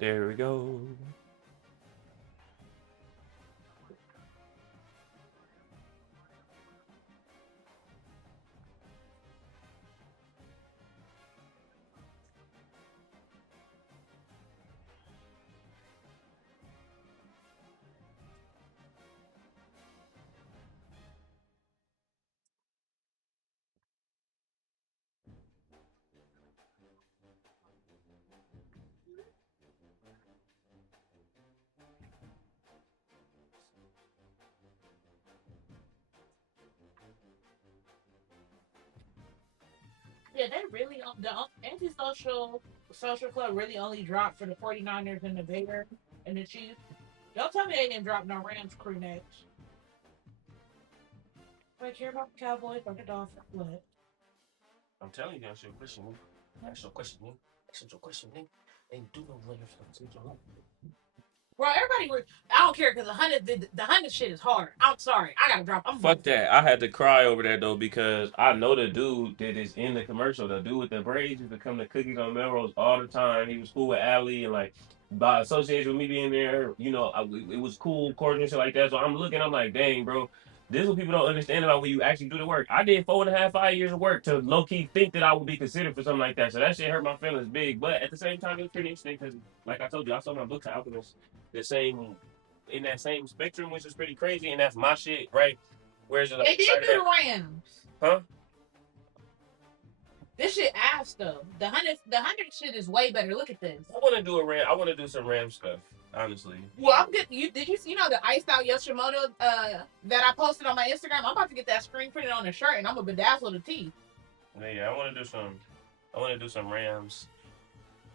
There we go. Yeah, they really the antisocial social club really only dropped for the 49ers and the Bears and the Chiefs. Don't tell me they didn't drop no Rams crew next. I care about the Cowboys or the Dolphins. What? I'm telling you, that's your question. That's your question, man. That's your question, man. Ain't do no later stuff. Bro, everybody, I don't care because the hundred shit is hard. I'm sorry, I gotta drop. I'm Fuck that. I had to cry over that though because I know the dude that is in the commercial. The dude with the braids used to come to Cookies on Melrose all the time. He was cool with Allie and like by association with me being there, it was cool, cordial and shit like that. So I'm looking, I'm like, dang, bro, this is what people don't understand about when you actually do the work. I did 4.5, 5 years of work to low key think that I would be considered for something like that. So that shit hurt my feelings big. But at the same time, it was pretty interesting because, like I told you, I sold my book to Alchemist the same in that same spectrum, which is pretty crazy. And that's my shit, right? Where's the They other did side of do that? the Rams. Huh? This shit ass though. The hundred shit is way better. Look at this. I want to do a Ram. I want to do some Ram stuff. Honestly. Well, I'm good. You did you see the iced out Yoshimoto that I posted on my Instagram? I'm about to get that screen printed on a shirt and I'm gonna bedazzle the teeth. Yeah, I want to do some. I want to do some Rams.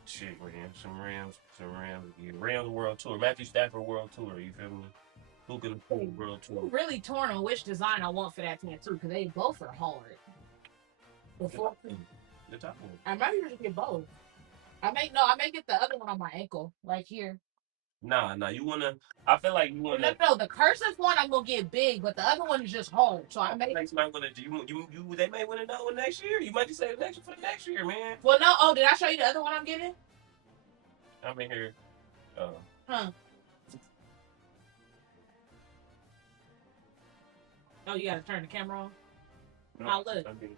Shit, man. Some Rams. Some Rams. Yeah, Rams World Tour. Matthew Stafford World Tour. You feel me? Who can afford World Tour? I'm really torn on which design I want for that tattoo because they both are hard. Before The top one. I might just get both. I may get the other one on my ankle, right here. Nah. You wanna? I feel like you Well, no, wanna. no, the cursive one I'm gonna get big, but the other one is just hard. So I may. Next might wanna. You. They may wanna know next year. You might just say the next one for the next year, man. Well, no. Oh, did I show you the other one I'm getting? I'm in here. Uh, Huh? Oh, you gotta turn the camera on. no, Oh, look, I'm getting.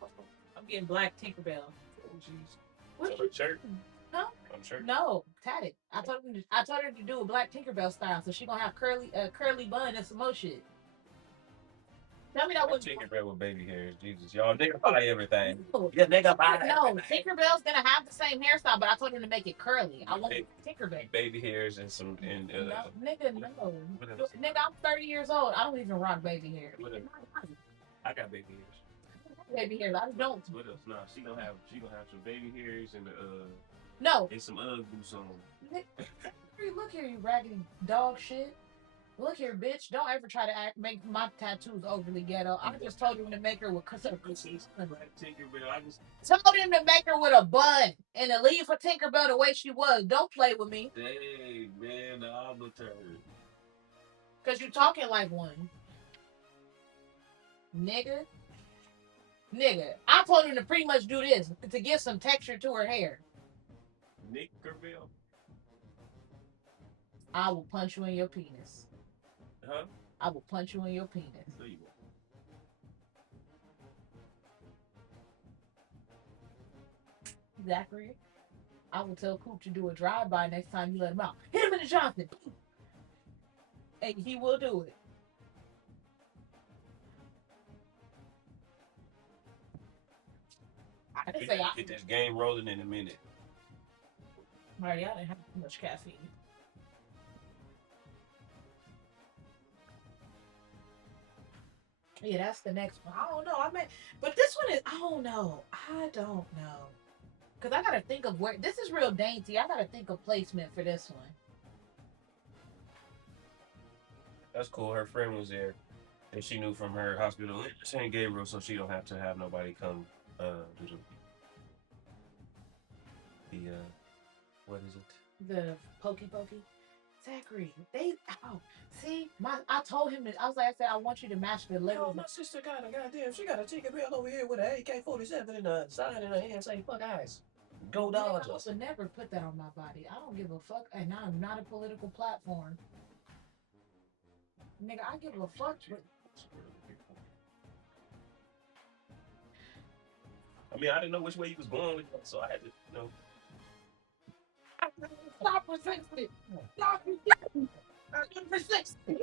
I'm getting black Tinkerbell. Oh, jeez. What So you? a shirt. No, I'm sure. no, tatted. I told her to do a black Tinkerbell style, so she gonna have curly bun and some more shit. Tell me that I'm wasn't. Tinkerbell with baby hairs. Jesus, y'all nigga buy everything. No, Yeah, nigga buy no, everything. Tinkerbell's gonna have the same hairstyle, but I told her to make it curly. I want Tinkerbell. Baby hairs and some and No, nigga, no. what else? Nigga, I'm 30 years old. I don't even rock baby hair. What else? I got baby hairs. Baby hair, I don't. What else? Nah, she gonna have some baby hairs and No. and some UGG boots on. Look here, you raggedy dog shit. Look here, bitch. Don't ever try to make my tattoos overly ghetto. I just told him to make her with Tinkerbell. I just told him to make her with a bun and to leave her Tinkerbell the way she was. Don't play with me. dang man, the alma turd. Cause you talking like one. Nigga. Nigga. I told him to pretty much do this to give some texture to her hair. Tinkerbell. I will punch you in your penis. Huh? I will punch you in your penis. No, you won't. Zachary. I will tell Coop to do a drive-by next time you let him out. Hit him in the Johnson. And he will do it. I didn't say I. Get this game rolling in a minute. Marty, I didn't have too much caffeine. Yeah, that's the next one. I don't know. But this one is. I don't know. I don't know. Cause I gotta think of where this is real dainty. I gotta think of placement for this one. That's cool. Her friend was there, and she knew from her hospital in St. Gabriel, so she don't have to have nobody come do the what is it? The pokey pokey. Zachary, they see I told him that I said I want you to match the Yo, labels. my sister got a goddamn. She got a Tinkerbell over here with an AK-47 in the side in her hand saying "fuck eyes." Go Nigga, I Dodgers. would never put that on my body. I don't give a fuck, and I'm not a political platform. Nigga, I give a fuck. But I mean, I didn't know which way he was going with that, so I had to, stop resisting. Stop resisting. Stop resisting.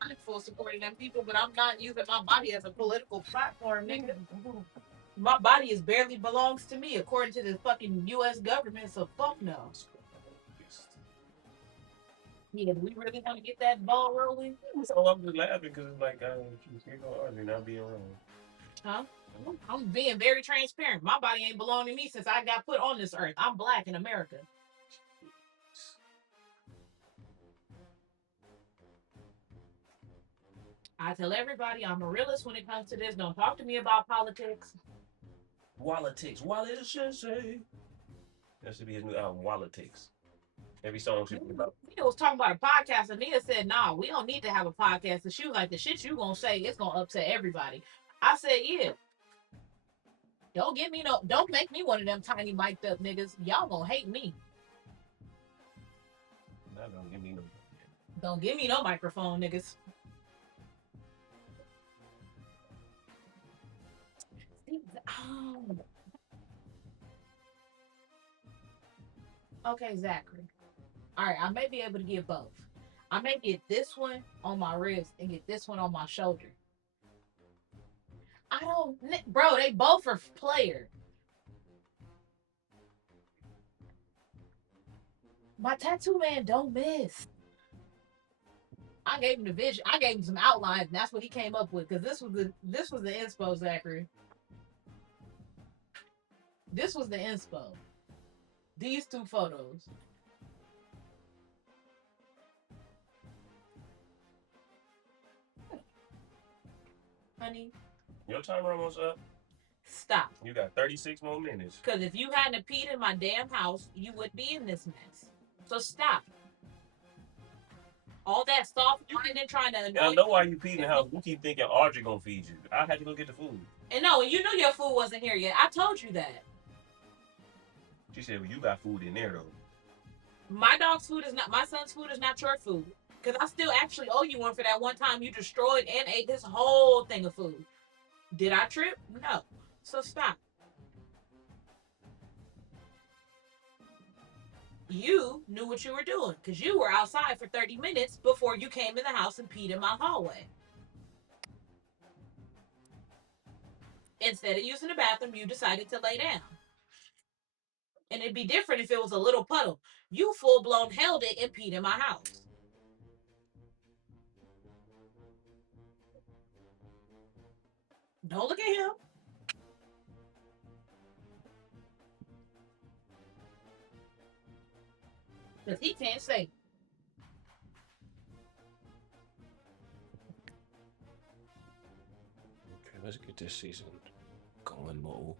I'm full supporting them people, but I'm not using my body as a political platform, nigga. My body is barely belongs to me according to the fucking U.S. government. So fuck no. Yeah, do we really want to get that ball rolling? So I'm just laughing because it's like, you're going to argue, not being wrong. Huh? I'm being very transparent. My body ain't belong to me since I got put on this earth. I'm black in America. I tell everybody I'm a realist when it comes to this. Don't talk to me about politics. Politics. Politics. That should be his new album, Politics. Every song should be about. Nia was talking about a podcast, and Nia said, "Nah, we don't need to have a podcast." And she was like, "The shit you gonna say, it's gonna upset everybody." I said, "Yeah, don't make me one of them tiny mic'd up niggas. Y'all gonna hate me. Not gonna give me no. Don't give me no microphone, niggas." Oh. Okay, Zachary. All right, I may be able to get both. I may get this one on my wrist and get this one on my shoulder. I don't, bro. They both are player. My tattoo man don't miss. I gave him the vision. I gave him some outlines, and that's what he came up with. Because this was the inspo, Zachary. This was the inspo. These two photos. Honey, Your timer almost up. stop. You got 36 more minutes. Because if you hadn't peed in my damn house, you would be in this mess. So stop. All that soft whining trying to annoy I know why you peed in the house. You keep thinking Audrey gonna feed you. I had to go get the food. And no, you knew your food wasn't here yet. I told you that. She said, "Well, you got food in there though." My dog's food is not, my son's food is not your food. Because I still actually owe you one for that one time you destroyed and ate this whole thing of food. Did I trip? No. So stop. You knew what you were doing because you were outside for 30 minutes before you came in the house and peed in my hallway. Instead of using the bathroom, you decided to lay down. And it'd be different if it was a little puddle. You full blown held it and peed in my house. Don't look at him. Because he can't say. Okay, let's get this season going, Mo.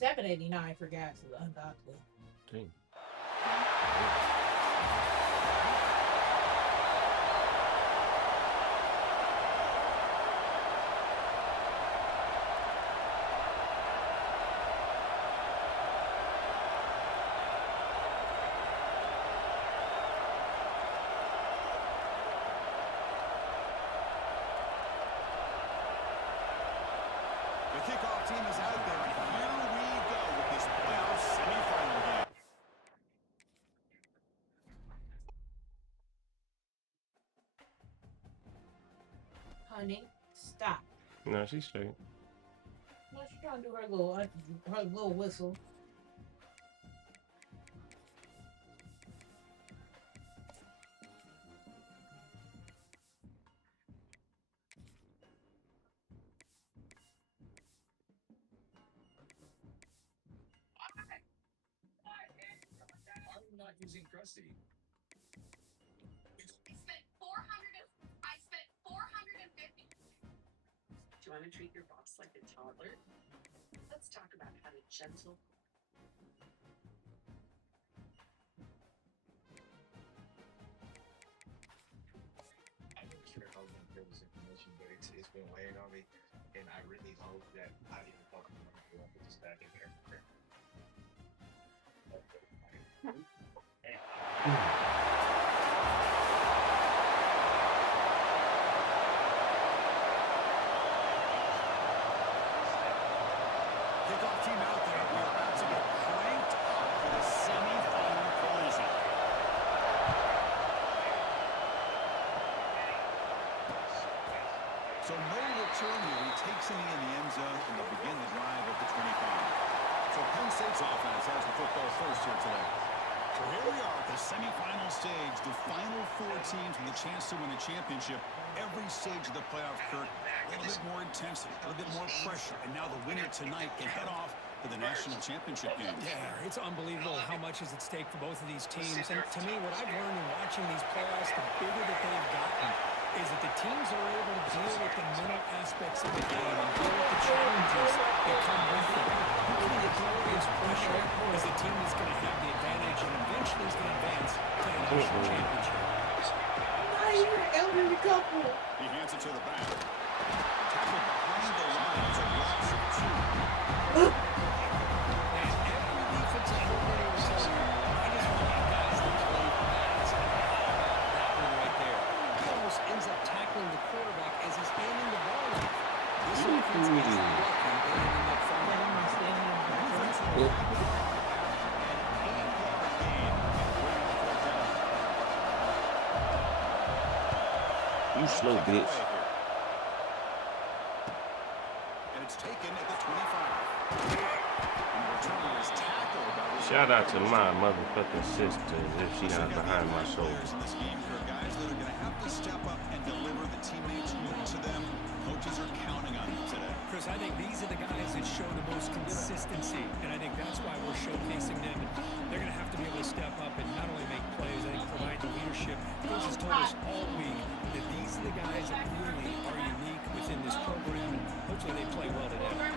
$7.89 for gas is ungodly. Dang. The kickoff team is out there, and here we go with this playoff semifinal game. Honey, stop. No, she's straight. Well, she's trying to do her little whistle. I'm not using Krusty. I spent 450. Do you want to treat your boss like a toddler? Let's talk about how to gentle but it's been weighing on me, and I really hope that I didn't talk to myself with this back in there. Kickoff team out there. We're about to get cranked up for the semifinal collision. So no return here. He takes it in the end zone, and they'll begin the drive at the 25. So Penn State's offense has the football first here today. So here we are at the semifinal stage, the final four teams with a chance to win a championship. Every stage of the playoff, Kirk, a little bit more intensity, a little bit more pressure, and now the winner tonight can head off to the national championship game. Yeah, it's unbelievable how much is at stake for both of these teams. And to me, what I've learned in watching these playoffs, the bigger that they've gotten, is that the teams are able to deal with the mental aspects of the game and deal with the challenges that come with them. You can experience pressure as a team that's going to have the advantage and eventually is going to advance to the national championship. Not even an elderly couple. He hands it to the back. Tackled behind the line. It's a loss of 2. And every defensive coordinator will tell you, I just want my guys to play fast. That one right there. He almost ends up tackling the quarterback as he's handing the ball off. This offense is lucky they ended up fumbling. You slow bitch. And it's taken at the 25. And the returner is tackled by Shout out to my motherfucking sister if she not behind my shoulder. in this game here, guys that are going to have to step up and deliver. The teammates look to them. Coaches are counting on them today. Chris, I think these are the guys that show the most consistency, and I think that's why we're showcasing them. And they're going to have to be able to step up and not only make plays, I think provide the leadership. Coach has told us all week that these are the guys that really are unique within this program, and hopefully they play well today.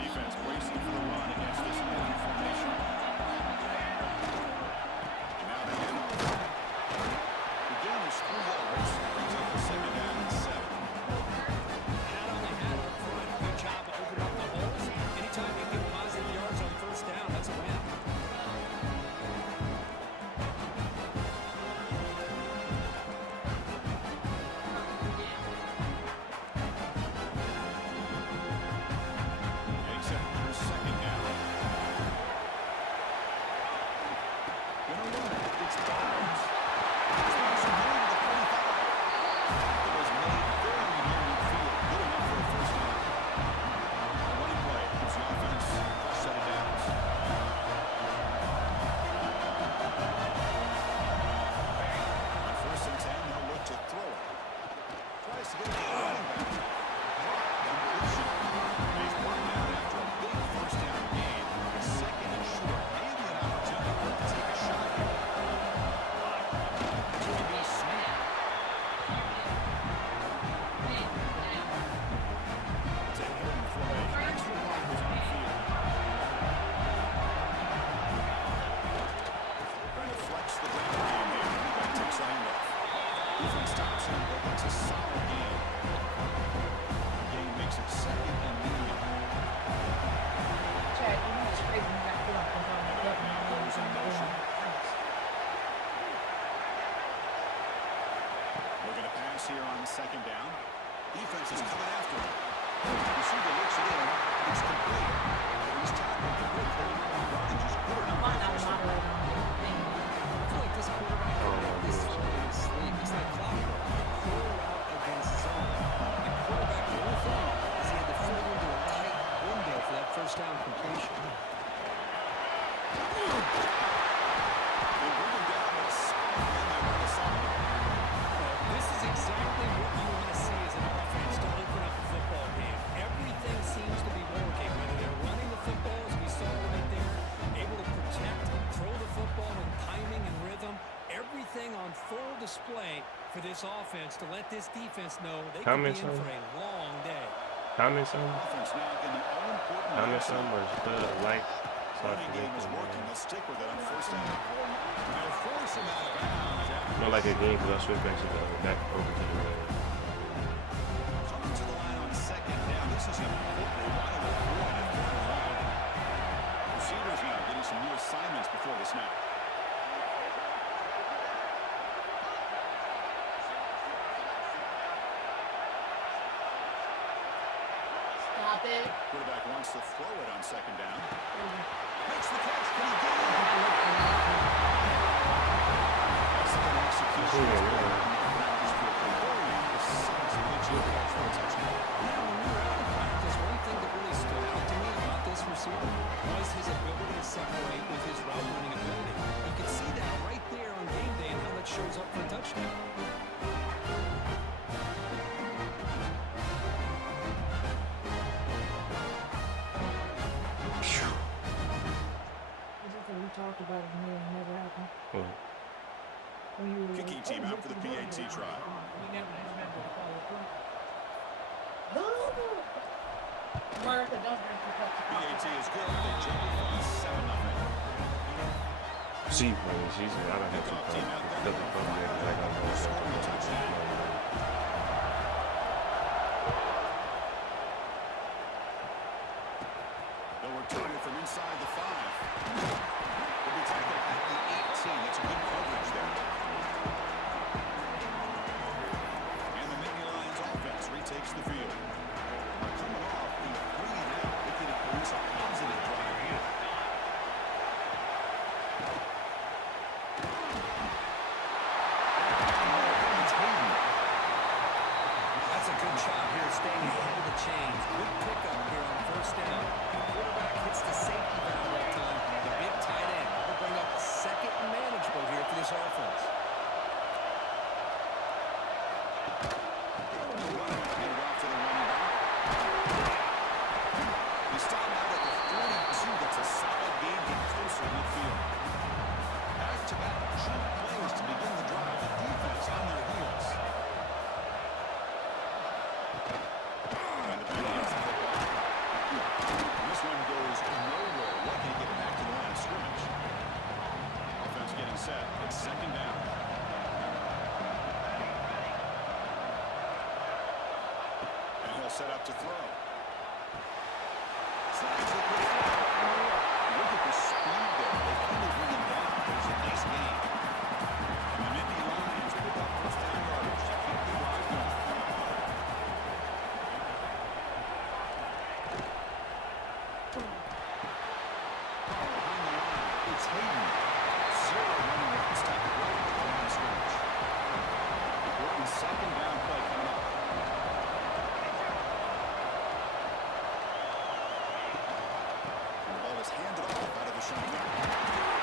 Defense bracing for the run against this heavy formation. And now they end it. The game is 3 yards. Brings up the second down and 7. Not only had up front, good job of opening up the holes. Anytime you get positive yards on first down, that's a win. Getting set for second down. Gonna run it. It's Downs. It's not some room to the 45. It was made very near midfield. Good enough for a first down. Running play. Gives the offense a set of downs. On 1st and 10, he'll look to throw it. Tries to get it to the running back. He's brought down after a big first down gain. Second and short. Maybe an opportunity to take a shot here. J.B. Smith. It's a hidden formation. Extra wide was on the field. Trying to flex the ground game here. That takes the handoff. Defense stops him, but it's a solid game. Game makes it second and medium. Chad, you know it's crazy when you got put up on the button and all these on the ground. Looking to pass here on second down. Defense is coming after him. Receiver looks it in. It's complete. He's tackled quickly. Running just good enough. Might not moderate on the thing. I feel like this quarterback can make this throw in his sleep. It's like clockwork. Quarter out against zone. The quarterback, the only thing is he had to fit into a tight window for that first down completion. They bring him down with a solid win there by the sophomore. This is exactly what you want to see as an offense to open up a football game. Everything seems to be working, whether they're running the football, as we saw right there, able to protect, throw the football with timing and rhythm, everything on full display for this offense to let this defense know they could be in for a long day. Comment something? Offense now in the all-important Comment red zone. something or just put a like. So I Running can game is get working. They'll stick with it on first down. They'll force him out of bounds. Not like a game because I switch back to the back over to the So caught that. Quarterback wants to throw it on second down. Makes the catch. Can he get it? Excellent execution. Yeah. Very precise pitch catch for a touchdown. Yeah, when we were out of practice, one thing that really stood out to me about this receiver was his ability to separate with his route running ability. You can see that right there on game day and how that shows up for a touchdown. We talked about it and it never happened. Hmm. When you were Kicking team out for the PAT try. We never remember to follow through. Martha, don't drink the cup. PAT is good. They jump on 7-0. She said, I don't have to Kickoff team out there. doesn't come there. I got no Scoring a touchdown. They'll return it from inside the 5. They'll be tackled at the 18. That's a good coverage there. And the Nittany Lions offense retakes the field. Now coming off the 3-and-out, looking to produce a positive drive here. It's Hayden. That's a good job here, staying ahead of the chains. Good pickup here on first down. The quarterback hits the safety valve that time. The big tight end will bring up a second and manageable here for this offense. Get it off to the running back. He stopped out at the 42. That's a solid gain, getting closer midfield. Back-to-back jump plays to begin the drive. The defense on their heels. And the Bengals pick up. And this one goes nowhere. Lucky to get it back to the line of scrimmage. Offense getting set. It's second down. And he'll set up to throw. Slides it with it. Look at the speed there. They finally bring him down. There's a nice gain. And the Nittany Lions pick up first down yardage to keep the drive going. Behind the line, it's Hayden. 0 running route stop right at the line of scrimmage. Important second down play coming up. And the ball is handed off out of the shotgun.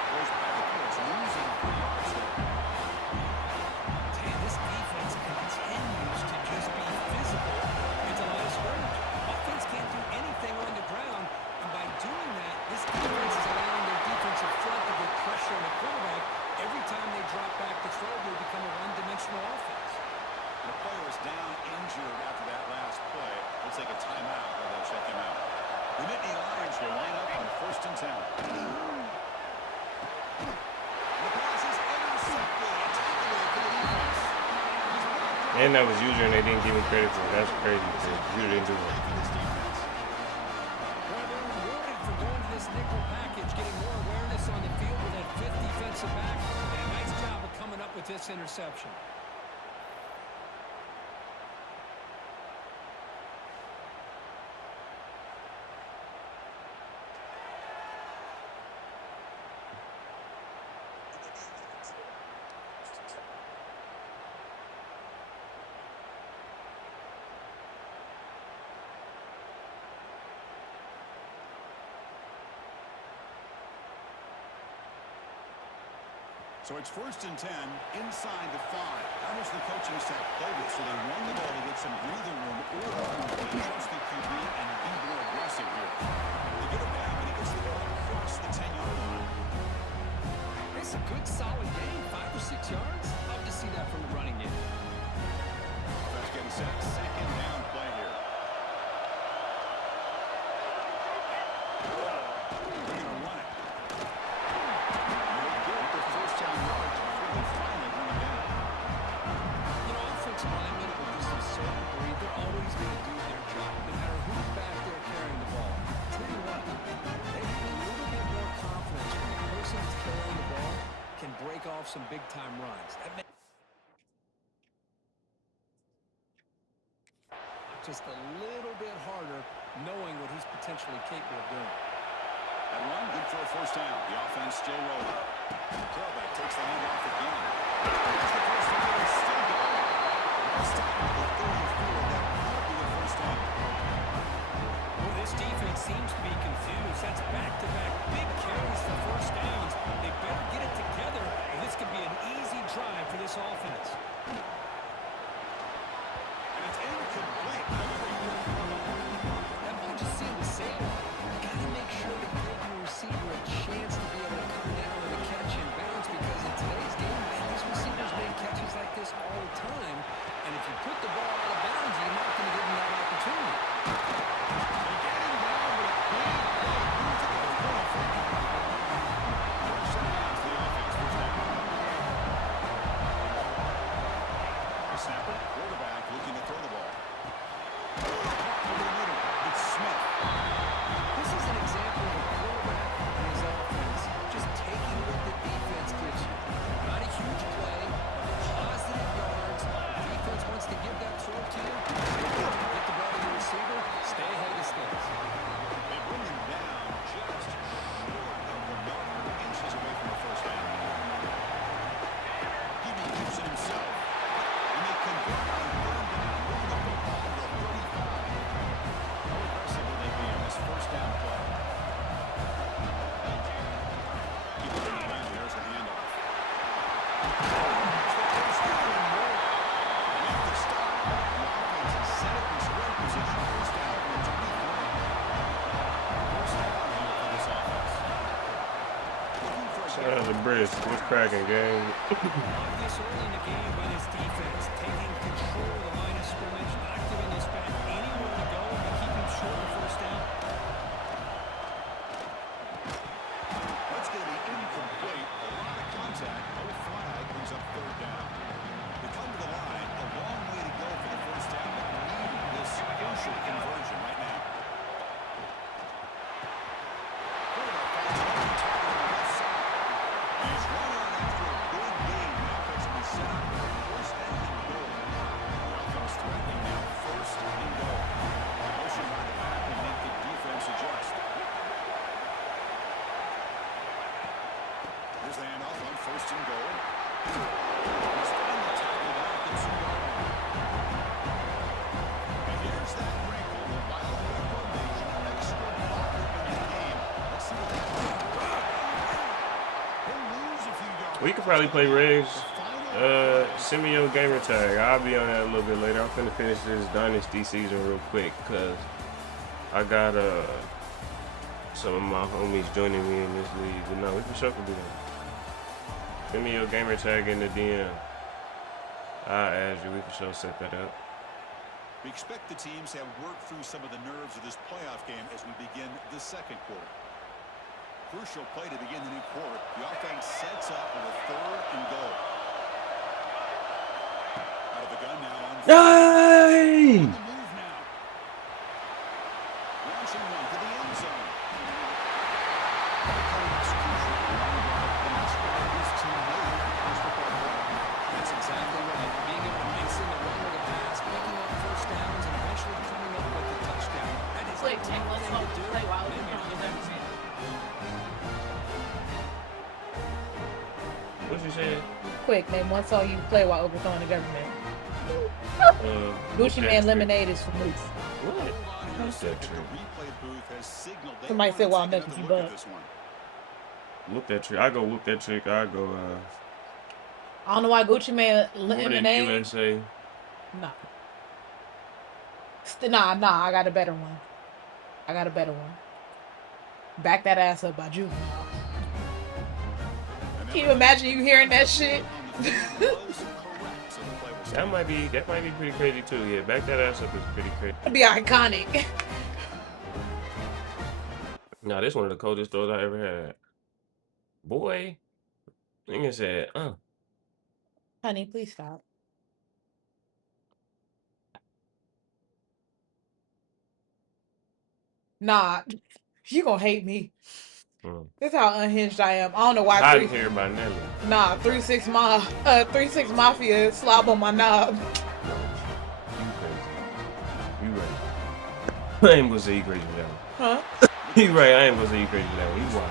Goes backwards, losing 3 yards there. And this defense continues to just be physical at the line of scrimmage. Offense can't do anything on the ground, and by doing that, this defense is allowing their defensive front to get pressure on the quarterback. Every time they drop back to throw, they become a one-dimensional offense. The player is down injured after that last play. They'll take a timeout while they'll check him out. The Nittany Lions will line up on first and 10. The pass is intercepted. A tackle for the defense. And that was user and they didn't give him credit for it. That's crazy. User didn't do it. For this defense. Well, they're rewarded for going to this nickel package, getting more awareness on the field with that fifth defensive back, and a nice job of coming up with this interception. So it's first and 10 inside the 5. How does the coaching staff play this? So they run the ball to get some breathing room, or they trust the QB and be more aggressive here. They get it back, and he gets the ball across the 10-yard line. It's a good, solid game, 5 or 6 yards. Love to see that from the running game. Offense getting set. Second down play here. They're going to run it. They get the first down yards before they finally run it down. You know, offensive linemen with just a certain breed, they're always going to do their job, no matter who's back there carrying the ball. Tell you what, they have a little bit more confidence when the person that's carrying the ball can break off some big-time runs. just a little bit harder, knowing what he's potentially capable of doing. That run, good for a first down. The offense still rolling. Tailback takes the handoff again. That's the first down. It's still going. First down at the 34. That will be a first down. Well, this defense seems to be confused. That's back-to-back big carries for first downs. They better get it together, or this could be an easy drive for this offense. And it's incomplete. That ball just seemed to sail. Got to make sure to give your receiver a chance to be able to come down with a catch and bounce, because in today's game, man, these receivers make catches like this all the time. And if you put the ball out of bounds, you're not going to give them that opportunity. They get him down with a big play. Moves it to the 25. First down to the offense. First down. The snapper, quarterback looking to throw the ball. Over the middle. It's Smith. This is an example of a quarterback and his offense just taking what the defense gives you. Not a huge play, positive yards. Defense wants to give that throw to you. Get the ball to the receiver, stay ahead of the sticks. They bring him down just short of the marker, inches away from the first down. He keeps it himself. And they convert on third down. Moving the football to the 35. How aggressive will they be on this first down play? Keep it in the line. There's the handoff. It's the first down and more. They have to stop. The offense is set up in square position. First down from the 23. First down here for this offense. Looking for a Shout out to Brisk. What's cracking, gang? This early in the game by this defense, taking control of the line of scrimmage, not giving this back anywhere to go, but keeping short of first down. That's going to be incomplete. A lot of contact. No flag brings up third down. They come to the line. A long way to go for the first down. But we need this crucial conversion right now. Quarterback finds an open target on the left side. And he's running out after a big gain. The offense will be set up for first down and goal. The offense threatening now first and goal. Motion by the back and make the defense adjust. Here's the handoff on first and goal. He's finally tackled out at the 2-yard line. And here's that wrinkle. The Wildcat formation, an extra blocker in the game. Let's see what that does. He'll lose a few yards. We could probably play Rigs. The final Send me your gamer tag. I'll be on that a little bit later. I'm finna finish this Dynasty season real quick, because I got some of my homies joining me in this league. But no, we for sure can do that. Send me your gamer tag in the DM. I'll add you. We for sure set that up. We expect the teams have worked through some of the nerves of this playoff game as we begin the second quarter. Crucial play to begin the new quarter. The offense sets up with a third and goal. Out of the gun now on Yay! the move now. Launching one to the end zone. That's exactly right. Being able to mix in the run with the pass, picking up first downs, and eventually coming up with the touchdown. That is Play a 10 tough less thing long to to do. play while it's Maybe on you're the right. What you said? Quick, name one song you play while overthrowing the government. Gucci Whoop Man that Lemonade is for Moose. trick. What? What's that The trick? replay booth has signaled they Somebody want said to while take making another you look at buck. this one. Whoop that trick. I go whoop that trick. I go I don't know why Gucci Man more than Lemonade. USA. Nah. Nah, I got a better one. Back That Ass Up by Juvenile. Can you imagine you hearing that shit? That might be pretty crazy too. Yeah, back that ass up is pretty crazy. It'd be iconic. Nah, this one of the coldest throws I ever had. Boy, nigga said, Honey, please stop. Nah, you gonna hate me. This is how unhinged I am. I don't know why. Out of here by Nelly. Nah, 3-6 Mafia slob on my knob. You crazy. You I ain't gonna say you crazy for that one. Huh? You right, I ain't gonna say you crazy for that one. You wild.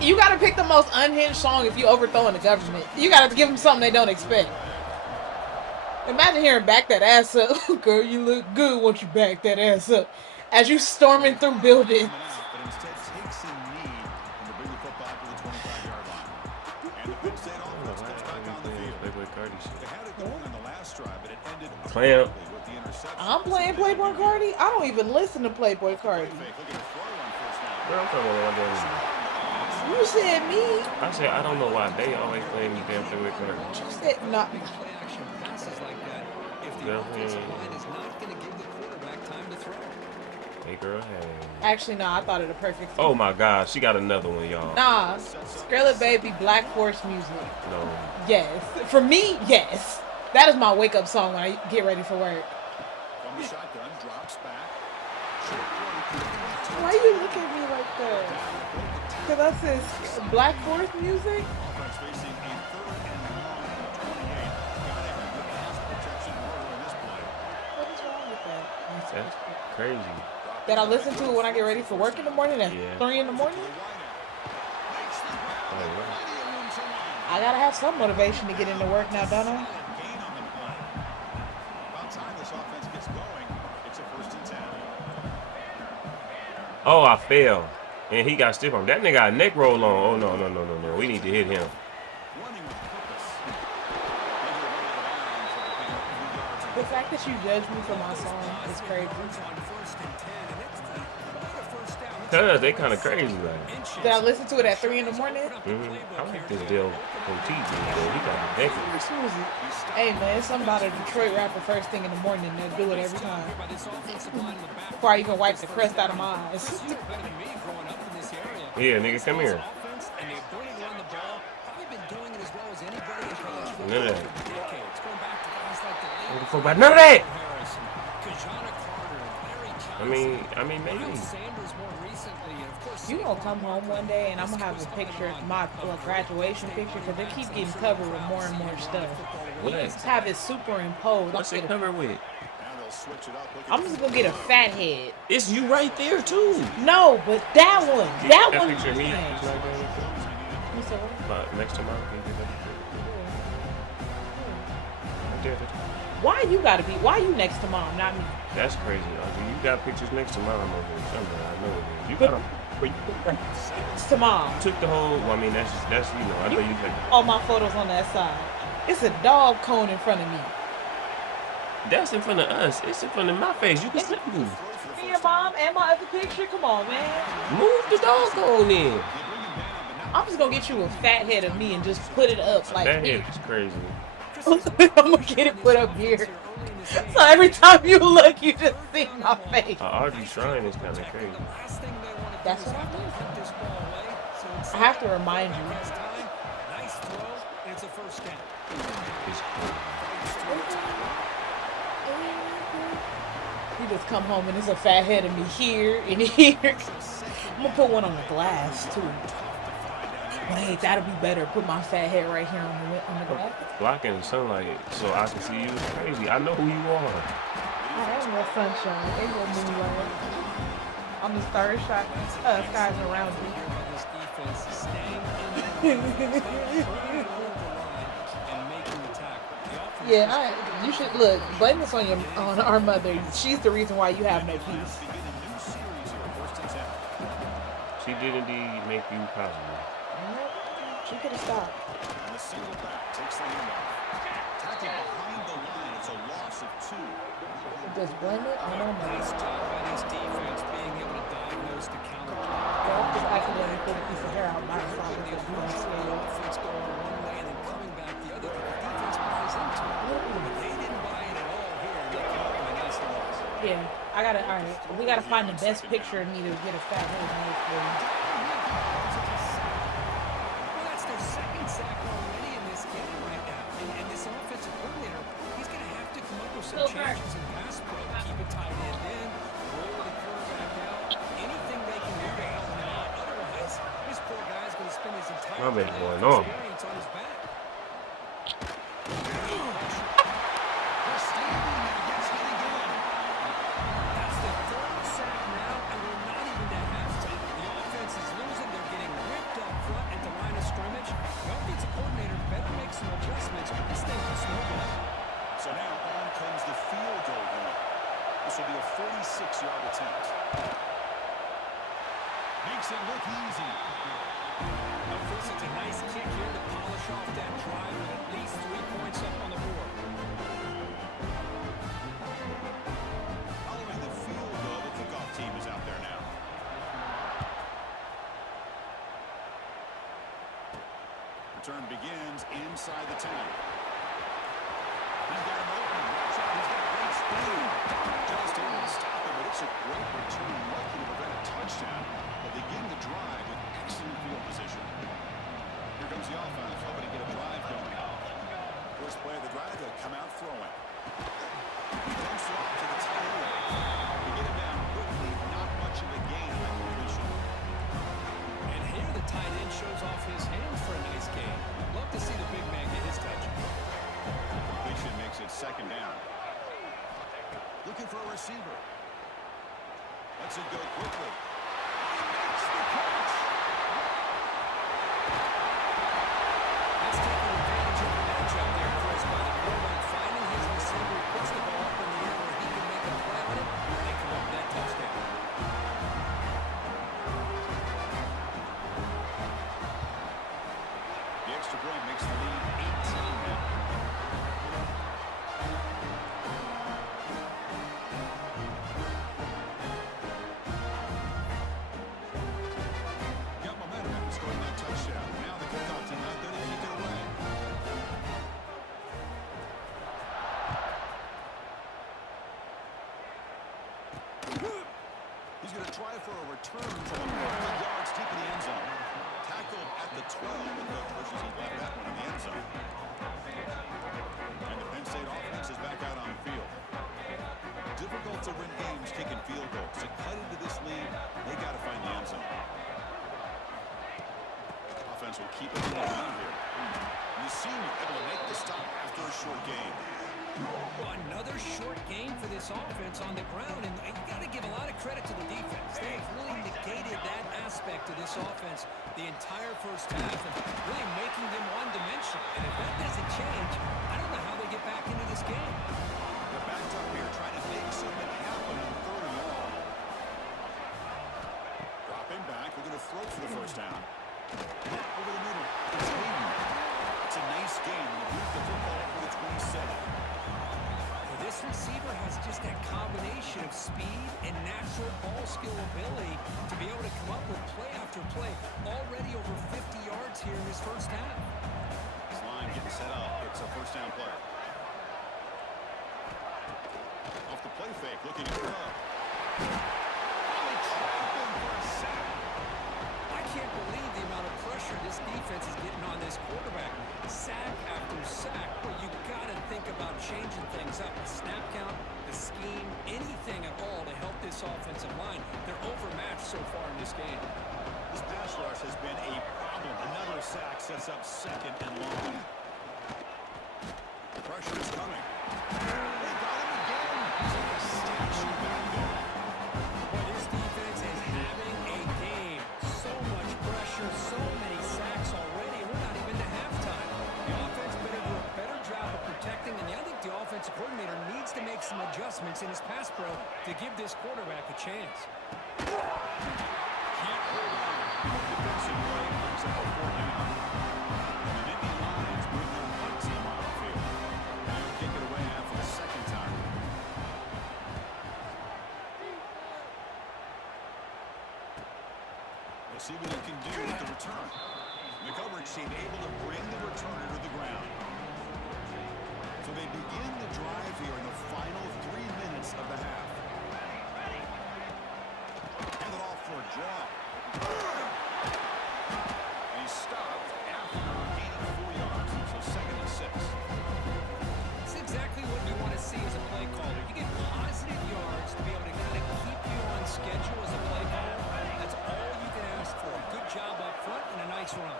You gotta pick the most unhinged song if you overthrowing the government. You gotta give them something they don't expect. Imagine hearing "Back That Ass Up." Girl, you look good once you back that ass up. As you storming through buildings. But instead takes a knee and to bring the football to the 25-yard line. And the Penn State offense gets back on the field. Playboy Cardi They shit. had it going on the last drive, but it ended Clamp. abruptly with the interception. I'm playing Playboy Cardi. I don't even listen to Playboy Cardi. Fake. Look at the throw on first down. Bro, I'm talking about one You said me. I said I don't know why they always playing me damn Playboy Cardi. You said not. Play action passes like that. If the Yeah, offensive yeah. line is not going to give the quarterback time to throw. Hey girl, hey. Actually, no. I thought it a perfect. Oh my God, she got another one, y'all. Nah, Scarlet Baby, Black Force music. No. Yes, for me, yes. That is my wake up song when I get ready for work. From the shotgun, drops back. Why you look at me like that? Cause that says Black Force music. Offense facing a 3rd and long 28. Gotta have good pass protection in order in this play. What is wrong with that? That's crazy. That I listen to when I get ready for work in the morning at Yeah. 3 in the morning. Oh, yeah. I gotta have some motivation to get into work now, don't I? Gain on the play. About time this offense gets going. It's a 1st and 10. Oh, I fell. And he got stiff arm. That nigga got a neck roll on. Oh, no. We need to hit him. Running with purpose. The fact that you judge me for my song is crazy. Cause they kind of crazy, like. Did I listen to it at 3 in the morning? I like this deal from TG, though. He got a neck. Where's Susie? Hey man, it's something about a Detroit rapper first thing in the morning that do it every time. Before I even wipe the crust out of my eyes. Yeah, nigga, come here. None of that. None of that. I mean, maybe. You gonna come home one day and I'm gonna have a picture, my graduation picture, because they keep getting covered with more and more stuff. What? Just have it superimposed. What's it covered with? Now they'll switch it up. I'm just gonna get a fat head. It's you right there, too. No, but that one. That one. picture of me. You said what? Next to mine. Can you get that picture? Right there. Why you next to mom, not me? That's crazy. Audrey. You got pictures next to mine over there somewhere. I know it is. You got them. But It's to mom. took the whole. Well, I mean, that's I thought you had. All my photos on that side. It's a dog cone in front of me. That's in front of us. It's in front of my face. You can still move. Me and mom and my other picture. Come on, man. Move the dog on in. I'm just gonna get you a fat head of me and just put it up like That here. head is crazy. I'm gonna get it put up here. So every time you look, you just see my face. Audrey Shrine is kind of crazy. That's what I do. I have to remind you. Nice throw. It's a first down. It's cool. You just come home and there's a fat head of me here and here. I'm gonna put one on the glass too. Wait, that'll be better. Put my fat head right here on the glass. Blocking the sunlight so I can see you is crazy. I know who you are. I ain't no sunshine. Ain't no moonlight. I'm the starry skies around you. Yeah, you should look. Blame this on our mother. She's the reason why you have no peace. She did indeed make you positive. She could have stopped. And the single back takes the handoff. Tackle behind the line. It's a loss of 2. Just blame it on our mother. Nice job by this defense being able to diagnose the counter. Girl, just accidentally put a piece of hair out my side because you don't see it. Offense going one way and then coming back the other. The defense buys into it. But they didn't buy it at all here. And they came up with a nice loss. Yeah, alright. We gotta find the best picture of me to get a fat head made for you. Well, that's their second sack already in this game right now. And this offensive coordinator, he's going to have to come up with some changes in pass pro. Keep it tight end in, roll the quarterback out, anything they can do to help him out. Otherwise, this poor guy's going to spend his entire My bad going on. experience on his back. This will be a 46-yard attempt. Makes it look easy. Of course, it's a nice kick here to polish off that drive with at least 3 points up on the board. Following the field goal, the kickoff team is out there now. Return begins inside the 10. He's got him open. Watch out. He's got great speed. Just able to stop him, but it's a great return. Lucky to prevent a touchdown. But begin the drive with excellent field position. Here comes the offense, hoping to get a drive going. First play of the drive, they'll come out throwing. He dumps it off to the tight end. We get him down quickly. Not much of a gain on that completion. And here the tight end shows off his hands for a nice gain. Love to see the big man get his touch. Completion makes it second down. Looking for a receiver. Lets it go quickly. He makes the catch. That's taking advantage of the matchup there, Chris, by the quarterback finding his receiver. He puts the ball up in the air where he can make a play on it, and they come up with that touchdown. The extra point makes the lead 18 now. Got momentum after scoring that touchdown. Now the kickoff team out there to kick it away. He's going to try for a return from a couple yards deep in the end zone. Tackled at the 12, but the coach wishes he left that one in the end zone. And the Penn State offense is back out on the field. Difficult to win games kicking field goals. To cut into this lead, they got to find the end zone. Offense will keep it going here. And the senior able to make the stop after a short game. Well, another short game for this offense on the ground, and you got to give a lot of credit to the defense. They've really negated that aspect of this offense the entire first half and really making them one-dimensional. And if that doesn't change, I don't know how they get back into this game. They're backed up here trying to make something happen on third and long. Dropping back, we're going to throw for the first down. Over the middle, it's Hayden. It's a nice game. They move the football over the 27. This receiver has just that combination of speed and natural ball skill ability to be able to come up with play after play. Already over 50 yards here in his first half. This line getting set up. It's a first down play. Off the play fake, looking at throw. They trap him for a sack. I can't believe the amount of pressure this defense is getting on this quarterback. Sack after sack. Well, you got to think about changing things up. The snap count, the scheme, anything at all to help this offensive line. They're overmatched so far in this game. This pass rush has been a problem. Another sack sets up second and long. The pressure is coming. They got him again. He's like a statue back there. Boy, this defense is having a game. So much pressure, so many sacks already. We're not even to halftime. The offense better do a better job of protecting, and I think the offensive coordinator needs to make some adjustments in his pass pro to give this quarterback a chance. Can't hold on. Defensive play brings up a fourth down. And the Nittany Lions bring their punt team on the field. They'll kick it away after the second time. We'll see what he can do with the return. The coverage team able to bring the returner to the ground. So they begin the drive here in the final 3 minutes of the half. Hand it off for a draw. And he's stopped after gaining 4 yards. So second and 6. It's exactly what you want to see as a play caller. You get positive yards to be able to kind of keep you on schedule as a play caller. That's all you can ask for. Good job up front and a nice run.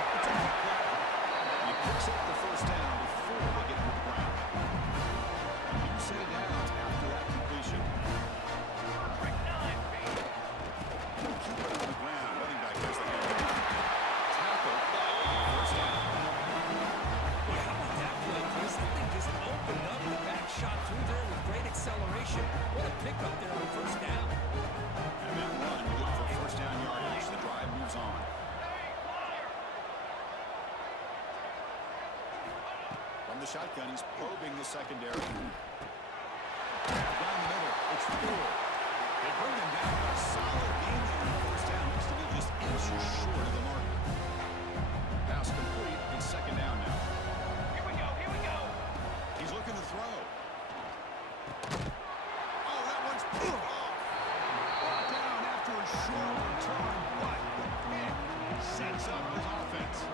He picks up the first down before they get to the ground. shotgun. He's probing the secondary. Down the middle, it's 4. They bring him down. A solid game there in the first down. Looks to be just inches short of the marker. Pass complete. It's second down now. Here we go, here we go. He's looking to throw. Oh, that one's picked off. Brought down after a short return, but the pick sets up his offense.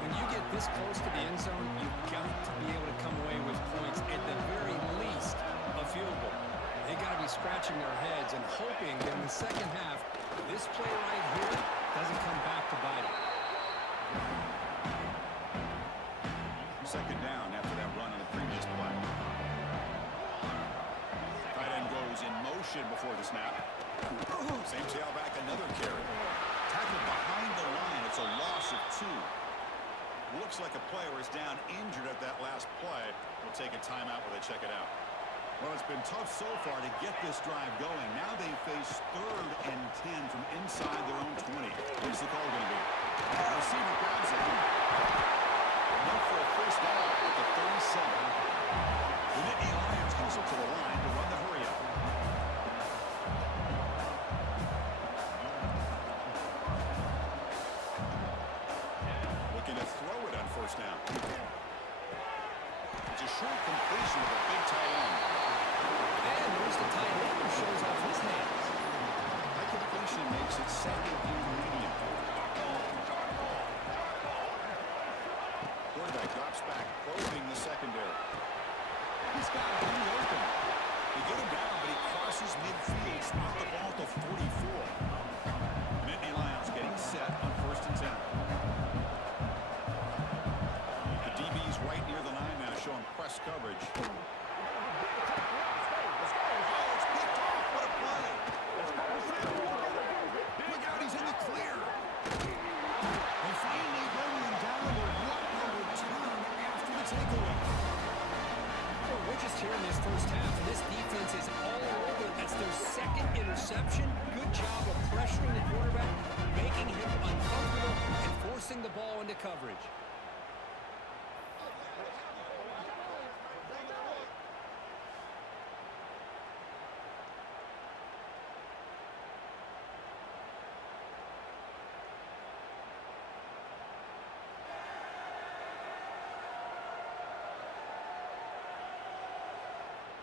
When you get this close to the end zone, you've got to be able to come away with points, at the very least, a field goal. They got to be scratching their heads and hoping that in the second half, this play right here doesn't come back to bite it. Second down after that run on the previous play. Tight end goes in motion before the snap. Same tailback, another carry. Tackled behind the line. It's a loss of 2. Looks like a player is down injured at that last play. We'll take a timeout while they check it out. Well, it's been tough so far to get this drive going. Now they face 3rd and 10 from inside their own 20. Where's the call going to be? The receiver grabs it. Enough for a first down at the 37. The Nittany Lions hustle to the line to run the hurry-up. Looking to throw it on first down. It's a short completion of a big tight end. And there's the tight end who shows off his hands. That completion makes it second and medium. Quarterback drops back, probing the secondary. He's got it open. They get him down, but he crosses midfield, spot the ball to 44. Nittany Lions getting set on first and 10. The DB's right near the line now, showing press coverage. Here in this first half, this defense is all over. That's their second interception. Good job of pressuring the quarterback, making him uncomfortable, and forcing the ball into coverage.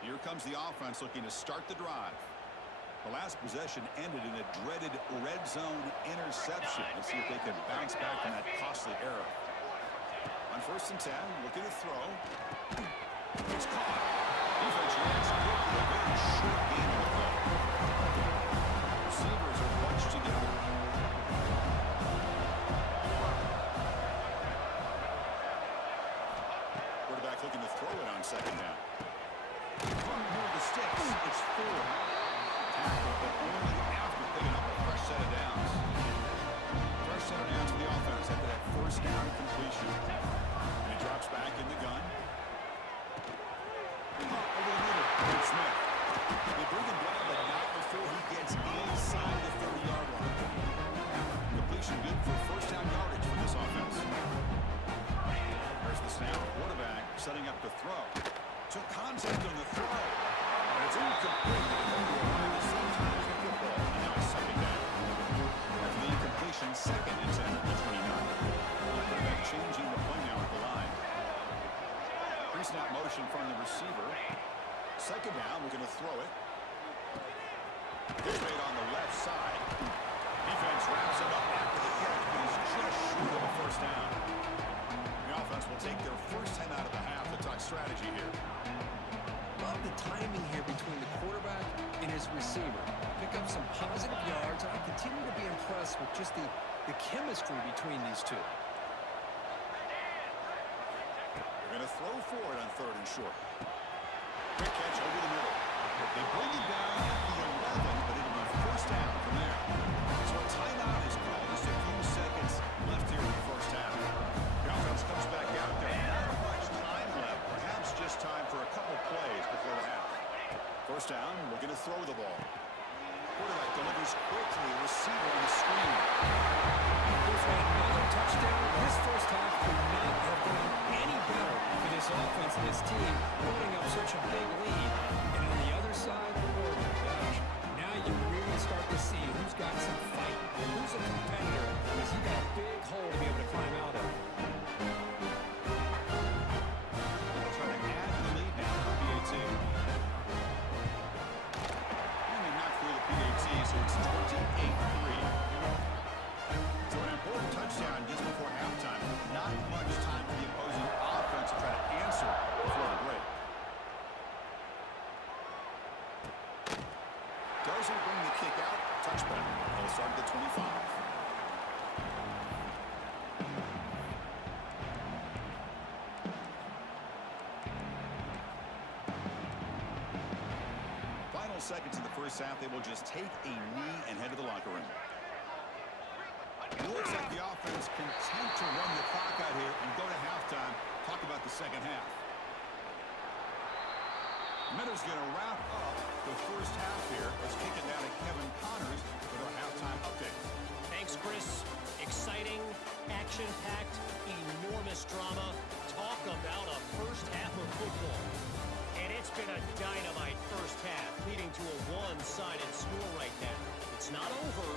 Here comes the offense looking to start the drive. The last possession ended in a dreaded red zone interception. Let's see if they can bounce back from that costly error. On first and 10, looking to throw. It's caught. Defense reacts quickly. A very short game of the play. Receivers are bunched together. Quarterback looking to throw it on second down. The sticks. It's 4. Tackle, but only after picking up a fresh set of downs. Fresh set of downs for the offense after that first down completion. And he drops back in the gun. Over the middle. It's Smith. They bring him down, but not before he gets inside the 30-yard line. Completion good for first down yardage for this offense. There's the snap. Quarterback setting up to throw. Took contact on the throw. And it's incomplete. Sometimes the football. And now it's second down. After the incompletion, second and 10 at the 29. Quarterback changing the play now at the line. Pre-snap motion from the receiver. Second down, we're going to throw it. It's made on the left side. Defense wraps him up after the catch, but he's just short of a first down. The offense will take their first 10 out of the half to talk strategy here. Love the timing here between the quarterback and his receiver. Pick up some positive yards, and I continue to be impressed with just the chemistry between these two. They're going to throw for it on third and short. Quick catch over the middle. They bring it down at the 11, but it'll be first down from there. So a timeout is called. Just a few seconds left here in the first half. The offense comes back out there. Not much time left. Perhaps just time for a couple plays before the half. First down, looking to throw the ball. Quarterback delivers quickly. Receiver on the screen. Another touchdown. This first half could not have gone any better for this offense and this team, putting up such a big lead. And on the other side, oh my gosh, now you really start to see who's got some fight, who's a competitor, because you got a big hole to be able to climb out of. They'll try to add to the lead now for PAT. And they knock through the PAT, so it's 28-3. So an important touchdown just before halftime. Not much time for the opposing offense to try to answer before the break. Doesn't bring the kick out. Touchback. They'll start at the 25. Final seconds in the first half. They will just take a knee and head to the locker room. It looks like the offense content to run the clock out here and go to halftime. Talk about the second half. Minner's going to wrap up the first half here. Let's kick it down to Kevin Connors with our halftime update. Thanks, Chris. Exciting, action-packed, enormous drama. Talk about a first half of football. And it's been a dynamite first half, leading to a one-sided score right now. It's not over,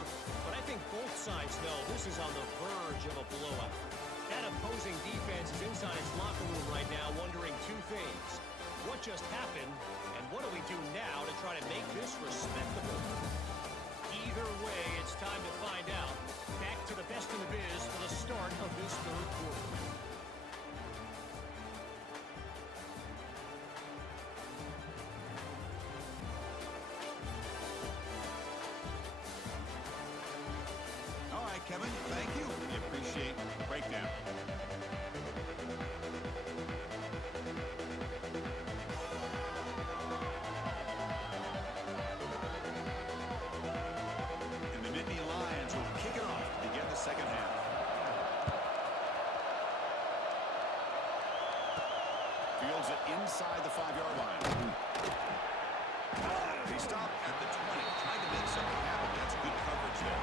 but I think both sides know this is on the verge of a blowout. That opposing defense is inside its locker room right now wondering two things. What just happened, and what do we do now to try to make this respectable? Either way, it's time to find out. Back to the best in the biz for the start of this third quarter. All right, Kevin, thank you. We appreciate the breakdown. And the Nittany Lions will kick it off to begin the second half. Fields it inside the 5-yard line. They stop at the 20, trying to make something happen. That's good coverage there.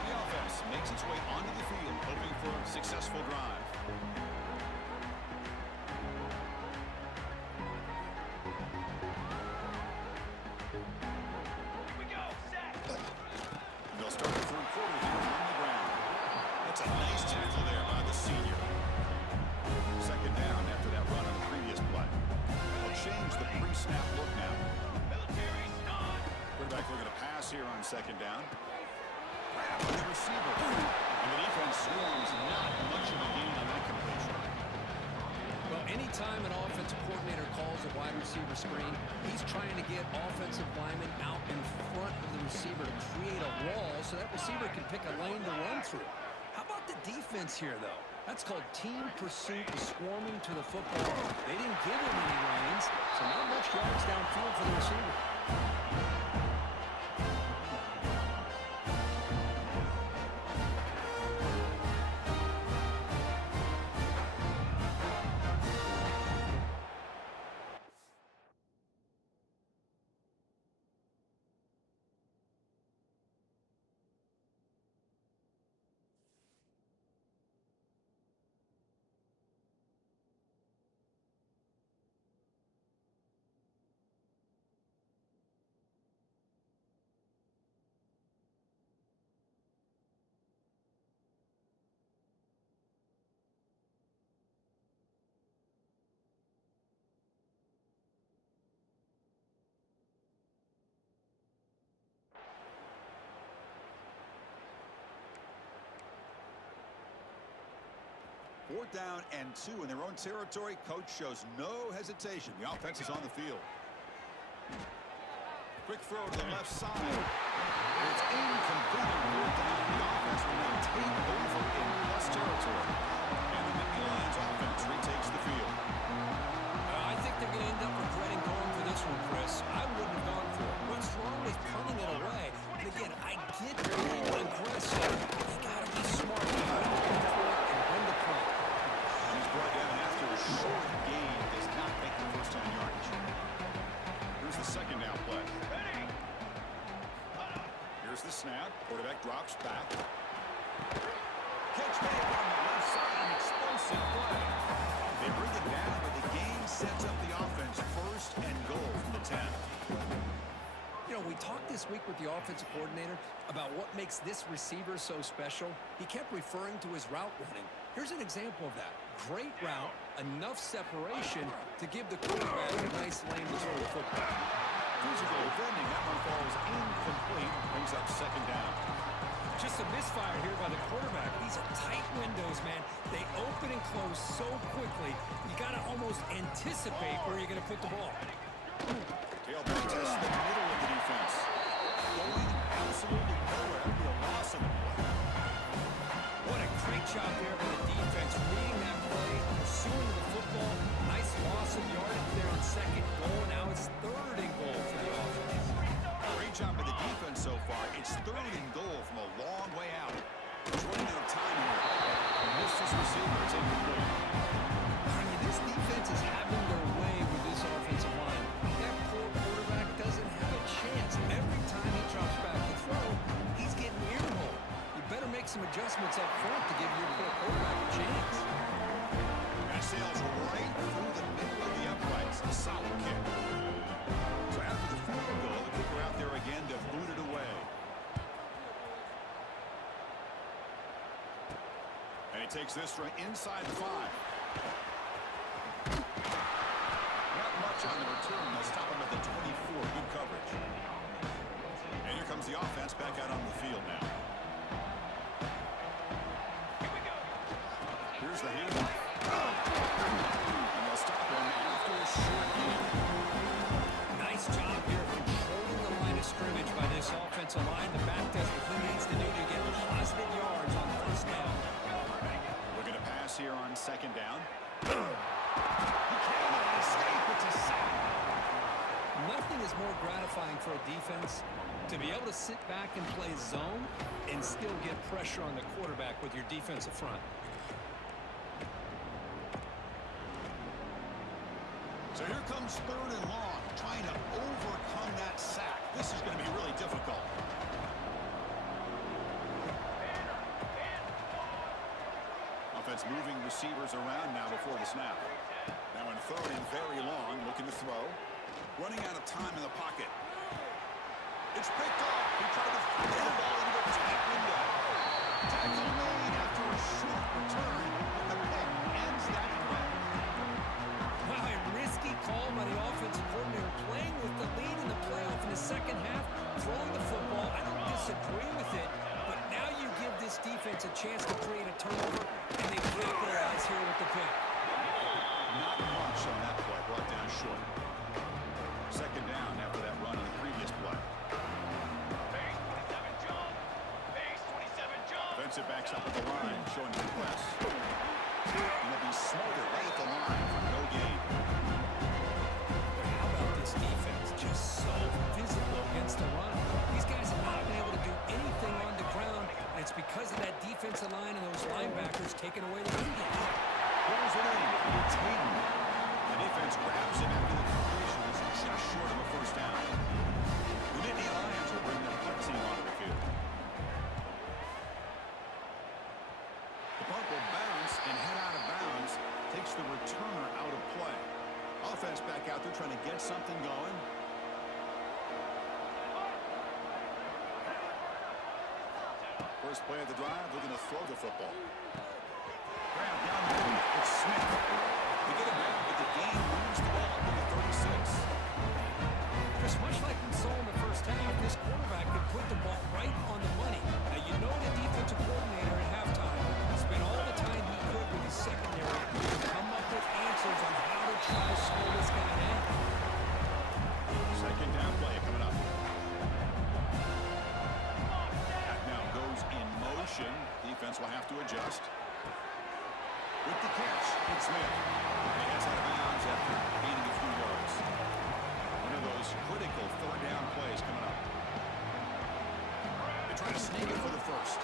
The offense makes its way onto the field, hoping for a successful drive. They'll start the third quarter here on the ground. That's a nice tackle there by the senior. Second down after that run on the previous play. They'll change the pre-snap look now. Quarterback looking to pass here on second down. Right up to the receiver. And the defense swarms. Not much of a gain on that completion. Well, anytime an offensive coordinator calls a wide receiver screen, he's trying to get offensive linemen out in front of the receiver to create a wall so that receiver can pick a lane to run through. How about the defense here, though? That's called team pursuit and swarming to the football. They didn't give him any lanes, so not much yards downfield for the receiver. Fourth down and 2 in their own territory. Coach shows no hesitation. The offense is on the field. Quick throw to the left side. It's incomplete on fourth down. The offense will now take over in plus territory. And the Nittany Lions offense retakes the field. I think they're going to end up regretting going for this one, Chris. I wouldn't have gone for it. What's wrong with punting it away? And again, I get being aggressive. You got to be smart. You got to go for it and run the play. He's brought down after a short gain. Does not make the first down yardage. Here's the second down play. Here's the snap. Quarterback drops back. big on the left side, an explosive play. They bring it down, but the game sets up the offense. First and goal from the 10. You know, we talked this week with the offensive coordinator about what makes this receiver so special. He kept referring to his route running. Here's an example of that. Great route, enough separation to give the quarterback a nice lane to throw the football. Physical defending, that one falls incomplete, brings up second down. Just a misfire here by the quarterback. These are tight windows, man. They open and close so quickly, you got to almost anticipate where you're going to put the ball. Tailback tests the middle of the defense. Going absolutely nowhere. That'd be a loss of the play. What a great job there by the defense, reading that play, pursuing the football. Nice loss of yardage there on second goal. Now it's third and goal for the offense. Great job by the defense so far. It's third and goal from a long way out. He's running out of time here. Missed his receiver. It's incomplete. I mean, this defense is having their way with this offensive line. That poor quarterback doesn't have a chance. Every time he drops back to throw, he's getting earholed. You better make some adjustments up front to give your poor quarterback a chance. That sails right through the middle of the uprights. A solid kick. So after the field goal, the kicker out there again to boot it away. And he takes this from inside the 5. Not much on the return. They'll stop him at the 24. Good coverage. And here comes the offense back out on the field now. Here's the handoff. And they'll stop him after a short game. Nice job here controlling the line of scrimmage by this offensive line. The back does what he needs to do to get positive yards on first down. Looking to pass here on second down. He cannot escape. It's a sack. Nothing is more gratifying for a defense to be able to sit back and play zone and still get pressure on the quarterback with your defensive front. So here comes third and long, trying to overcome that sack. This is going to be really difficult. Offense moving receivers around now before the snap. Now in third and very long, looking to throw. Running out of time in the pocket. It's picked off. He tried to throw the ball into the tight window. Tackle made after a short return, but the pick ends that play. Wow, a risky call by the offensive coordinator, playing with the lead in the playoff in the second half, throwing the football. I don't disagree with it, but now you give this defense a chance to create a turnover, and they capitalize here with the pick. Not much on that play, brought down short. Second down after that run on the previous play. Defensive backs up at the line, showing the press. And they'll be smothered right at the line for no gain. How about this defense? Just so physical against the run. These guys have not been able to do anything on the ground, and it's because of that defensive line and those linebackers taking away the lead. Pulls it in. It's Hayden. The defense grabs him after the completion is just short of a first down. The Nittany Lions will bring their punt team onto the field. The punt will bounce and head out of bounds. Takes the returner out of play. Offense back out there trying to get something going. First play of the drive, they're going to throw the football. Grab down the middle. It's Smith. They get it back, but the game moves the ball up to the 36. Chris, much like we saw in the first half, this quarterback could put the ball right on the money. Now, you know the defensive coordinator at halftime spent all the time he could with his secondary to come up with answers on how to try to slow this guy down. Second down play coming up. That now goes in motion. Defense will have to adjust. With the catch, it's Smith. And he gets out of bounds after gaining a few yards. One of those critical third down plays coming up. They try to sneak it for the first.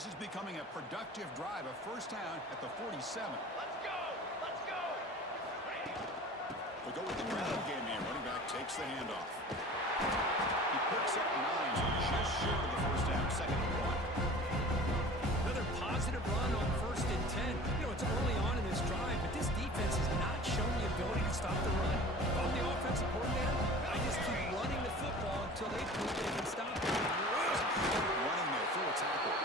this is becoming a productive drive, a first down at the 47. Let's go! Let's go! We'll go with the ground game here. Running back takes the handoff. He picks up 9, so just short of the first down, second and 1. Another positive run on 1st and 10. You know, it's early on in this drive, but this defense has not shown the ability to stop the run. If I'm the offensive coordinator, I just keep running the football until they prove they can stop it. Running there, full tackle.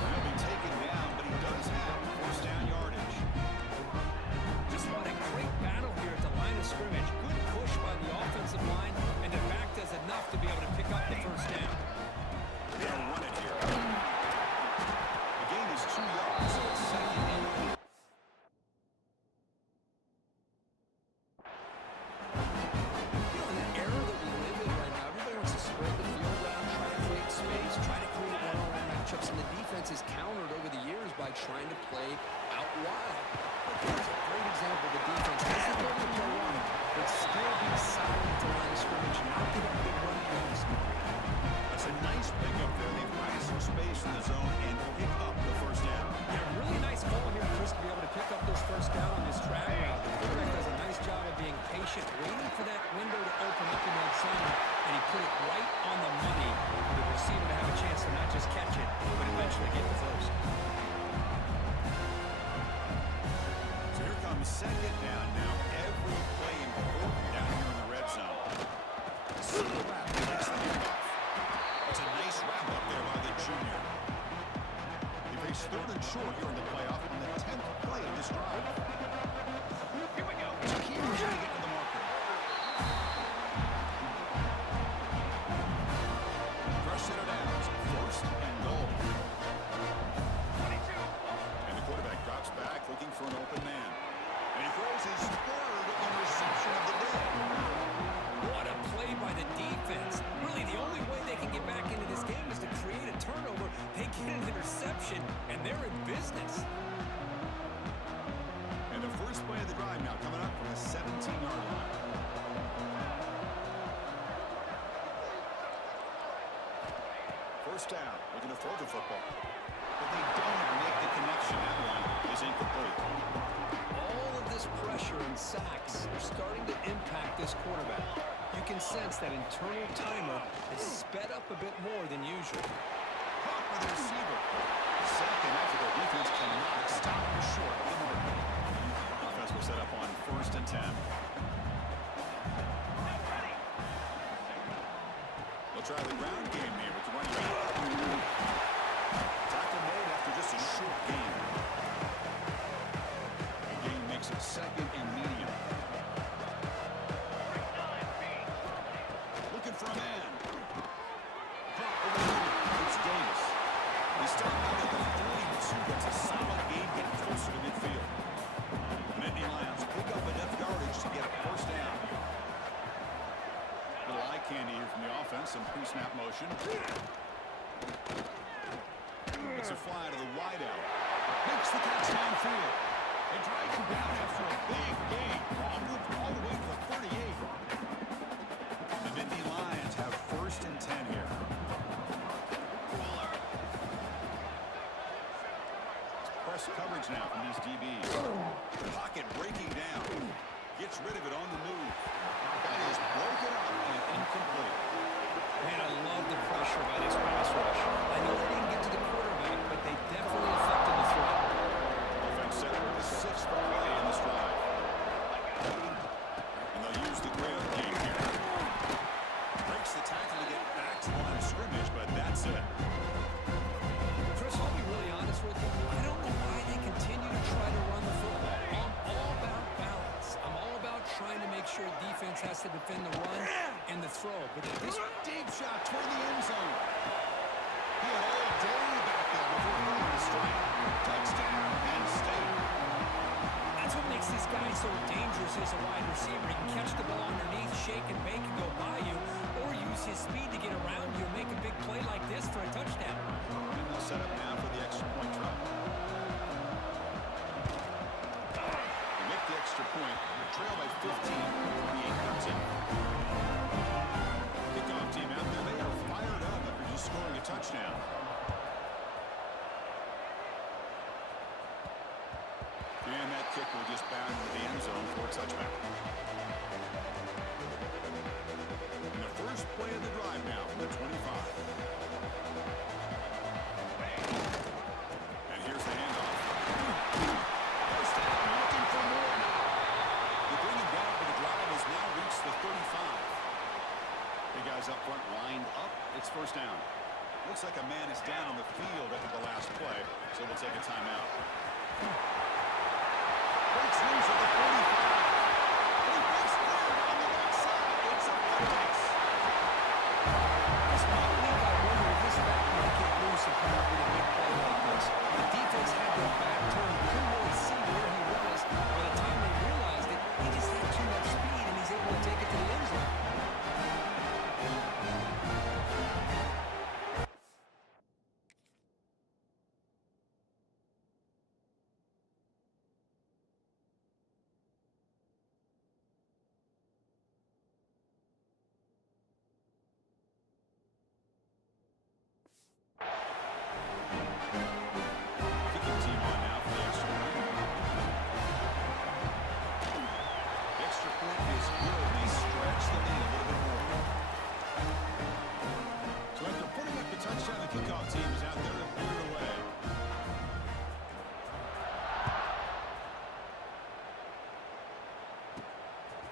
He'll be taken down, but he does have first down yardage. Just what a great battle here at the line of scrimmage. Good push by the offensive line, and the back does enough to be able to pick up the first down. They'll run it here. The gain is 2 yards, so it's second and 8. You know, in the era that we live in right now, everybody wants to spread the field out, try to create space, try to create one-on-one matchups, and the defense has countered over the years by trying to play out wide. But here's a great example of the defense has the ability to play one, but still be silent to line of scrimmage, not give up big run plays. That's a nice pickup there. They've got some space in the zone and pick up the first down. Yeah, really nice call here, Chris, to be able to pick up this first down on this drag route. The quarterback does a nice job of being patient, waiting for that window to open up in that zone, and he put it right on the money for the receiver to have a chance to not just catch it, but eventually get the first. So here comes second down now. Every play important down here in the red zone. Single wrap takes the handoff. It's a nice wrap up there by the junior. He faced third and short here in the playoff on the 10th play of this drive. Here we go! Here's trying to get to the marker. Fresh center downs, first and goal. 22! And the quarterback drops back looking for an open man. And he throws his third interception of the day. What a play by the defense. Really, the only way they can get back into this game is to create a turnover. They get an interception, and they're in business. And the first play of the drive now coming up from the 17-yard line. First down, looking to throw the football. But they don't make the connection. That one is incomplete. All of this pressure and sacks are starting to impact this quarterback. You can sense that internal timer is sped up a bit more than usual. Caught by the receiver. Second after the defense cannot stop him short of the mark. Offense will set up on first and 10. They'll try the ground game here with the running back. Tackle made after just a short gain. The gain makes it second and medium. Looking for a man. Drop over the middle. It's Davis. He stopped out at the 42. That's a solid gain getting closer to midfield. Nittany Lions pick up enough yardage to get a first down. Little eye candy here from the offense. Some pre-snap motion. It's a fly to the wideout. Makes the catch downfield. They drag him down after a big gain. Ball moved all the way to the 38. The Nittany Lions have first and 10 here. Press coverage now from these DBs. Pocket breaking down. Gets rid of it on the move. That is broken up and incomplete. Man, I love the pressure by this pass rush. I know they didn't get to the quarterback, but they definitely affected the throw. Offense set for the 6th play in this drive. And they'll use the ground game here. Breaks the tackle to get back to the line of scrimmage, but that's it. Chris, I'll be really honest with you. I don't know why they continue to try to run the football. I'm all about balance. I'm all about trying to make sure defense has to defend the run and the throw. But this Deep shot toward the end zone. He had all day back there before going to strike. Touchdown, and State. That's what makes this guy so dangerous as a wide receiver. He can catch the ball underneath, shake and bake and go by you, or use his speed to get around you and make a big play like this for a touchdown. And they'll set up now for the extra point try. They make the extra point. Trail by 15, 28-13. Kickoff team out there. They are fired up after just scoring a touchdown. And that kick will just bound into the end zone for a touchback. And the first play of the drive now from the 25. And here's the handoff. First down, looking for more now. They bring him down, but the drive has now reached the 35. The guys up front lined up. It's first down. Looks like a man is down on the field after the last play, so we'll take a timeout. Breaks loose at the 45. He breaks clear on the right side. It's a fix. This might leave I wonder if this back might get loose and come up with a big play like this. The defense had their back turned, couldn't really see where he was. By the time they realized it, he just had too much speed, and he's able to take it to the end zone. Kicking team on now for the extra point. The extra point is good. They stretch the lead a little bit more. So after putting up the touchdown, the kickoff team is out there to put it away.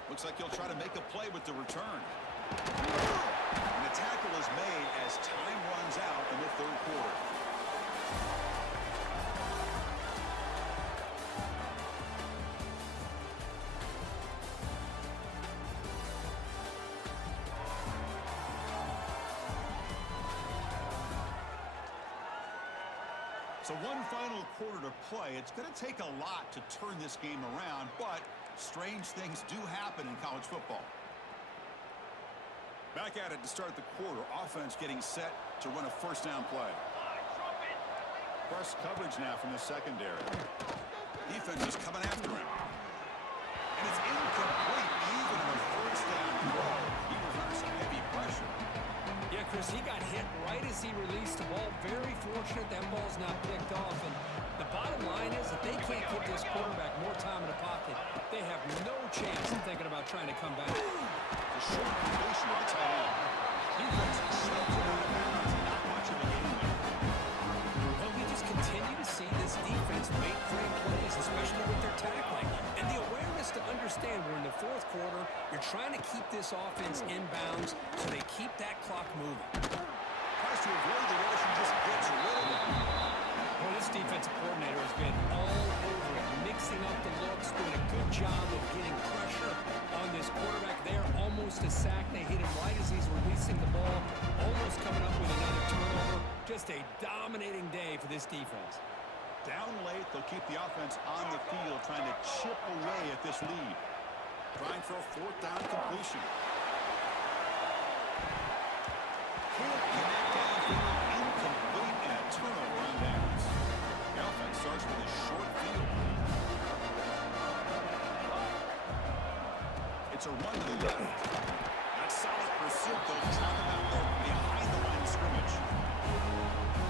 Looks like he'll try to make a play with the return. And the tackle is made as time runs out in the third quarter. So one final quarter to play. It's going to take a lot to turn this game around, but strange things do happen in college football. Back at it to start the quarter. Offense getting set to run a first down play. Press coverage now from the secondary. Defense is coming after him. And it's incomplete even on a first down throw. He was under some heavy pressure. Yeah, Chris, he got hit right as he released the ball. Very fortunate that ball's not picked off. And the bottom line is that they can't give this quarterback more time in the pocket. They have no chance of thinking about trying to come back. The short completion of the tight end. Defense shoves it out of bounds. Not much of a game there. Well, we just continue to see this defense make great plays, especially with their tackling. And the awareness to understand we're in the fourth quarter, you're trying to keep this offense in bounds so they keep that clock moving. Tries to avoid the rush and just gets rid of it. Well, this defensive coordinator has been all over it, mixing up the looks, doing a good job of getting pressure on this quarterback there. Almost a sack. They hit him right as he's releasing the ball. Almost coming up with another turnover. Just a dominating day for this defense. Down late, they'll keep the offense on the field, trying to chip away at this lead. Trying for a fourth down completion. Can't connect downfield, incomplete, and a turnover on downs. The offense starts with a short field. It's a run to the left. That's solid pursuit. They'll trap him out there behind the line of scrimmage.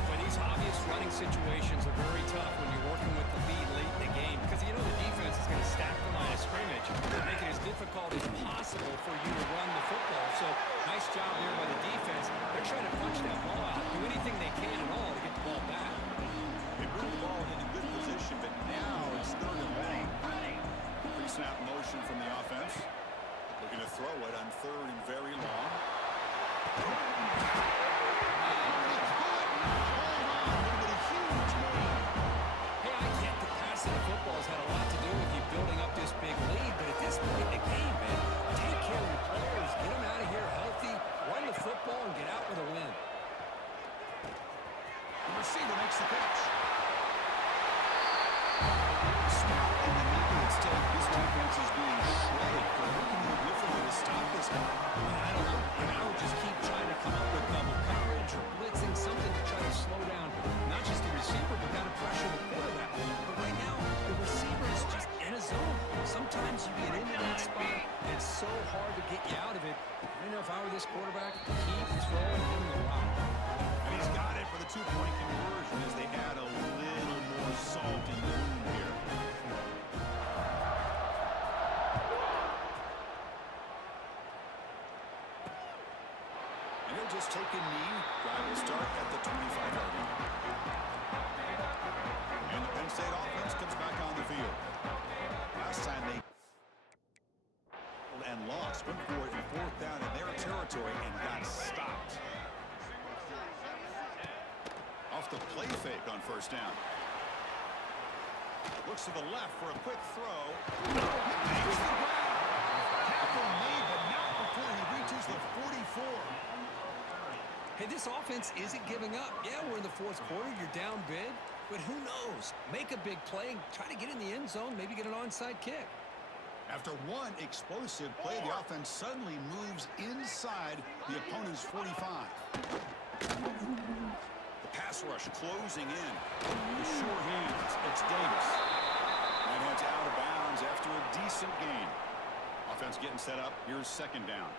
But these obvious running situations are very tough when you're working with the lead late in the game because you know the defense is going to stack the line of scrimmage and make it as difficult as possible for you to run the football. So nice job there by the defense. They're trying to punch that ball out, do anything they can at all to get the ball back. They move the ball in a good position, but now it's third and long. Pre-snap motion from the offense. Looking to throw it on third and very long. Hey, I get the passing of football has had a lot to do with you building up this big lead, but at this point in the game, man, take care of your players, get them out of here healthy, run the football, and get out with a win. The receiver makes the catch. Smart in the middle instead. This defense is being shredded. They're looking more difficult to stop this guy. I don't know. I would just keep trying to come up with double coverage or blitzing, something to try to slow down not just the receiver, but kind of pressure the quarterback. But right now, the receiver is just in a zone. Sometimes you get into that spot, and it's so hard to get you out of it. I know if I were this quarterback, keep throwing him the rock. And he's got it for the two-point conversion as they add a little more salt in the wound here. officials take a knee. Drive will start at the 25-yard line. And the Penn State offense comes back on the field. Last time they and lost, went for it in fourth down in their territory and got stopped. Off the play fake on first down. Looks to the left for a quick throw. Makes the grab. Tackle made, but not before he reaches the 44. Hey, this offense isn't giving up. Yeah, we're in the fourth quarter. You're down big. But who knows? Make a big play. Try to get in the end zone. Maybe get an onside kick. After one explosive play, the offense suddenly moves inside the opponent's 45. The pass rush closing in. The sure hands. It's Davis. And heads out of bounds after a decent gain. Offense getting set up. Here's second down.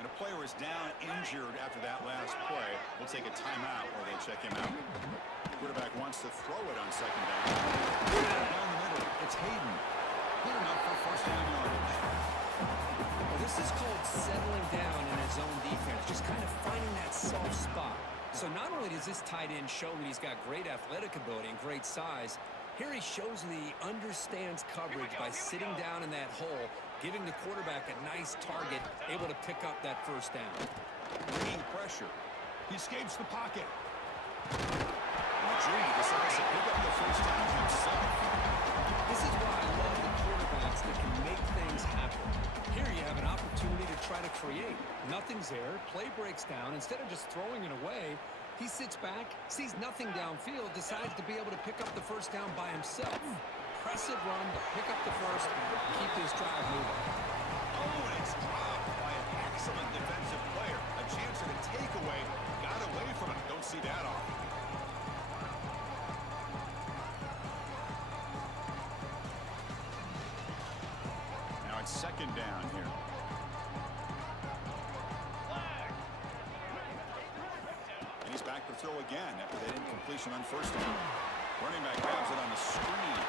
And a player is down injured after that last play. We'll take a timeout while they check him out. Quarterback wants to throw it on second down. Down the middle. It's Hayden. Good enough for first down yardage. Well, this is called settling down in his own defense, just kind of finding that soft spot. So not only does this tight end show that he's got great athletic ability and great size, here he shows that he understands coverage by sitting down in that hole, giving the quarterback a nice target, able to pick up that first down. Bringing pressure. He escapes the pocket. Gee decides to pick up the first down himself. This is why I love the quarterbacks that can make things happen. Here you have an opportunity to try to create. Nothing's there. Play breaks down. Instead of just throwing it away, he sits back, sees nothing downfield, decides to be able to pick up the first down by himself. Impressive run to pick up the first, keep this drive moving. Oh, and it's dropped by an excellent defensive player. A chance at a takeaway. Got away from it. Don't see that often. Now it's second down here. And he's back to throw again after that incompletion on first down. Running back grabs it on the screen.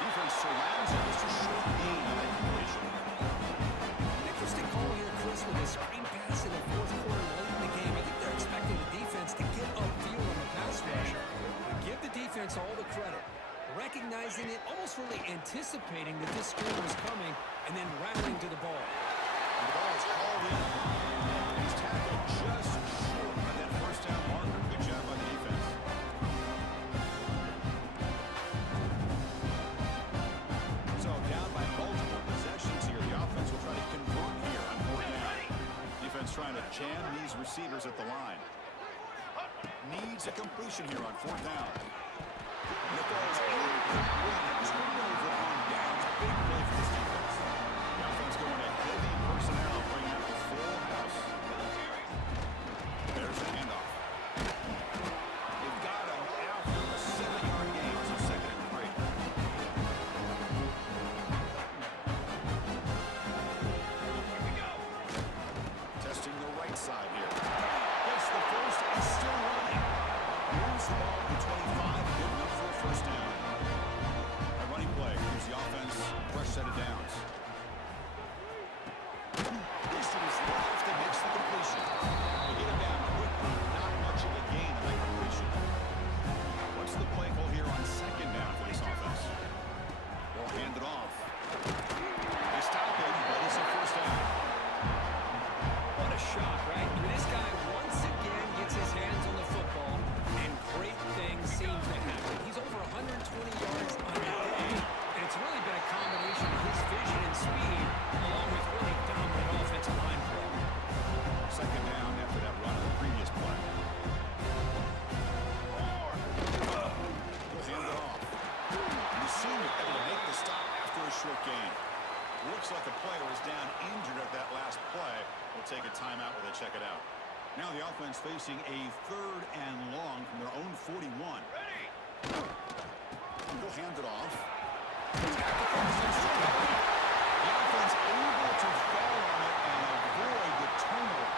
Defense surrounds it. It's a short gain on that completion. Interesting call here, Chris, with a screen pass in the fourth quarter late in the game. I think they're expecting the defense to get upfield on the pass rush. Give the defense all the credit. Recognizing it, almost really anticipating that this screen was coming, and then rallying to the ball. And the ball is called in. He's tackled just short of that first down marker. Good job by the defense. So down by multiple possessions here. The offense will try to convert here on fourth down. Defense trying to jam these receivers at the line. Needs a completion here on fourth down. And it goes incomplete. Turnover on downs. Big play for this defense. The offense going to heavy personnel, bringing out the full house. There's the handoff. They've got him out for a 7-yard gain. It's a second and 3. Here we go. Testing the right side here. Gets the first and still running. Moves the ball to 25. Good enough for a first down. A running play gives the offense a fresh set of downs. This to his left and makes the completion. They get him down quickly. Not much of a gain on that completion. What's the play call here on second down for this offense? They'll hand it off. They stop him, but it's a first down. What a shot, right? I mean, this guy once again gets his hands on the football, and great things seem to happen. He's over 120 yards on the day, and it's really been a combination of his vision and speed, along with really dominant offensive line play. Second down after that run on the previous play. They'll hand it off. And the senior able to make the stop after a short gain. Looks like a player is down injured at that last play. We'll take a timeout while they check it out. Now the offense facing a third and long from their own 41. They'll hand it off. The offense able to fall on it and avoid the turnover.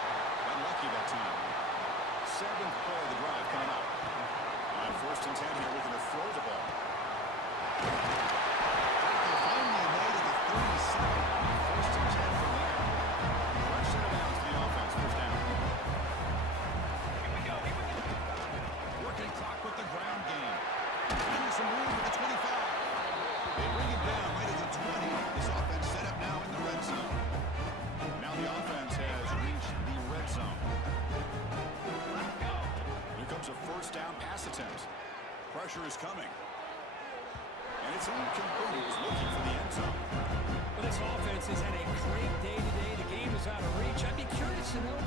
Unlucky that time. 7th play of the drive coming up. On first and 10 here, looking to throw the ball. Tackle finally made at the 37. First and 10 from there. Fresh set of downs for the offense. First down. attempts. Pressure is coming. And it's incomplete. He's looking for the end zone. Well, this offense has had a great day today. The game is out of reach. I'd be curious to know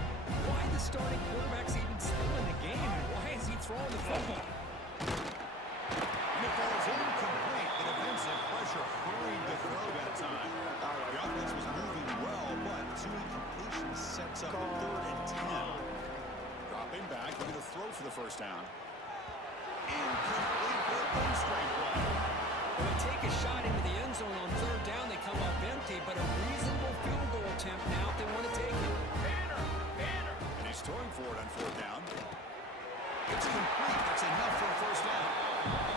why the starting quarterback's even still in the game, and why is he throwing the football? And it falls incomplete. The defensive pressure hurried the throw that time. The offense was moving well, but two incompletions sets up a 3rd and 10. Dropping back, looking to throw for the first down. Incomplete for a straight play. When they take a shot into the end zone on 3rd down, they come up empty, but a reasonable field goal attempt now if they want to take it. And he's throwing for it on 4th down. It's complete. That's enough for a first down.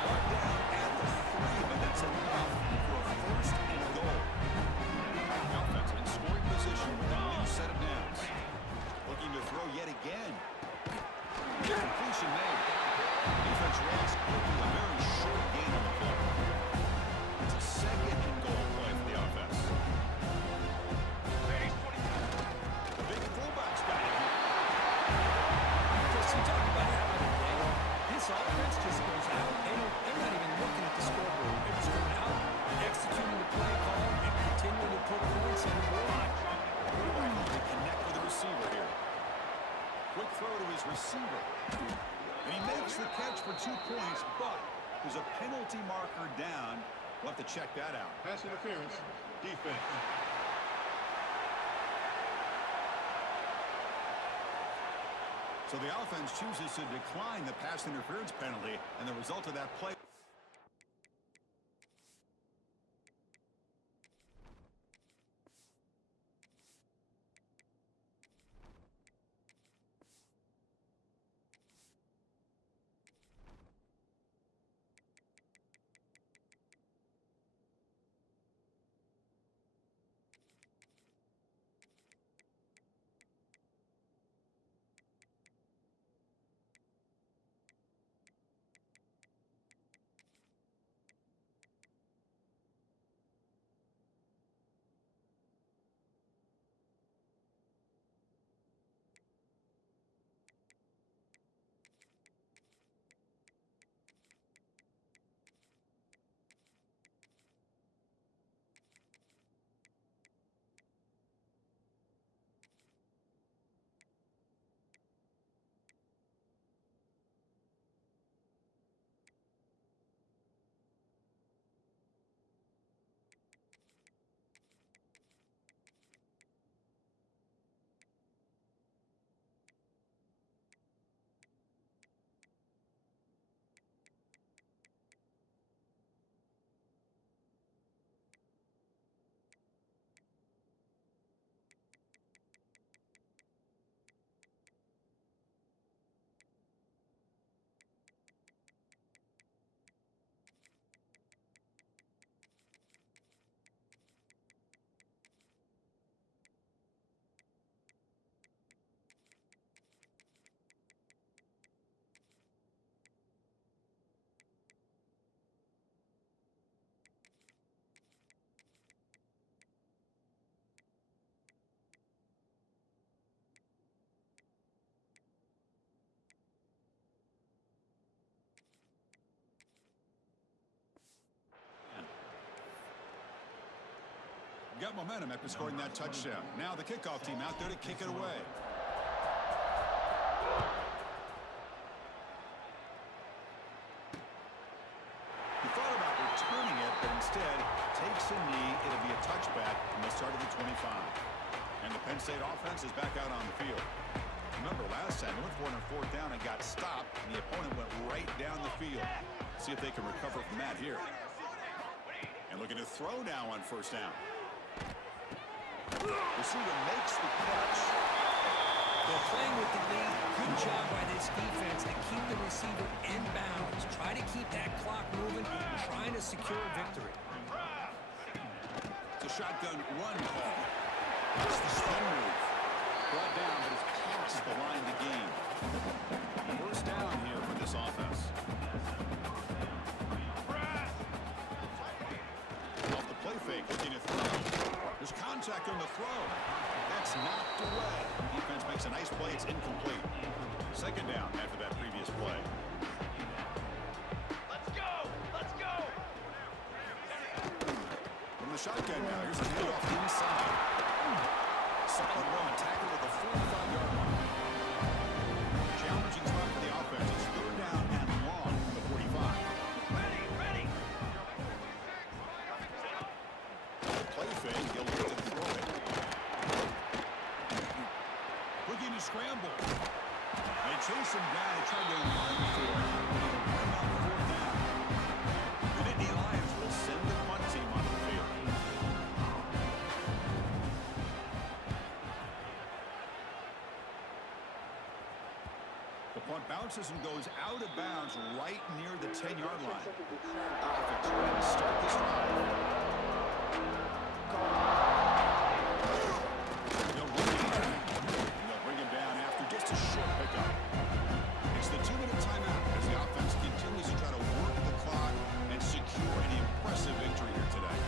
Brought down at the 3, but that's enough for a 1st and goal. The offense in scoring position with a new set of downs. Looking to throw yet again. Completion made. Defense reacts quickly. A very short gain on the play. It's a 2nd and goal play for the offense. The big fullback's back. Chris, you talk about having a play. This offense just goes out. They're not even looking at the scoreboard. They're just going out, executing the play call, and continuing to put points on the board. They connect with the receiver here. Quick throw to his receiver. And he makes the catch for 2 points, but there's a penalty marker down. We'll have to check that out. Pass interference. Defense. So the offense chooses to decline the pass interference penalty, and the result of that play. Got momentum after scoring that touchdown. Now the kickoff team out there to kick it away. He thought about returning it, but instead takes a knee. It'll be a touchback from the start of the 25. And the Penn State offense is back out on the field. Remember last time, they went for it on 4th down and got stopped, and the opponent went right down the field. See if they can recover from that here. And looking to throw now on 1st down. Receiver makes the catch. They're playing with the lead. Good job by this defense to keep the receiver in bounds. Try to keep that clock moving, trying to secure a victory. It's a shotgun run call. It's the spin move. Brought down, but it's past the line of the game. First down here for this offense. Off the play fake, looking to throw. There's contact on the throw. That's knocked away. Defense makes a nice play. It's incomplete. 2nd down after that previous play. From the shotgun now, here's a handoff inside. Solid run, tackle at the 45-yard line. Challenging spot for the offense. It's third down and long from the 45. Play fake, he'll look to throw it. Looking to scramble. They chase him down and try to run for it. Run on fourth down. The Nittany Lions will send the punt team onto the field. The punt bounces and goes out of bounds right near the 10-yard line. Offense ready to start this drive. They'll run it in. They'll bring him down after just a short pickup. It's the 2-minute timeout as the offense continues to try to work the clock and secure an impressive victory here today.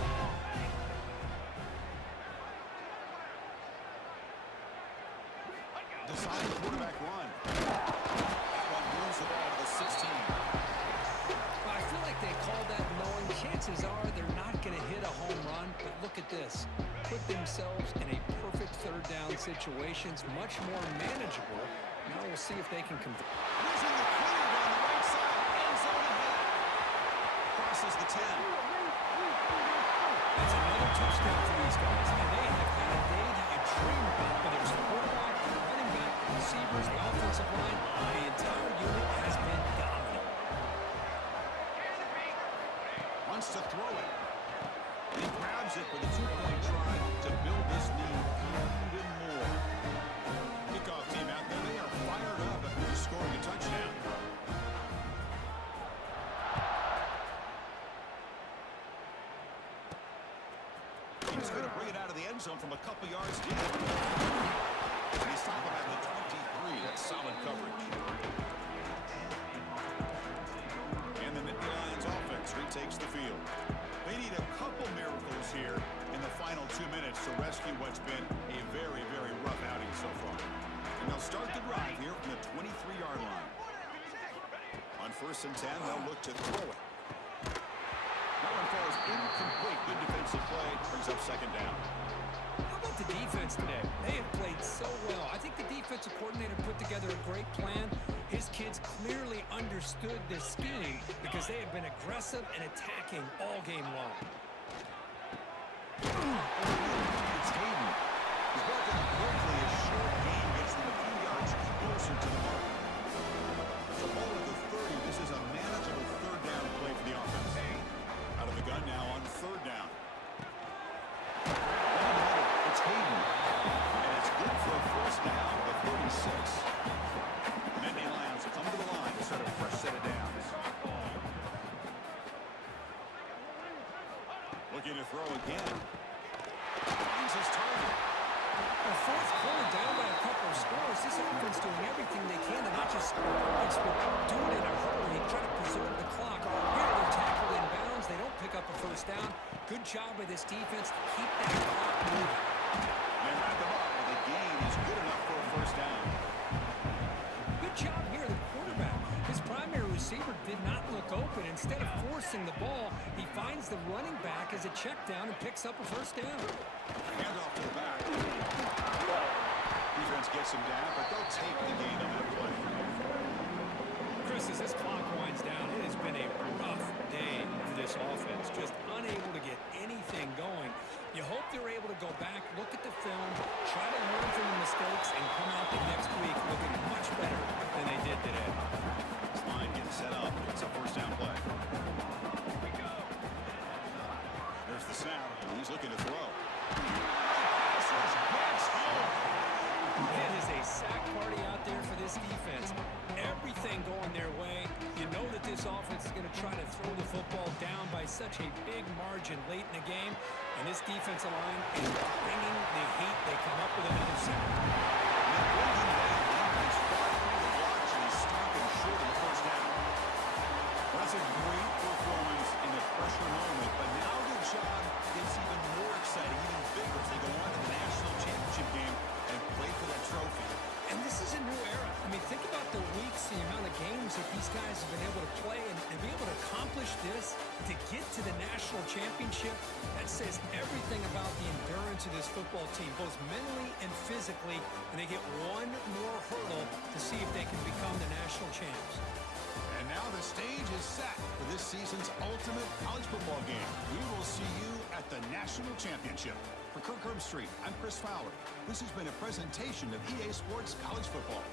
Design quarterback run. That one moves the ball to the 16. I feel like they call that knowing chances are they're not going to hit a home run, but look at this. Put themselves in a perfect third down situation. It's much more manageable. Now we'll see if they can convert. Using the clear down the right side. End zone ahead. Crosses the 10. That's another touchdown for these guys, and they have had a day that you dream about, whether it's the quarterback, the running back, the receivers, the offensive line. The entire unit has been dominant. Wants to throw it. He grabs it for the 2-point try to build this lead even more. Kickoff team out there. They are fired up after scoring a touchdown. He's going to bring it out of the end zone from a couple yards deep. And he's talking about the 23. That's solid coverage. And the Nittany Lions offense retakes the field. They need a couple miracles here in the final 2 minutes to rescue what's been a very, very rough outing so far. And they'll start the drive here from the 23-yard line. On 1st and 10, they'll look to throw it. That one falls incomplete. Good defensive play. Brings up 2nd down. How about the defense today? They have played so well. I think the defensive coordinator put together a great plan. His kids clearly understood this scheme because they have been aggressive and attacking all game long. It's Hayden. He's brought down quickly. A short game gets them a few yards closer to the mark. So ball at the 30. This is a manageable 3rd down play for the offense. Out of the gun now on 3rd down. It's Hayden. And it's good for a 1st down at the 36. Nittany Lions come to the line to start a fresh set of downs. Looking to throw again. Finds his target. A 4th quarter down by a couple of scores. This offense doing everything they can to not just score points, but do it in a hurry, try to preserve the clock. Here they're tackled in bounds. They don't pick up a 1st down. Good job by this defense to keep that clock moving. They wrap them up, but the gain is good enough for a 1st down. Good job here, the quarterback. His primary receiver did not look open. Instead of forcing the ball, he finds the running back as a check down and picks up a 1st down. Handoff to the back. Defense gets him down, but they'll take the gain on that play. Chris, as this clock winds down, it has been a rough day for this offense. Just unable to get anything going. You hope they're able to go back, look at the film, try to learn from the mistakes, and come out the next week looking much better than they did today. This line gets set up. It's a 1st down play. There's the snap. He's looking to throw. It is a sack party out there for this defense. Everything going their way. You know that this offense is going to try to throw the football down by such a big margin late in the game. And this defensive line is bringing the heat. They come up with another sack. That's a great performance in the pressure moment, but now the job gets even more exciting, even bigger as they go on to the national championship game and play for that trophy. And this is a new era. I mean, think about the weeks, the amount of games that these guys have been able to play and be able to accomplish this, to get to the national championship, that says everything about the endurance of this football team, both mentally and physically, and they get one more hurdle to see if they can become the national champs. And now the stage is set for this season's ultimate college football game. We will see you at the national championship. For Kirk Herbstreit, I'm Chris Fowler. This has been a presentation of EA Sports College Football.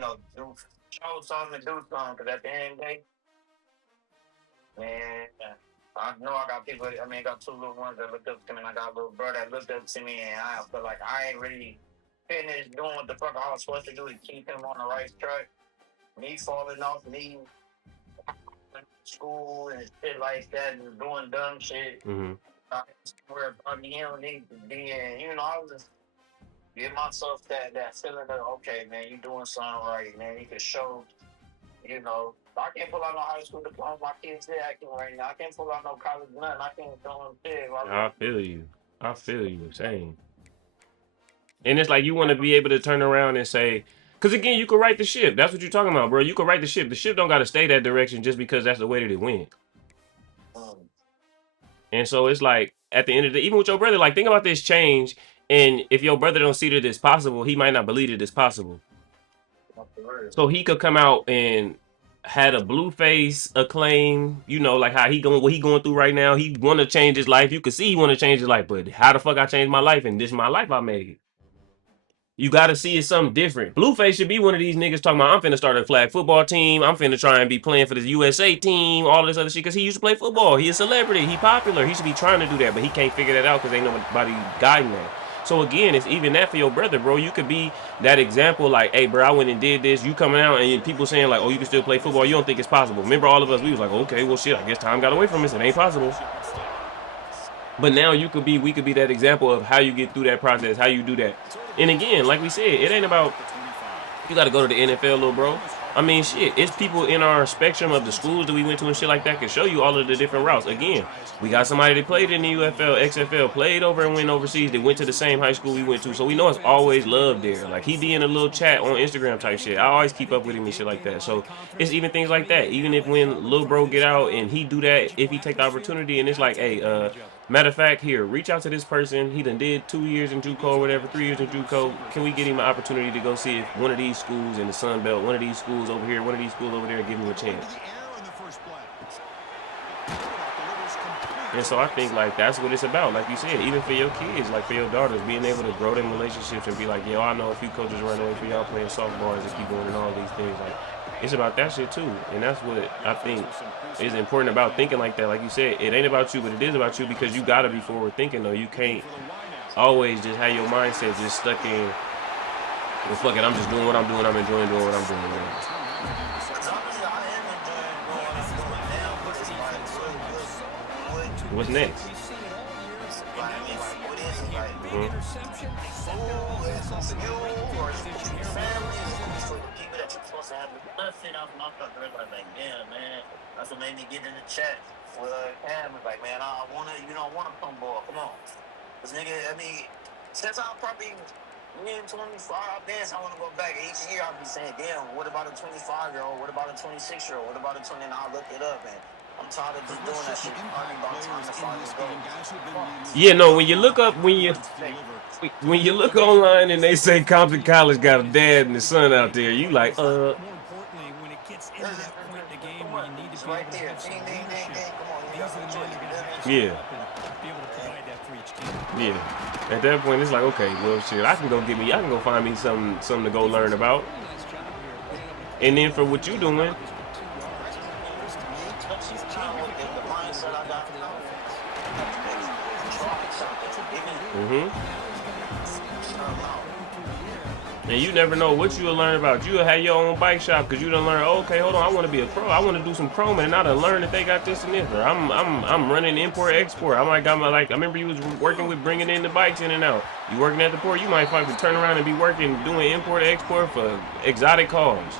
show something and do something. Because at the end of the day, man, I know I got people. I mean, I got two little ones that looked up to me, and I got a little brother that looked up to me, and I feel like I ain't really finished doing what the fuck I was supposed to do to keep him on the right track. Me falling off, me school and shit like that, and doing dumb shit. Where he don't need to be in. I was just give myself that feeling that okay, man, you doing something right, man. You can show. I can't pull out no high school diploma. My kids there acting right now. I can't pull out no college nothing. I can't do them big. I feel you. Same. And it's like you want to be able to turn around and say, because again, you could right the ship. That's what you're talking about, bro. You could right the ship. The ship don't got to stay that direction just because that's the way that it went. And so it's like at the end of the day, even with your brother, like think about this change. And if your brother don't see that it's possible, he might not believe that it's possible. So he could come out and had a blue face acclaim, like how what he going through right now. He want to change his life. You could see he want to change his life, but how the fuck I changed my life? And this is my life I made. You got to see it's something different. Blueface should be one of these niggas talking about, I'm finna start a flag football team. I'm finna try and be playing for the USA team, all this other shit, because he used to play football. He a celebrity. He popular. He should be trying to do that, but he can't figure that out because ain't nobody guiding that. So again, it's even that for your brother, bro. You could be that example like, hey, bro, I went and did this. You coming out and people saying like, oh, you can still play football. You don't think it's possible. Remember all of us, we was like, okay, well, shit, I guess time got away from us. It ain't possible. But now we could be that example of how you get through that process, how you do that. And again, like we said, it ain't about you got to go to the NFL, little bro. I mean, shit, it's people in our spectrum of the schools that we went to and shit like that can show you all of the different routes. Again, we got somebody that played in the UFL, XFL, played over and went overseas. They went to the same high school we went to, so we know it's always love there. Like he be in a little chat on Instagram type shit. I always keep up with him and shit like that. So it's even things like that. Even if when little bro get out and he do that, if he take the opportunity and it's like, hey, matter of fact, here, reach out to this person. He done did 2 years in JUCO or whatever, 3 years in JUCO. Can we get him an opportunity to go see if one of these schools in the Sun Belt, one of these schools over here, one of these schools over there, give him a chance? And so I think like that's what it's about. Like you said, even for your kids, like for your daughters, being able to grow them relationships and be like, yo, I know a few coaches right away for y'all playing softball and keep going and all these things. Like it's about that shit too. And that's what I think is important about thinking like that. Like you said, it ain't about you, but it is about you because you gotta be forward thinking though. You can't always just have your mindset just stuck in, well, fuck it, I'm just doing what I'm doing. I'm enjoying doing what I'm doing. Man. What's next? That's what made me get in the chat with Cam. Like, man, I wanna come ball. Come on, this nigga. I mean, since I probably in 25 dance, I want to go back. Each year I'll be saying, damn, what about a 25-year-old? What about a 26-year-old? What about a 20? And I'll look it up, man. I'm tired of just doing that shit. Yeah, no, when you look online and they say Compton College got a dad and a son out there, you like, More importantly, when it gets into that point in the game where you need to be able to have some leadership, these are the men that are going to have to be able to provide that for each team. Yeah. At that point, it's like, okay, well, shit, I can go find me something to go learn about. And then for what you doing, and you never know what you'll learn about. You'll have your own bike shop because you done learn, oh, okay, hold on, I want to be a pro. I want to do some chroming, and I done learned that they got this and this. Or I'm running import export. I might got my I remember you was working with bringing in the bikes in and out. You working at the port, you might probably turn around and be working doing import export for exotic cars.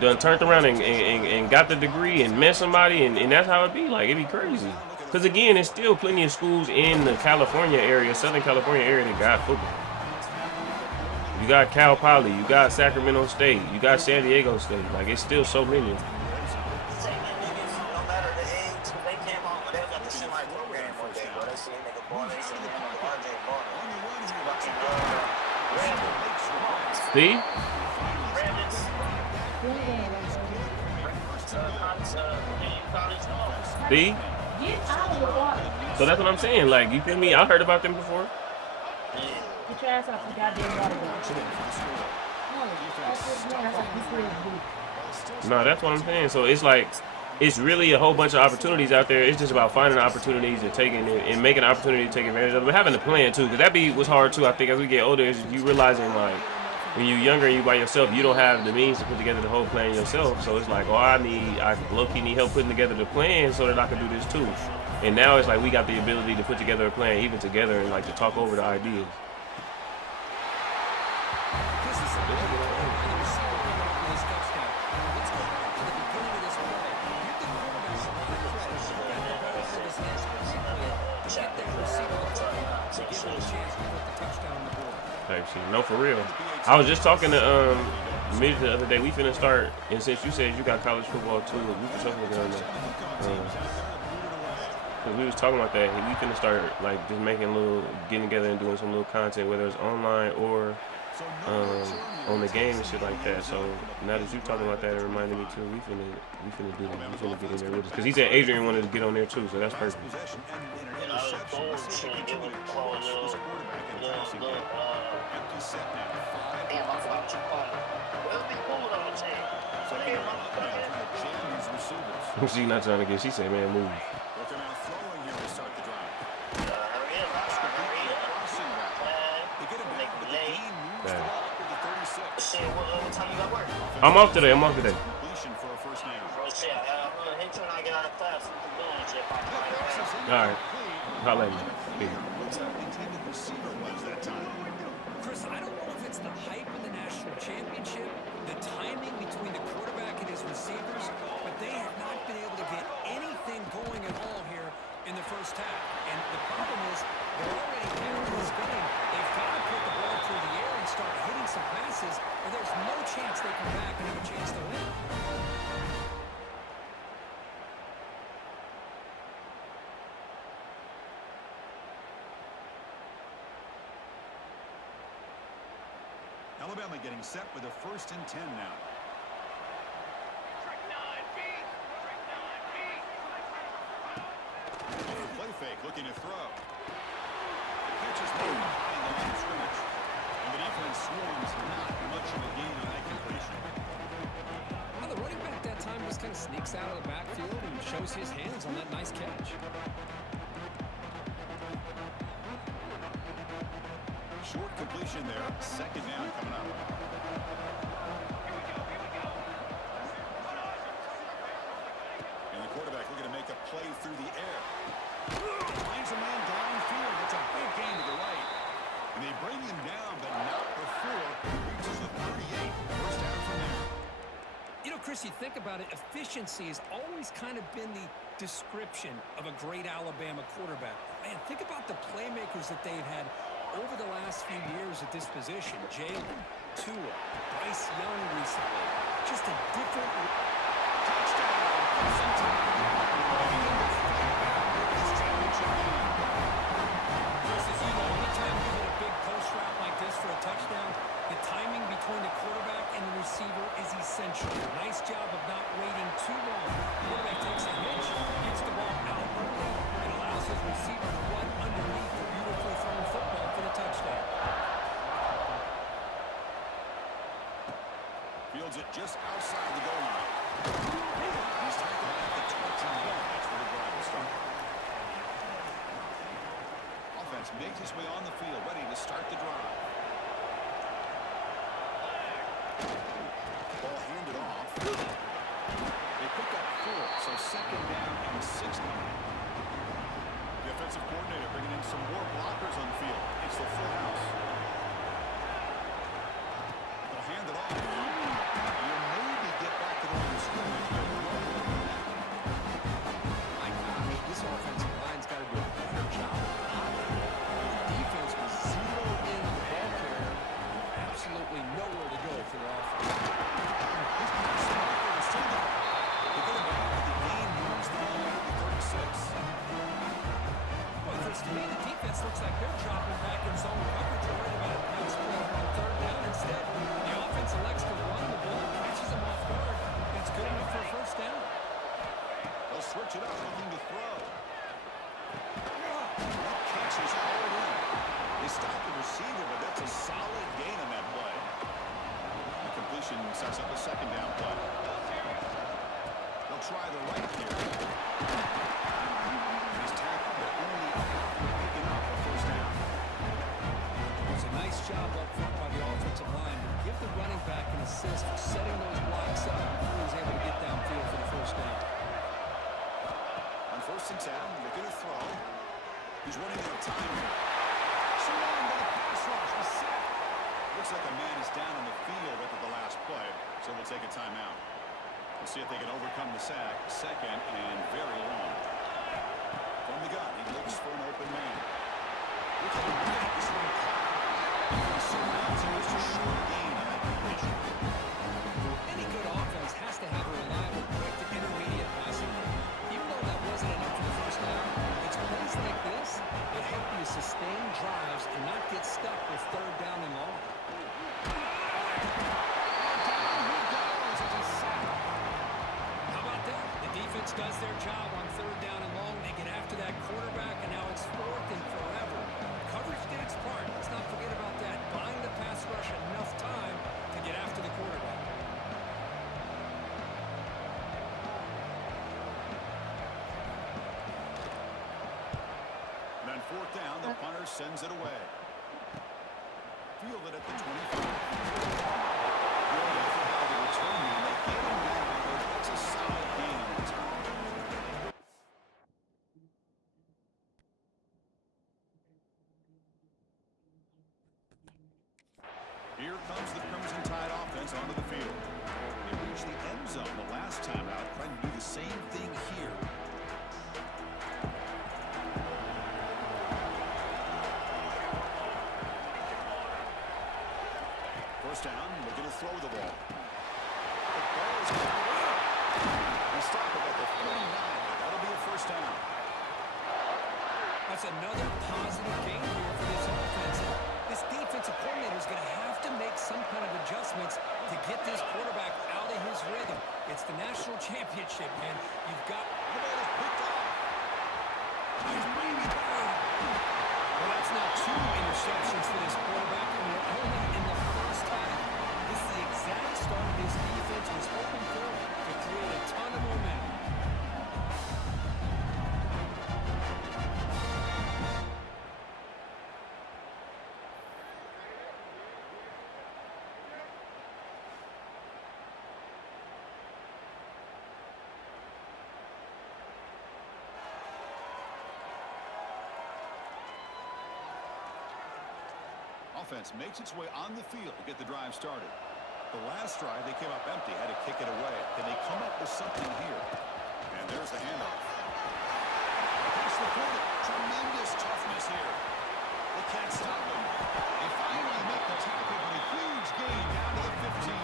Done turned around and got the degree and met somebody, and that's how it be. Like, it be crazy. Because, again, there's still plenty of schools in the California area, Southern California area that got football. You got Cal Poly, you got Sacramento State, you got San Diego State. Like, it's still so many. See? See? So that's what I'm saying. Like, you feel me? I heard about them before. Get your ass off the goddamn water bowl. No, that's what I'm saying. So it's like it's really a whole bunch of opportunities out there. It's just about finding opportunities and taking it and making an opportunity to take advantage of it. But having a plan too, because that be was hard too. I think as we get older, is you realizing like when you're younger and you by yourself, you don't have the means to put together the whole plan yourself. So it's like, oh, I low-key need help putting together the plan so that I can do this too. And now it's like we got the ability to put together a plan even together and like to talk over the ideas. No, for real. I was just talking to Midge the other day. We finna start, and since you said you got college football too, we for sure finna get on there. Cause we was talking about that. We finna start like just making getting together and doing some little content, whether it's online or on the game and shit like that. So now that you talking about that, it reminded me too. We finna do that. We finna get in there with us. Cause he said Adrian wanted to get on there too, so that's perfect. She's not trying to get. She said, "Man, move." I'm off today. All right. Holla at me. Chris, I don't know if it's the hype of the national championship, the timing between the quarterback and his receivers, but they have not been able to get anything going at all here in the first half. And the problem is they're already down to this game. They've got to put the ball through the air and start hitting some passes, or there's no chance they come back and have a chance to win. Alabama getting set with a 1st and 10 now. Play fake, looking to throw. Catch is made behind the line of scrimmage. And the defense swarms not much of a gain on that completion. Well, the running back that time just kind of sneaks out of the backfield and shows his hands on that nice catch. Short completion there. 2nd down coming up. And the quarterback looking to make a play through the air. Finds a man downfield. It's a big gain to the right. And they bring him down, but not before he reaches the 38. First down from there. You know, Chris, you think about it, efficiency has always kind of been the description of a great Alabama quarterback. Man, think about the playmakers that they've had over the last few years at this position. Jalen, Tua, Bryce Young recently. Just a different touchdown. Chris, as you know, anytime you hit a big post route like this for a touchdown, the timing between the quarterback and the receiver is essential. Nice job of not waiting too long. The quarterback takes a hitch, gets the ball out early, and allows his receiver to run underneath the beautifully thrown football for the touchdown. Fields it just outside the goal line. He's taken at the 20 yards for the drive to start. Offense makes its way on the field, ready to start the drive. Ball handed off. They pick up 4, so 2nd down and 60. The offensive coordinator bringing in some more blockers on the field. It's the full house. They'll hand it off. You maybe get back to the line of scrimmage. My gosh, this offensive line's got to do a better job. The defense was zeroed in on the ball carrier. Absolutely nowhere to go for the offense. To me, the defense looks like they're dropping back in zone coverage right about Sets up a second down play. They'll try the right here. He's tackled, but only picking up a first down. It's a nice job up front by the offensive line. Give the running back an assist for setting those blocks up before he was able to get downfield for the first down. On 1st and 10, they're going to throw. He's running out of time here. Surrounded by the pass rush. He's sacked. Looks like a man is down on the field after the last play, so we'll take a timeout. We'll see if they can overcome the sack. Second and very long. From the gun, he looks for an open man. Look at him get this one caught. He surrounds him. It's a short gain on that completion. Any good offense has to have a reliable, quick to intermediate passing. Even though that wasn't enough for the first down, it's plays like this that help you sustain drives and not get stuck with 3rd down and long. How about that? The defense does their job on 3rd down and long. They get after that quarterback, and now it's 4th and forever. Coverage did its part. Let's not forget about that. Buying the pass rush enough time to get after the quarterback. And on 4th down, the punter sends it away. Fielded at the 25. Good for how the return man. They get him down. That's a solid gain on the turn. Here comes the Crimson Tide offense onto the field. They reached the end zone the last time out, trying to do the same thing here. First down, looking to throw the ball. The ball is coming out. They stop it at the 49. That'll be a first down. That's another positive game here for this offense. And this defensive coordinator is going to have to make some kind of adjustments to get this quarterback out of his rhythm. It's the national championship, man. You've got... The ball is picked off. He's bringing it down. Well, that's now 2 interceptions for this quarterback, and we're only in the first half. This is the exact start this defense was hoping for to create a ton of momentum. Offense makes its way on the field to get the drive started. The last drive, they came up empty, had to kick it away. Can they come up with something here? And there's the handoff. Across the point. Tremendous toughness here. They can't stop him. They finally make the tackle, but a huge gain down to the 15.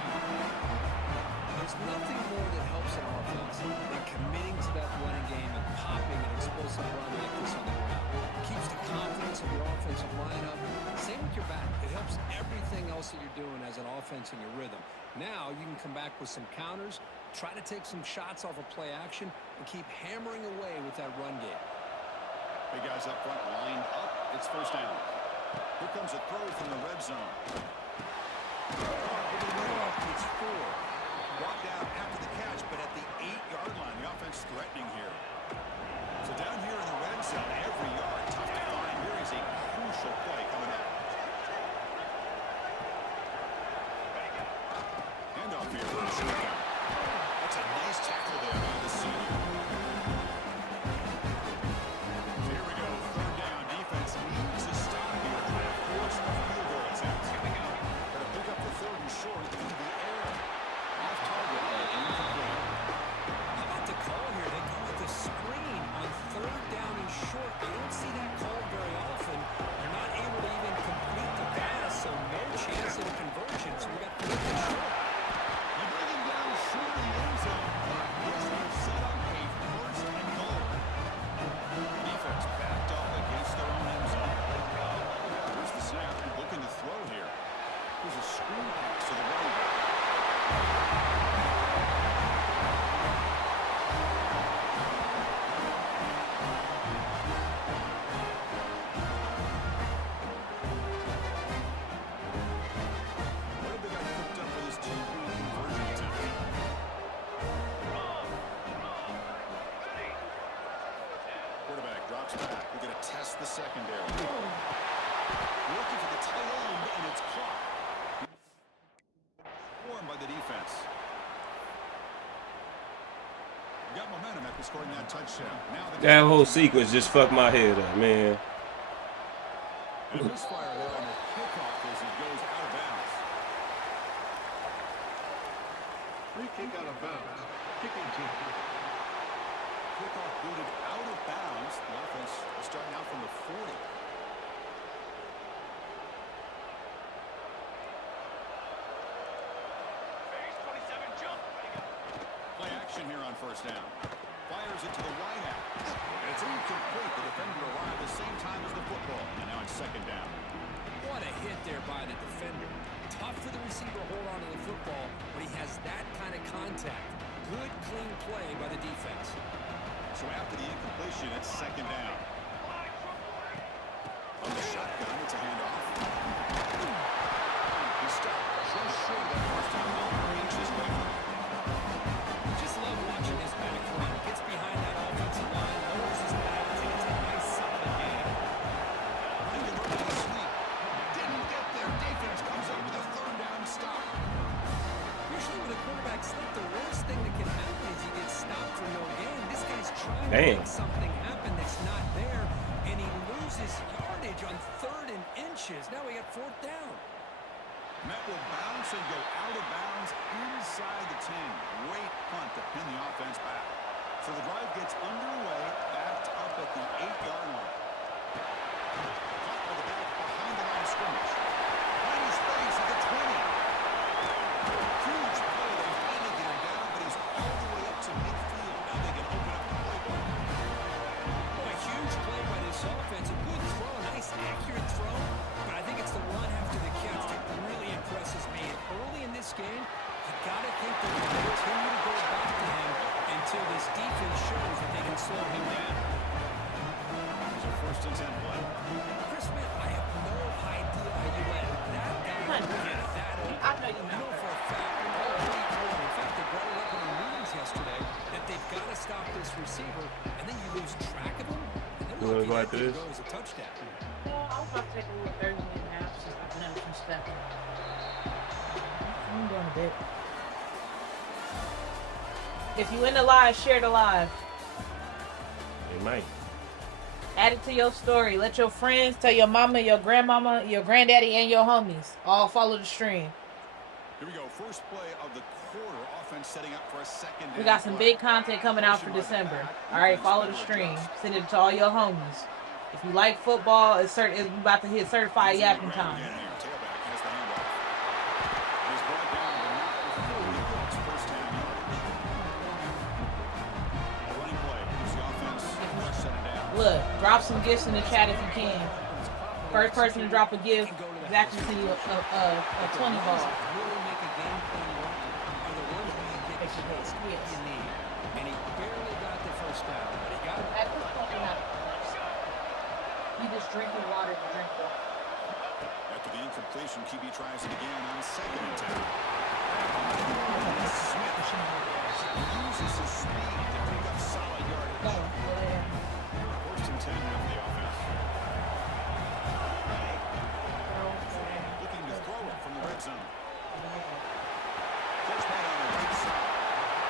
There's nothing more that helps an offense than committing to that running game and popping an explosive run like this on the ground. It keeps the confidence of your offensive lineup. Same with your back. It helps everything else that you're doing as an offense in your rhythm. Now you can come back with some counters, try to take some shots off of play action, and keep hammering away with that run game. Big guys up front lined up. It's first down. Here comes a throw from the red zone. It's 4. Brought down after the catch, but at the 8-yard line, the offense threatening here. So down here in the red zone, every yard tough to find. Here is a crucial play coming up. Handoff here for the shotgun. That's a nice tackle there by the senior. So here we go, 3rd down. Defense needs to stop here, trying to force a field goal attempt. Here we go. Gonna pick up the 3rd and short into the air. Off target and incomplete. How about the call here? They call it the screen on 3rd down and short. You don't see that called very often. They're not able to even complete the pass, so no chance of a conversion. So we got 3rd and short. You bring him down short in the end zone, but this will set up a 1st and goal. Defense backed up against their own end zone. Here's the snap, looking to throw here. Here's a screen pass to the running back. What have they got cooked up for this 2-point conversion in scoring that touchdown. Now the That whole sequence just fucked my head up, man. and a misfire there on the kickoff as he goes out of bounds. Free kick out of bounds. Kicking team. Kickoff booted out of bounds. The offense will start now from the 40. Play action here on first down. Fires it to the wide out. And it's incomplete. The defender arrived at the same time as the football. And now it's second down. What a hit there by the defender. Tough for the receiver to hold on to the football when he has that kind of contact. Good, clean play by the defense. So after the incompletion, it's second down. On the shotgun, it's a handoff. He stopped just short of that first down. Inches away from it. Just love watching his back run. Gets behind that offensive line, lowers his back, and it's a nice, solid game. Running the run out of sweep. Didn't get there. Defense comes up with a third down stop. Usually when a quarterback slips, the worst thing that can happen is he gets stopped for no gain. This guy's trying to make something happen that's not there, and he loses yardage on 3rd and inches. Now we got 4th down. Met will bounce and go out of bounds inside the 10. Great punt to pin the offense back. So the drive gets underway, backed up at the 8-yard line. Caught by the back behind the line of scrimmage. Find his face at the 20. Huge play. They finally get him down, but he's all the way up to midfield. Now they can open up the playbook. A huge play by this offense. A good throw, a nice accurate throw, but I think it's the run after the catch that really impresses me. And early in this game, you got to think they're going to continue to go back to him until this defense shows that they can slow him down. Here's a 1st and 10 play. Chris Smith, I have no idea how you let that guy get that open. I know you I know for a fact, all week long, in fact, they brought it up in the meetings yesterday, that they've got to stop this receiver, and then you lose track of him, and then You lucky like that this? goes a touchdown. Well, I was about to take a little 30-minute nap since I've been out from stepping. I'm doing a bit. If you in the live, share the live. They might. Add it to your story. Let your friends, tell your mama, your grandmama, your granddaddy, and your homies all follow the stream. Here we go. First play of the quarter. Offense setting up for a second down. We got some big content coming out for December. All right, follow the stream. Send it to all your homies. If you like football, it's about to hit certified yapping time. Tailback has the handoff. And is brought down to the 9 before he gets first down yardage. A running play. Here's the offense. Set it down. Look, drop some gifts in the chat if you can. First person to drop a gift, Zach will send you a 20 ball. Really make a game plan work are the ones where you get the hits you need. And he barely got the first down, but he got it. At this point, you're not. You just drinking water to drink water. After the incompletion, QB tries it again on 2nd and 10. Smith uses his speed to pick up solid yardage. Go ahead. 1st and 10 now for the offense. Looking to throw it from the red zone. First play on the right side.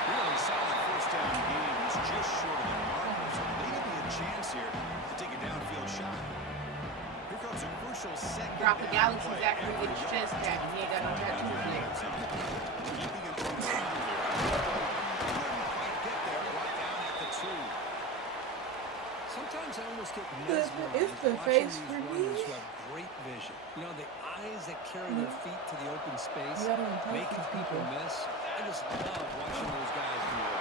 Really solid first down game. He's just short of the marker, so maybe a chance here to take a downfield shot. Here comes a crucial second Drop a down galaxy, play Zach will after get his chest tagged. He ain't got no tattoos yet. keeping him from the ground here. Couldn't quite get there. Brought down at the 2. Sometimes I almost get mesmerized It's the watching face these for runners me. who have great vision. You know, the eyes that carry their feet to the open space, You gotta entice making these people people. miss. I just love watching those guys do it.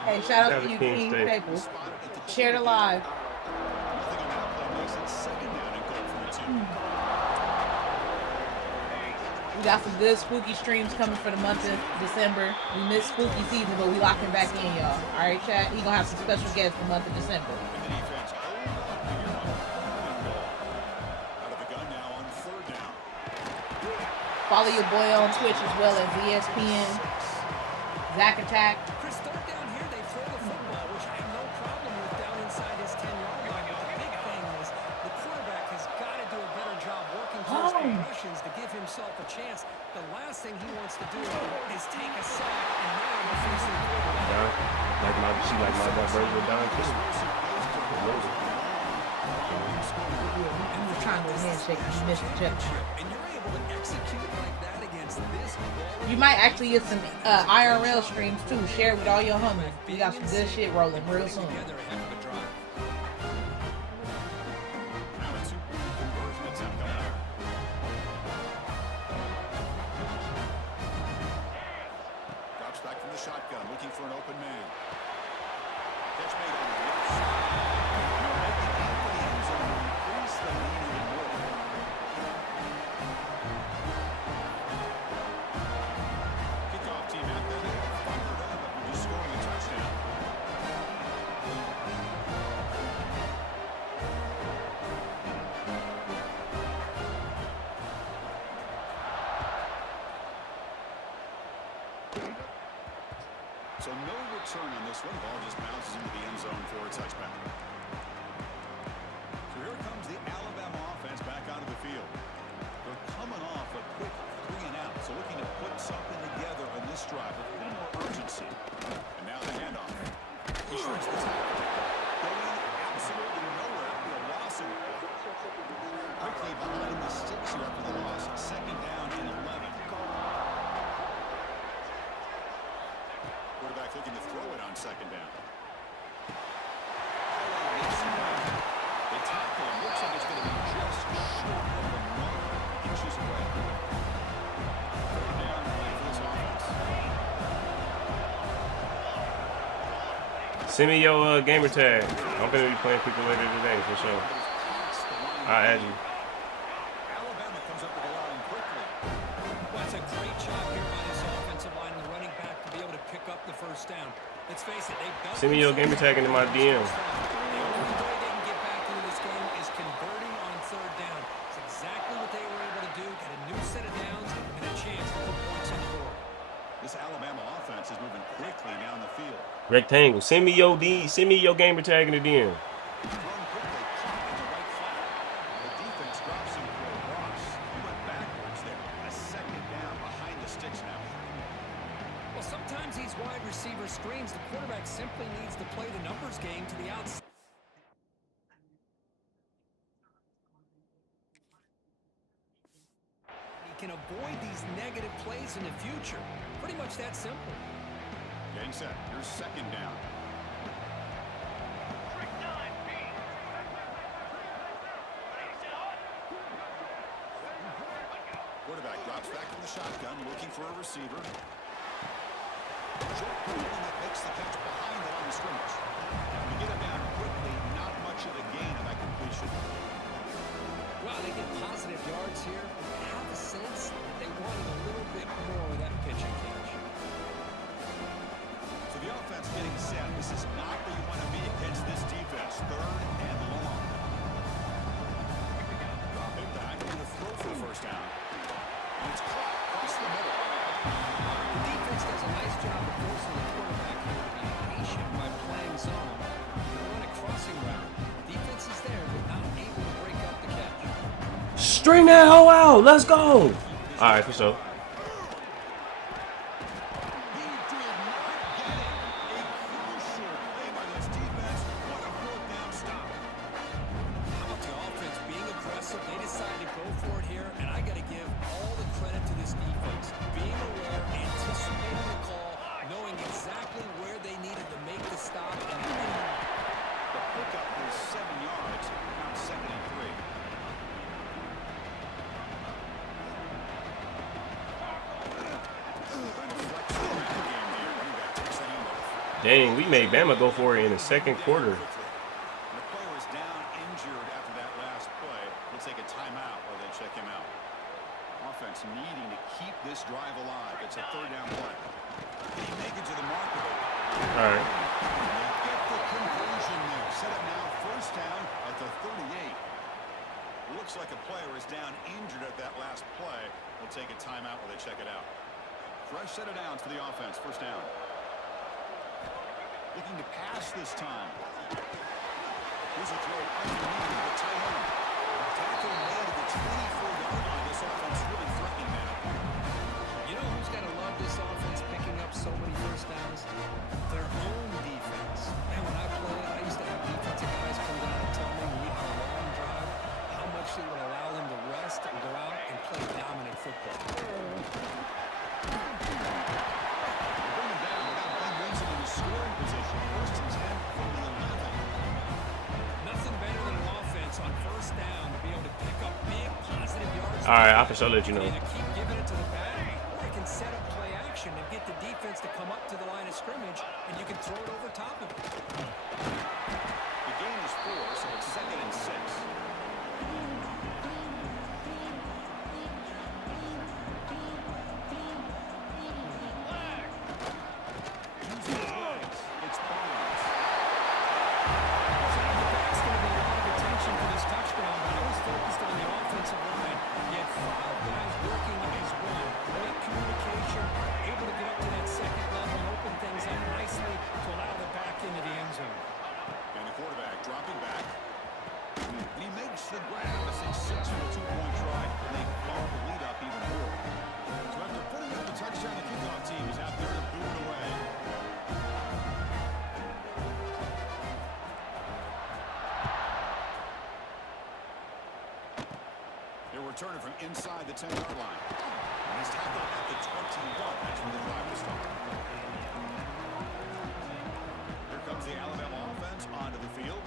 Hey, shout out Shout to out you, to King King State. Staples. Spotted at the Share the live. Nothing on that play makes it second down and goal from the 2. We got some good spooky streams coming for the month of December. We missed spooky season, but we locking back in, y'all. All right, chat. He gonna have some special guests for the month of December. And the defense holds on here on the 4th and goal. Out of the gun now on 3rd down. Follow your boy on Twitch as well as ESPN. Zach Attack. Chris, third down here, they throw the football, which I have no problem with down inside his 10-yard line. But the big thing is the quarterback has got to do a better job working towards progressions is to give himself a chance. The last thing he wants to do is take a sack and now they're facing the quarterback. She like my version of Don too. I'm just trying to handshake. You missed the check. And you're able to execute like that against this ball. You might actually get some IRL streams too. Share with all your homies. We got some good shit rolling real soon. Together a heck of a drive. Now it's conversion attempt coming up. Drops back from the shotgun, looking for an open man. Catch made on the left side. Making it for the end zone to increase the lead even more. Kickoff team out there, fired up after just scoring a touchdown. So no return on this one. Ball just bounces into the end zone for a touchback. So here comes the Alabama offense back onto the field. They're coming off a quick 3 and out. So looking to put something together on this drive with a little more urgency. And now the handoff. He shrinks the tackle. Going absolutely nowhere after a loss of quickly behind the sticks here after the loss. Second down and 11. Quarterback looking to throw it on second down. They tackle him. Looks like it's going to be just short of the mark. Inches away. Third down play for this offense. Send me your gamer tag. I'm gonna be playing people later today for sure. I'll add you. Alabama comes up with the line quickly. Well, it's a great job here by this offensive line and the running back to be able to pick up the first down. Let's face it, they've done Send me your gamer tag into my DM. The only way they can get back into this game is converting on third down. It's exactly what they were able to do. Get a new set of downs and a chance to put points on the board. This Alabama offense is moving quickly down the field. Rectangle. Send me your gamer tag in the DM. Thrown quickly, caught in the right flat. The defense drops him for a loss. He went backwards there. A second down behind the sticks now. Well, sometimes these wide receiver screens, the quarterback simply needs to play the numbers game to the outside. He can avoid these negative plays in the future. Pretty much that simple. Getting set. Here's second down. Quarterback drops back from the shotgun, looking for a receiver. Short one that makes the catch behind the line of scrimmage. To get him down quickly, not much of a gain on that completion. Wow, they get positive yards here. I have a sense that they wanted a little bit more of that pitching catch. So the offense getting set. This is not where you want to be against this defense. Third and long. Drop it back and a throw for the first down. And it's caught across the middle. The defense does a nice job of forcing the quarterback here to be patient by playing zone. They run a crossing route. Defense is there, but not able to break up the catch. String that hoe out. Let's go. All right, for sure. He did not get it. A crucial play by this defense. What a fourth down stop. How about the offense being aggressive? They decided to go for it here, and I got to give all the credit to this defense. Being aware, anticipating the call, knowing exactly where they needed to make the stop, and hitting it. The pickup is 7 yards. Now second and 3. Dang, we made Bama go for it in the second quarter. The player is down injured after that last play. We'll take a timeout while they check him out. Offense needing to keep this drive alive. It's a third down play. Can he make it to the marker? All right. Get the conversion there. Set up now first down at the 38. Looks like a player is down injured at that last play. We'll take a timeout while they check it out. Fresh set of downs for the offense. First down. Looking to pass this time. Here's a throw underneath the tight end. Tackle made at the 24-yard line. The this offense really threatening now. You know who's got to love this offense picking up so many first downs? Their own defense. Man, when I played, I used to have defensive guys come down and tell me when we had a long drive how much it would allow them to rest and go out and play dominant football. Scoring position, 1st and 10 from the 11. Nothing better than an offense on 1st down to be able to pick up big positive yards. All right, I can let you know. Keep giving it to the back, or you can set up play action and get the defense to come up to the line of scrimmage, and you can throw it over top of it. The gain is 4, so it's 2nd and 6. Returning from inside the 10-yard line. And he's tackled at the 21. That's where the drive will start. Here comes the Alabama offense onto the field.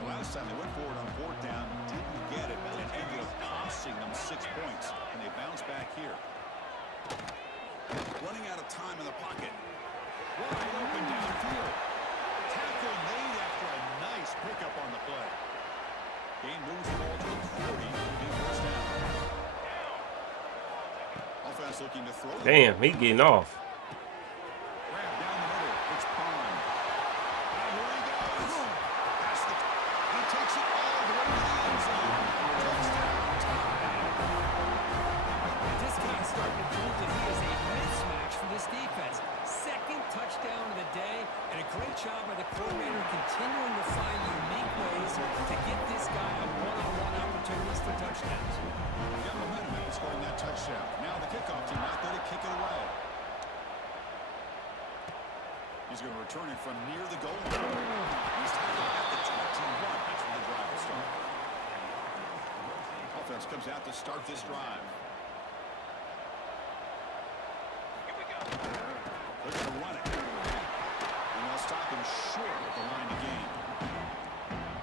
The last time they went forward on 4th down, didn't get it, but it ended up costing them 6 points. And they bounce back here. Running out of time in the pocket. Wide open downfield. Tackle made after a nice pickup on the play. Game moves the ball to the 40. First down. Offense looking to throw. Damn, he getting off. Grab down the middle. It's Bama. And here he goes. He takes it all the way to the end zone. Touchdown time. This guy's starting to prove that he is a mismatch for this defense. 2nd touchdown of the day, and a great job by the coordinator continuing to find unique ways to get this guy on one-on-one opportunities for touchdowns. Got momentum after scoring that touchdown. Now the kickoff team out there to kick it away. He's going to return it from near the goal line. He's tackled at the 21. That's where the drive will start. Offense comes out to start this drive. Here we go. They're going to run it. And they'll stop him short at the line to gain.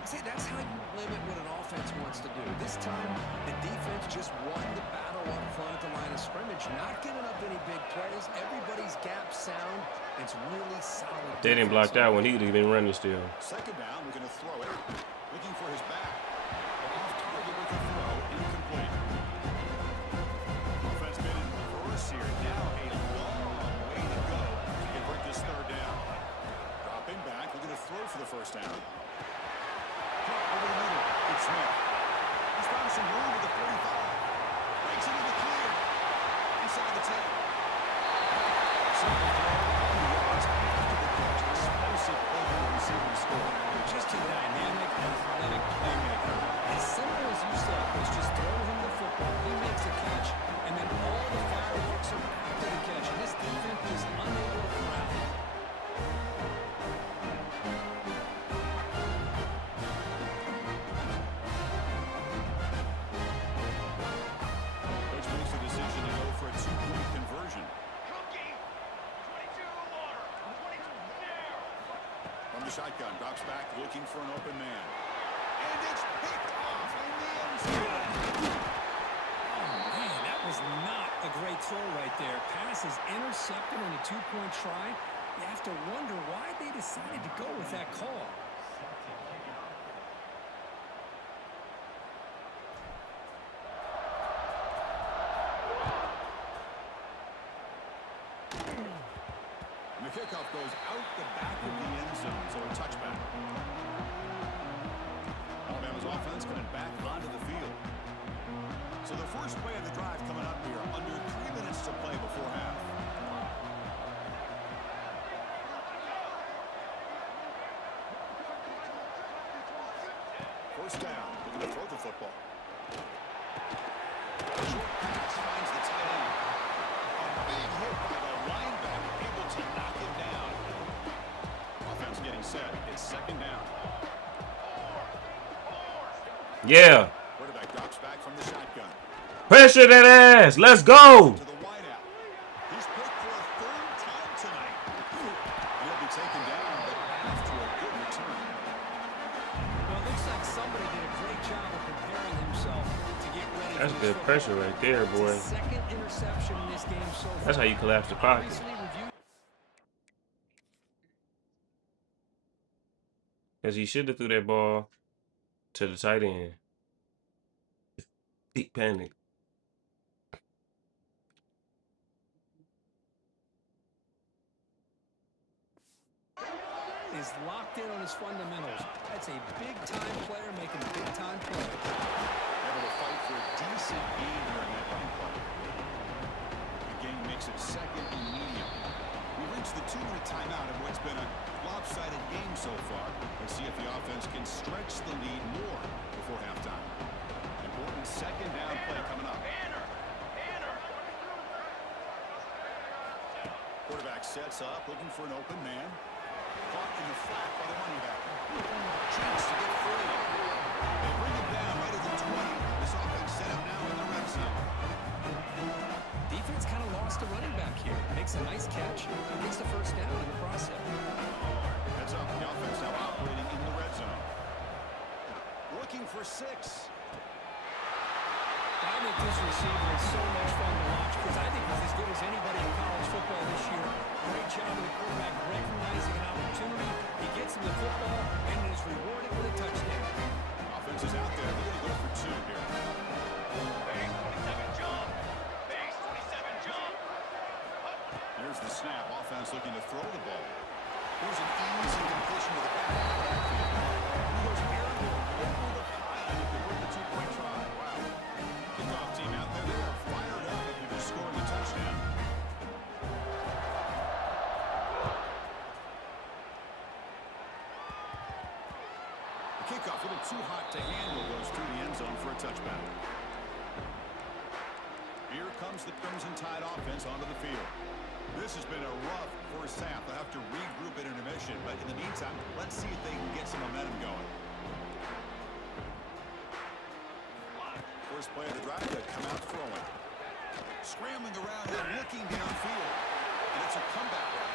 See, that's how you limit what an offense wants to do. This time, the defense just won the battle up front at the line of scrimmage, not giving up any big plays. Everybody's gap sound. It's really solid. They didn't block that one. He'd even running still. 2nd down, we're going to throw it. Looking for his back. Off target with the throw. Incomplete. Offense been in reverse here. Now a long way to go to convert this 3rd down. Dropping back. We're going to throw for the 1st down. Over the middle. It's Smith. He's found some room with the 45. Breaks into the clear. Inside the 10. Simple throw. On the yards after the catch. Explosive over the receiving score. Just a dynamic, athletic playmaker. As simple as you said, was just throw him the football. He makes a catch, and then all the fireworks are after the catch. And this defense is unable to corral him. Shotgun drops back, looking for an open man. And it's picked off in the end zone. Oh, man, that was not a great throw right there. Pass is intercepted on a 2-point try. You have to wonder why they decided to go with that call. The kickoff goes out the back of the end zone, so a touchback. Alabama's offense coming back onto the field. So the first play of the drive coming up here, under 3 minutes to play before half. First down, looking to throw the football. Short Yeah. Quarterback drops back from the shotgun. Pressure that ass. Let's go. To the wideout. He's picked for a third time tonight. He'll be taken down, but after a good return. Well, it looks like somebody did a great job of preparing himself to get ready. That's for good this pressure football. right there, boy. It's his second interception in this game so far. That's how you collapse the pocket. Obviously reviewed. Because he should have threw that ball to the tight end. Deep panic. Is locked in on his fundamentals. That's a big-time player making big-time plays. Able to fight for a decent gain during that run play. The game makes it second and medium. We reached the 2-minute timeout of what's been a lopsided game so far. Let's see if the offense can stretch the lead more before halftime. Important second down play coming up. Quarterback sets up, looking for an open man. Caught in the flat by the running back. Chance to get free. They bring him down right at the 20. This offense set up now in the red zone. Defense kind of lost a running back here. Makes a nice catch. Gets the first down in the process. Heads up. The offense now operating in the red zone. Looking for 6. I think this receiver is so much fun to watch because I think he's as good as anybody in college football this year. Great job of the quarterback recognizing an opportunity. He gets him the football and is rewarded with a touchdown. Offense is out there. They're going to go for 2 here. Base 27 jump. Base 27 jump. Here's the snap. Offense looking to throw the ball. Here's an easy completion to the back of the backfield. He goes airborne over the pile to convert the 2-point try. Wow. Kickoff team out there. They are fired up after just scoring the touchdown. The kickoff a little too hot to handle. Goes through the end zone for a touchback. Here comes the Crimson Tide offense onto the field. This has been a rough first half. They'll have to regroup at intermission, but in the meantime, let's see if they can get some momentum going. First play of the drive, they come out throwing. Scrambling around and looking downfield. And it's a comeback run.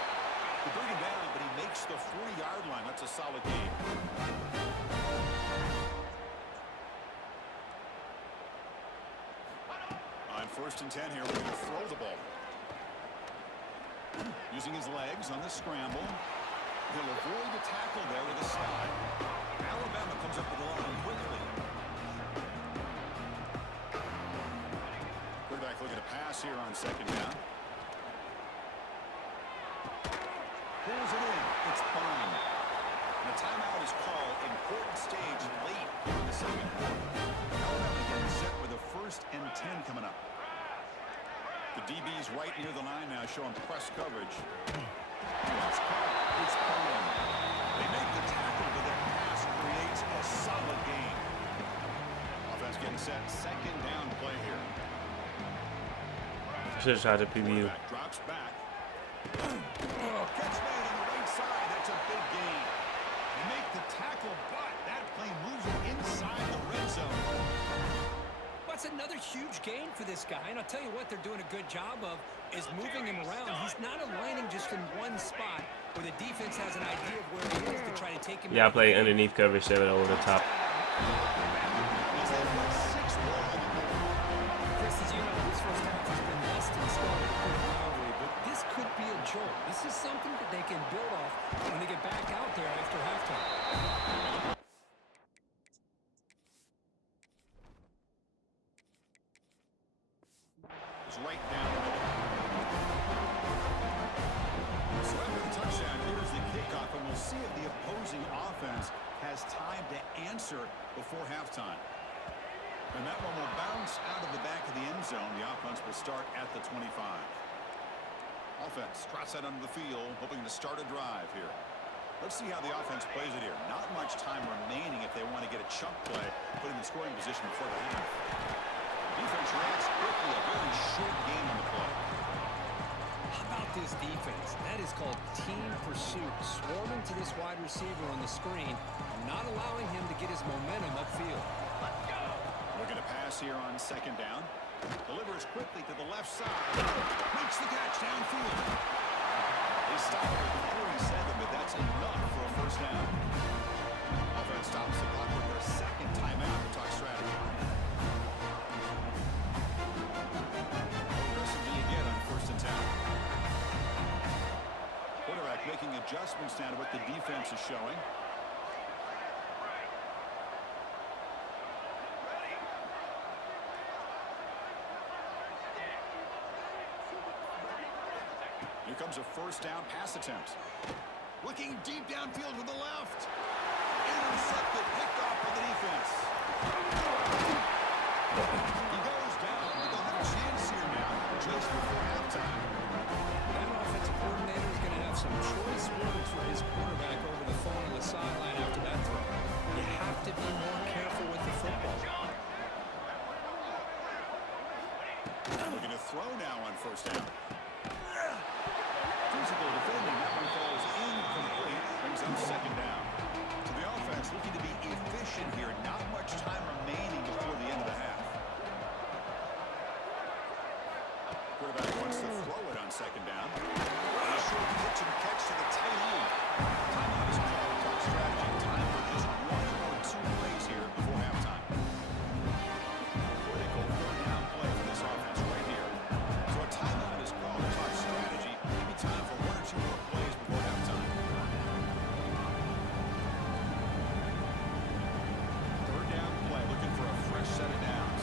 They bring him down, but he makes the 40-yard line. That's a solid gain. On 1st and 10 here, we're going to throw the ball. Using his legs on the scramble. He'll avoid the tackle there with a slide. Alabama comes up with the line quickly. Quarterback looking to pass here on 2nd down. Pulls it in. It's fine. And a timeout is called. Important stage late in the second quarter. Alabama getting set with a 1st and 10 coming up. The DB's right near the line now, showing press coverage. That's caught. It's fine. They make the tackle, but the pass creates a solid gain. Offense getting set. 2nd down play here. Should have tried to preview. Quarterback drops back. Catch made on the right side. That's a big gain. They make the tackle, but that play moves it inside the red zone. That's another huge gain for this guy. And I'll tell you what they're doing a good job of is moving him around. He's not aligning just in one spot where the defense has an idea of where he is to try to take him. Yeah, I play underneath coverage 7 over the top. Chris, as you know, this first half has been less than stellar rivalry, but this could be a jolt. This is something that they can build off when they get back out there after halftime. Right down the middle. So after the touchdown, here's the kickoff, and we'll see if the opposing offense has time to answer before halftime. And that one will bounce out of the back of the end zone. The offense will start at the 25. Offense trots out onto the field, hoping to start a drive here. Let's see how the offense plays it here. Not much time remaining if they want to get a chunk play, put in the scoring position before the half. Defense reacts quickly. A very short game on the play. How about this defense? That is called team pursuit. Swarming to this wide receiver on the screen, not allowing him to get his momentum upfield. Looking to pass here on second down. Delivers quickly to the left side. Makes the catch downfield. They stop at 47, but that's enough for a first down. Offense stops the clock with their second timeout to talk strategy. How aggressive do you get on first and 10? Quarterback making adjustments now to what the defense is showing. Here comes a first down pass attempt. Looking deep downfield to the left. Intercepted, picked off by the defense. He goes down, but they'll have a chance here now, just before halftime. That offensive coordinator is going to have some choice words for his quarterback over the phone on the sideline after that throw. You have to be more careful with the football. Looking to throw now on first down. Physical defending, that one falls incomplete, brings up second down. So the offense looking to be efficient here, not much time remaining before the end of the half. Quarterback wants to throw it on second down. A short pitch and catch to the tight end. Timeout is called. Talk strategy. Time for just one or two plays here before halftime. Critical third down play for this offense right here. So a timeout is called. Talk strategy. Maybe time for one or two more plays before halftime. Third down play, looking for a fresh set of downs.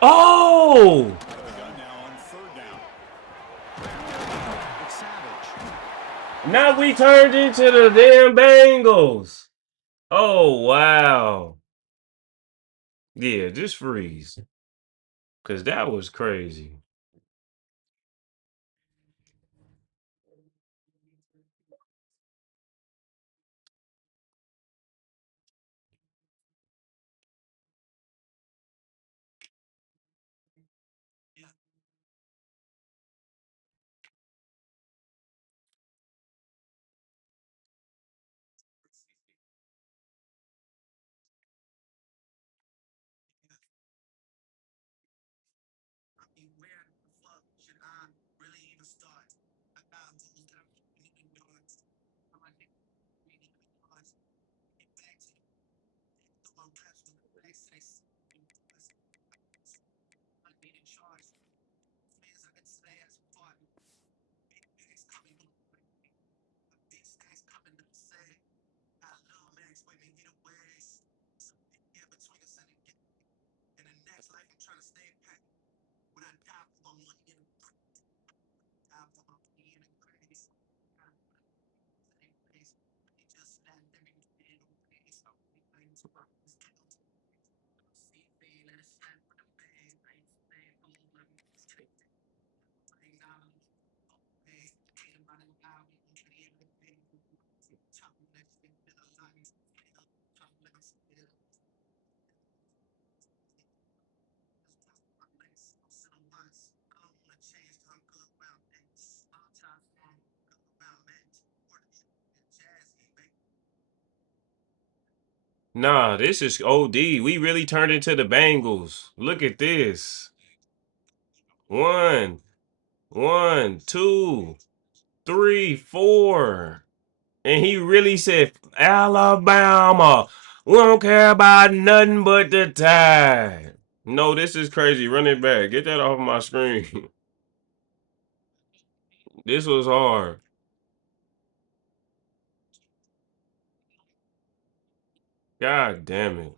Oh! Out of the gun now on third down. It's Savage. Now we turned into the damn Bengals. Oh, wow. Yeah, just freeze. Because that was crazy. Where the fuck should I really even start? I got those that I'm keeping in yards. I'm like, really yards. Get back to the one reps with the back six. I need in charge. Fans, I could say as far. Big bags coming on the way. Big stacks coming to say. I love Max with me, get away. Some big gap between us and the in the next life, I'm trying to stay packed. When I die for my money in the die for my money in the grace. Same place. They just let every man away. So we claim to rock this count. See me, let it shine for the man. I ain't saying boom, let me straight. I ain't got a okay. Ain't about it now. We can get everything. Top next thing to the line. Top next thing. Nah, this is OD. We really turned into the Bengals. Look at this. 1, 1, 2, 3, 4. And he really said, Alabama, we don't care about nothing but the Tide. No, this is crazy. Run it back. Get that off my screen. This was hard. God damn it.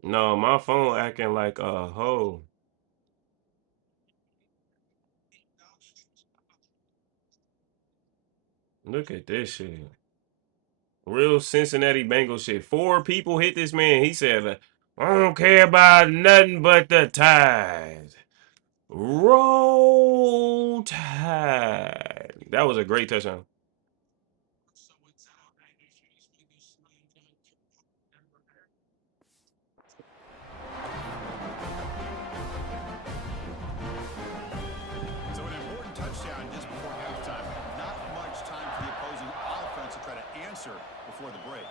No, my phone acting like a hoe. Look at this shit. Real Cincinnati Bengals shit. 4 people hit this man. He said, I don't care about nothing but the Tide. Roll Tide. That was a great touchdown. So an important touchdown wants to try to answer before the break.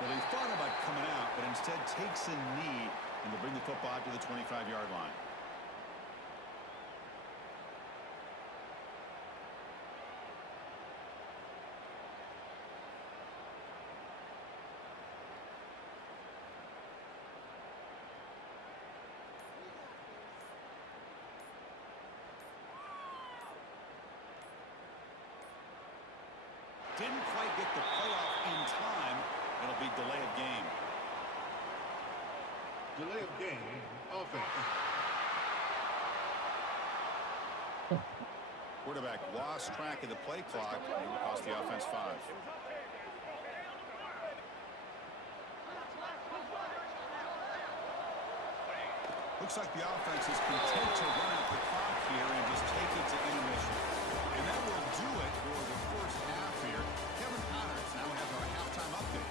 Well, they thought about coming out, but instead takes a knee and will bring the football to the 25-yard line. Didn't quite get the playoff in time. It'll be delay of game. Delay of game, offense. Quarterback lost track of the play clock and will cost the offense 5. Looks like the offense is content to run out the clock here and just take it to intermission. And that will do it for the first half here. Kevin Connors now has our halftime update.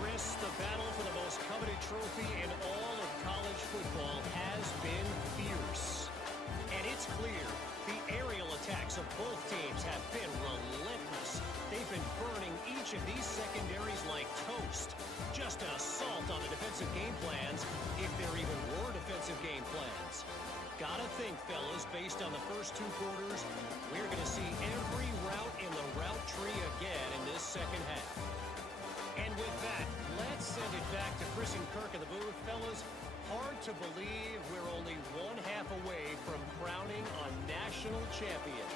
Chris, the battle for the most coveted trophy in all of college football has been fierce. And it's clear the aerial attacks of both teams have been relentless. They've been burning each of these secondaries like toast. Just an assault on the defensive game plans, if there even were defensive game plans. Gotta think, fellas, based on the first 2 quarters, we're going to see every route in the route tree again in this second half. And with that, let's send it back to Chris and Kirk in the booth. Fellas, hard to believe we're only 1 half away from crowning a national champion.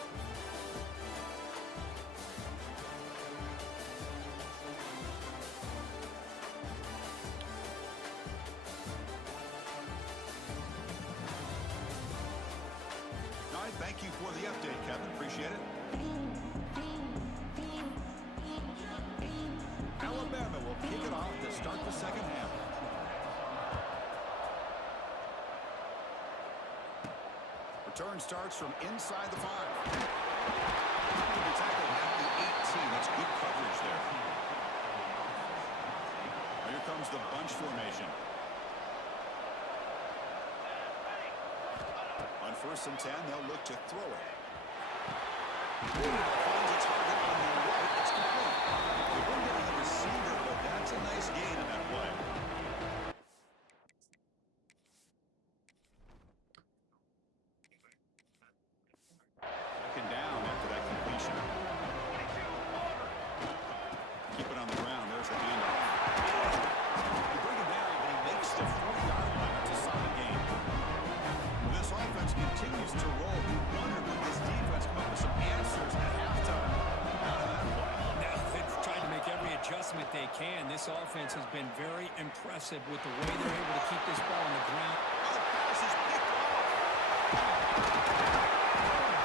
All right, thank you for the update, Kevin. Appreciate it. Alabama will kick it off to start the second half. Return starts from inside the 5. Tackle at the 18. That's good coverage there. Here comes the bunch formation. On 1st and 10, they'll look to throw it. Finds a target on the right. It's complete. They bring down the receiver, but that's a nice gain in that play. Second down after that completion. Keep it on the ground. There's the handoff. They bring him down, but he makes the 40-yard line. It's a solid game. This offense continues to roll. We wondered when this defense come up with some answers at halftime. Out of that play. Now they've tried to make every adjustment they can. This offense has been very impressive with the way they're able to keep this ball on the ground. Oh, the pass is picked off.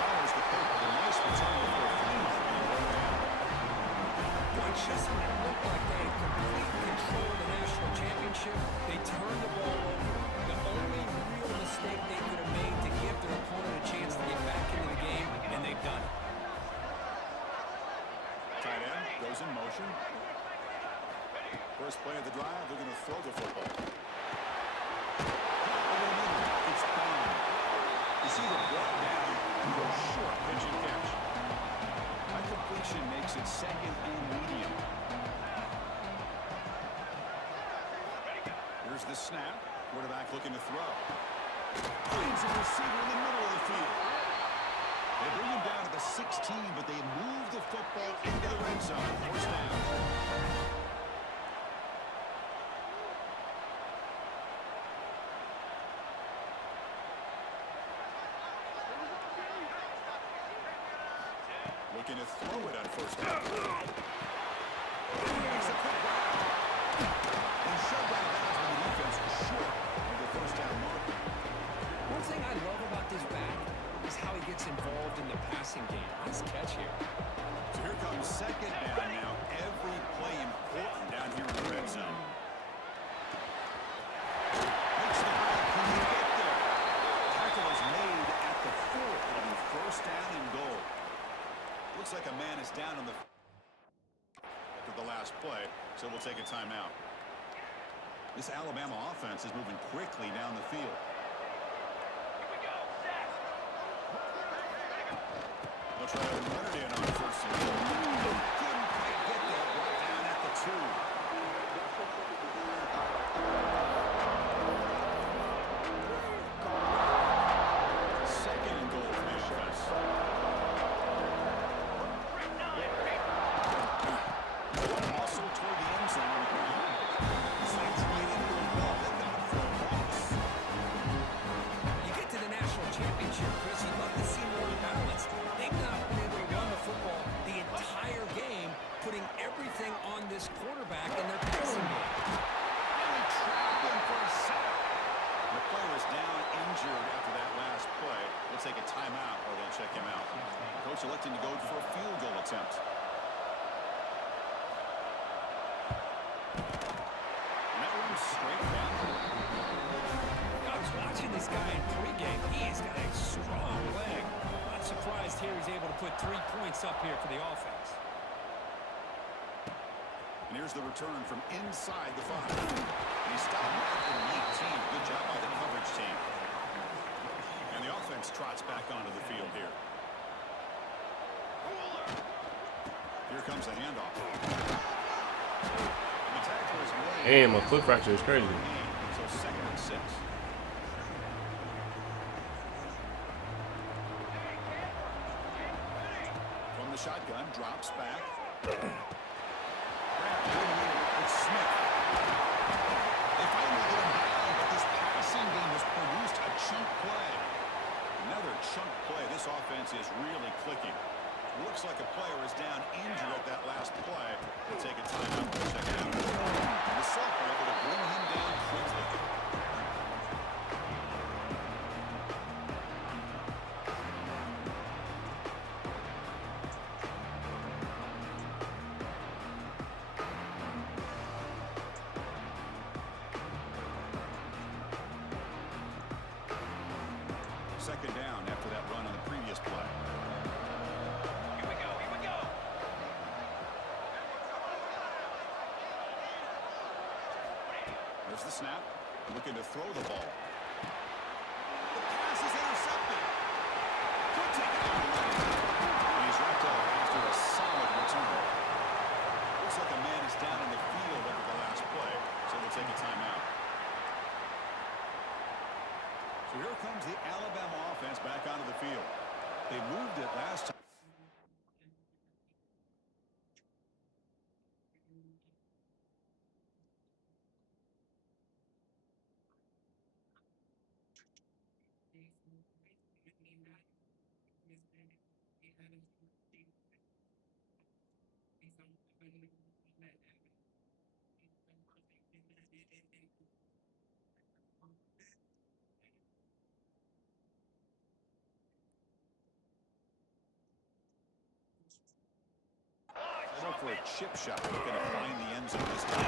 Powers the pick with a nice return before a final. Boy, just when it looked like they had complete control of the national championship, they turned the ball over. The only real mistake they could have made to give their opponent a chance to get back into the game, and they've done it. Tight end goes in motion. First play of the drive, they're going to throw the football. Over the middle, it's Bama. You see the ball down and go short pitch and catch. That completion makes it 2nd and medium. Here's the snap. Quarterback looking to throw. Finds a receiver in the middle of the field. They bring him down to the 16, but they move the football into the red zone. 4th down. Looking to throw it on 1st down. Makes a quick route. And shoved out of bounds when the defense was short of the 1st down marker. One thing I love about this back is how he gets involved in the passing game. Nice catch here. So here comes 2nd down now. Every play important down here in the red zone. Makes the grab. Can he get there? Tackle is made at the 4. It'll be 1st down and goal. Looks like a man is down on the after the last play, so we'll take a timeout. This Alabama offense is moving quickly down the field. They'll try to run it in on first and goal. Couldn't quite get there. Brought down at the 2. Second and goal for the offense. Also toward the end zone. Saints leading really well. They've got a full loss. You get to the national championship, Chris, you'd love to see more balance. They've not been able to run the football the entire game, putting everything on this quarterback in their passing game. Really trapped him for a sack. The player is down injured after that last play. We'll take a timeout or they'll check him out. Coach electing to go for a field goal attempt. And that one's straight down. I was watching this guy in pregame. He's got a strong leg. Not surprised here he's able to put 3 points up here for the offense. And here's the return from inside the 5. And he stopped at the 18. Good job by the coverage team. And the offense trots back onto the field here. Here comes a handoff. And the tackle is made. Damn, my foot fracture is crazy. So second and 6. From the shotgun, drops back. It's Smith. They finally get him down, but this passing game has produced a chunk play. Another chunk play. This offense is really clicking. Looks like a player is down injured at that last play. We'll take a timeout and check it out. The Saints are able to bring him down quickly. Second down after that run on the previous play. Here we go, here we go. There's the snap. Looking to throw the ball. The pass is intercepted. Could take it out. And he's wrapped up after a solid return. Looks like a man is down in the field after the last play, so we'll take a timeout. So here comes the Alabama offense back onto the field. They moved it last time. For a chip shot, looking to find the end zone this time.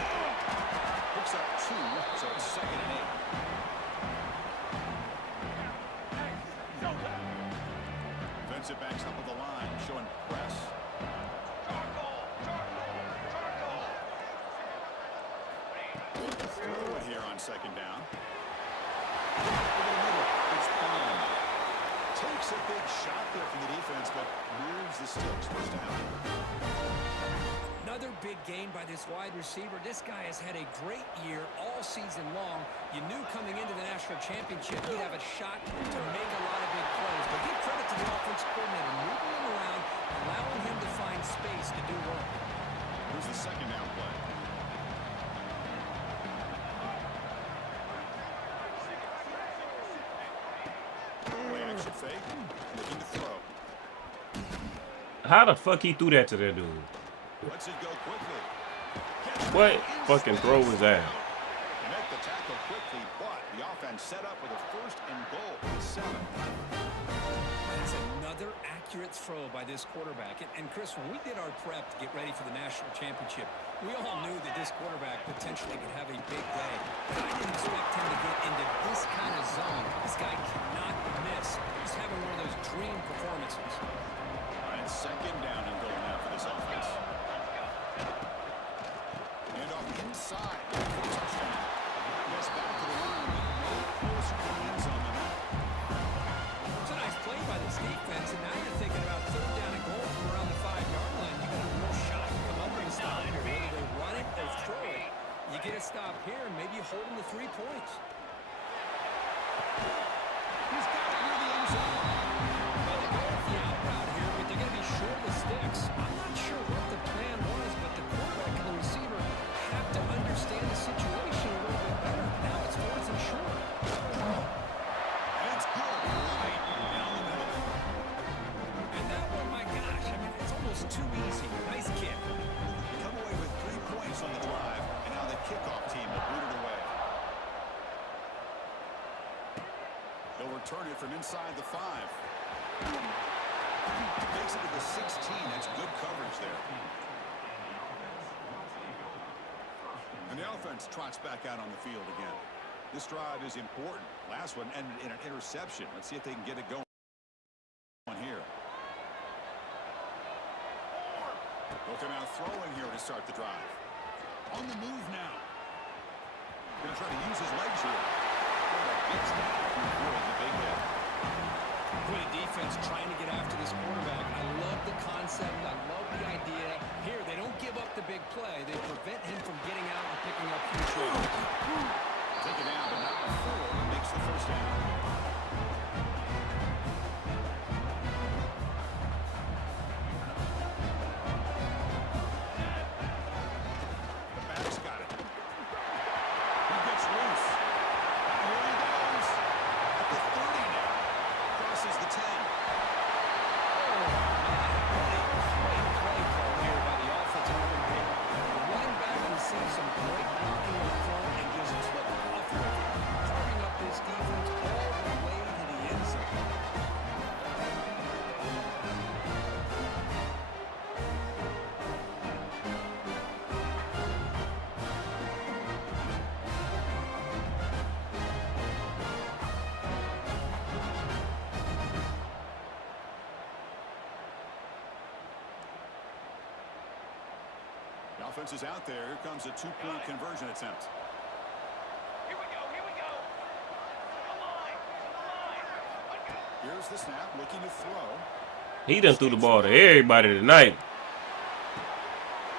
Picks up 2, so it's second and 8. Defensive backs up of the line, showing press. Throw it here on second down. It's fine. Takes a big shot there from the defense, but moves the sticks first down. Another big gain by this wide receiver. This guy has had a great year all season long. You knew coming into the national championship he'd have a shot to make a lot of big plays. But give credit to the offensive coordinator, moving him around, allowing him to find space to do work. Here's the second down play. Play action fake, looking to throw. How the fuck he threw that to that dude? Lets it go quickly. What fucking throw was that? They make the tackle quickly, but the offense set up with a first and goal at 7. That's another accurate throw by this quarterback. And Chris, when we did our prep to get ready for the national championship, we all knew that this quarterback potentially could have a big day. But I didn't expect him to get into this kind of zone. This guy cannot miss. He's having one of those dream performances. All right, second down and goal now for this offense. And off inside for a touchdown. Yes, back to the line, but no closer to the end zone than that. It's a nice play by this defense, and now you're thinking about third down here and maybe holding the 3 points. He's got it near the end zone. Well, they go with the out route here, but they're going to be short of sticks. I'm not sure what the plan was, but the quarterback and the receiver have to understand the situation a little bit better. Now it's 4th and short. And it's good. Right down the middle. And that one, my gosh, I mean, it's almost too easy. Nice kick. Come away with 3 points on the drive, and now the kickoff team will boot it away. They'll return it from inside the 5. Makes it to the 16. That's good coverage there. And the offense trots back out on the field again. This drive is important. Last one ended in an interception. Let's see if they can get it going here. They'll come out throwing here to start the drive. On the move now. Going to try to use his legs here. Big snap to avoid the big hit. Great defense trying to get after this quarterback. I love the concept. I love the idea. Here, they don't give up the big play. They prevent him from getting out and picking up huge yards. Taken down, but not before he makes the first down. The back's got it. He gets loose. And here he goes. At the 30 now. Crosses the 10. Great play call here by the offensive coordinator. The running back received some great blocking in front and just took off with it, carving up this defense all the way to the end zone. The offense is out there. Here comes a 2-point conversion attempt. Here we go. Here we go. Come on. Here's the snap, looking to throw. He done threw the ball to everybody tonight.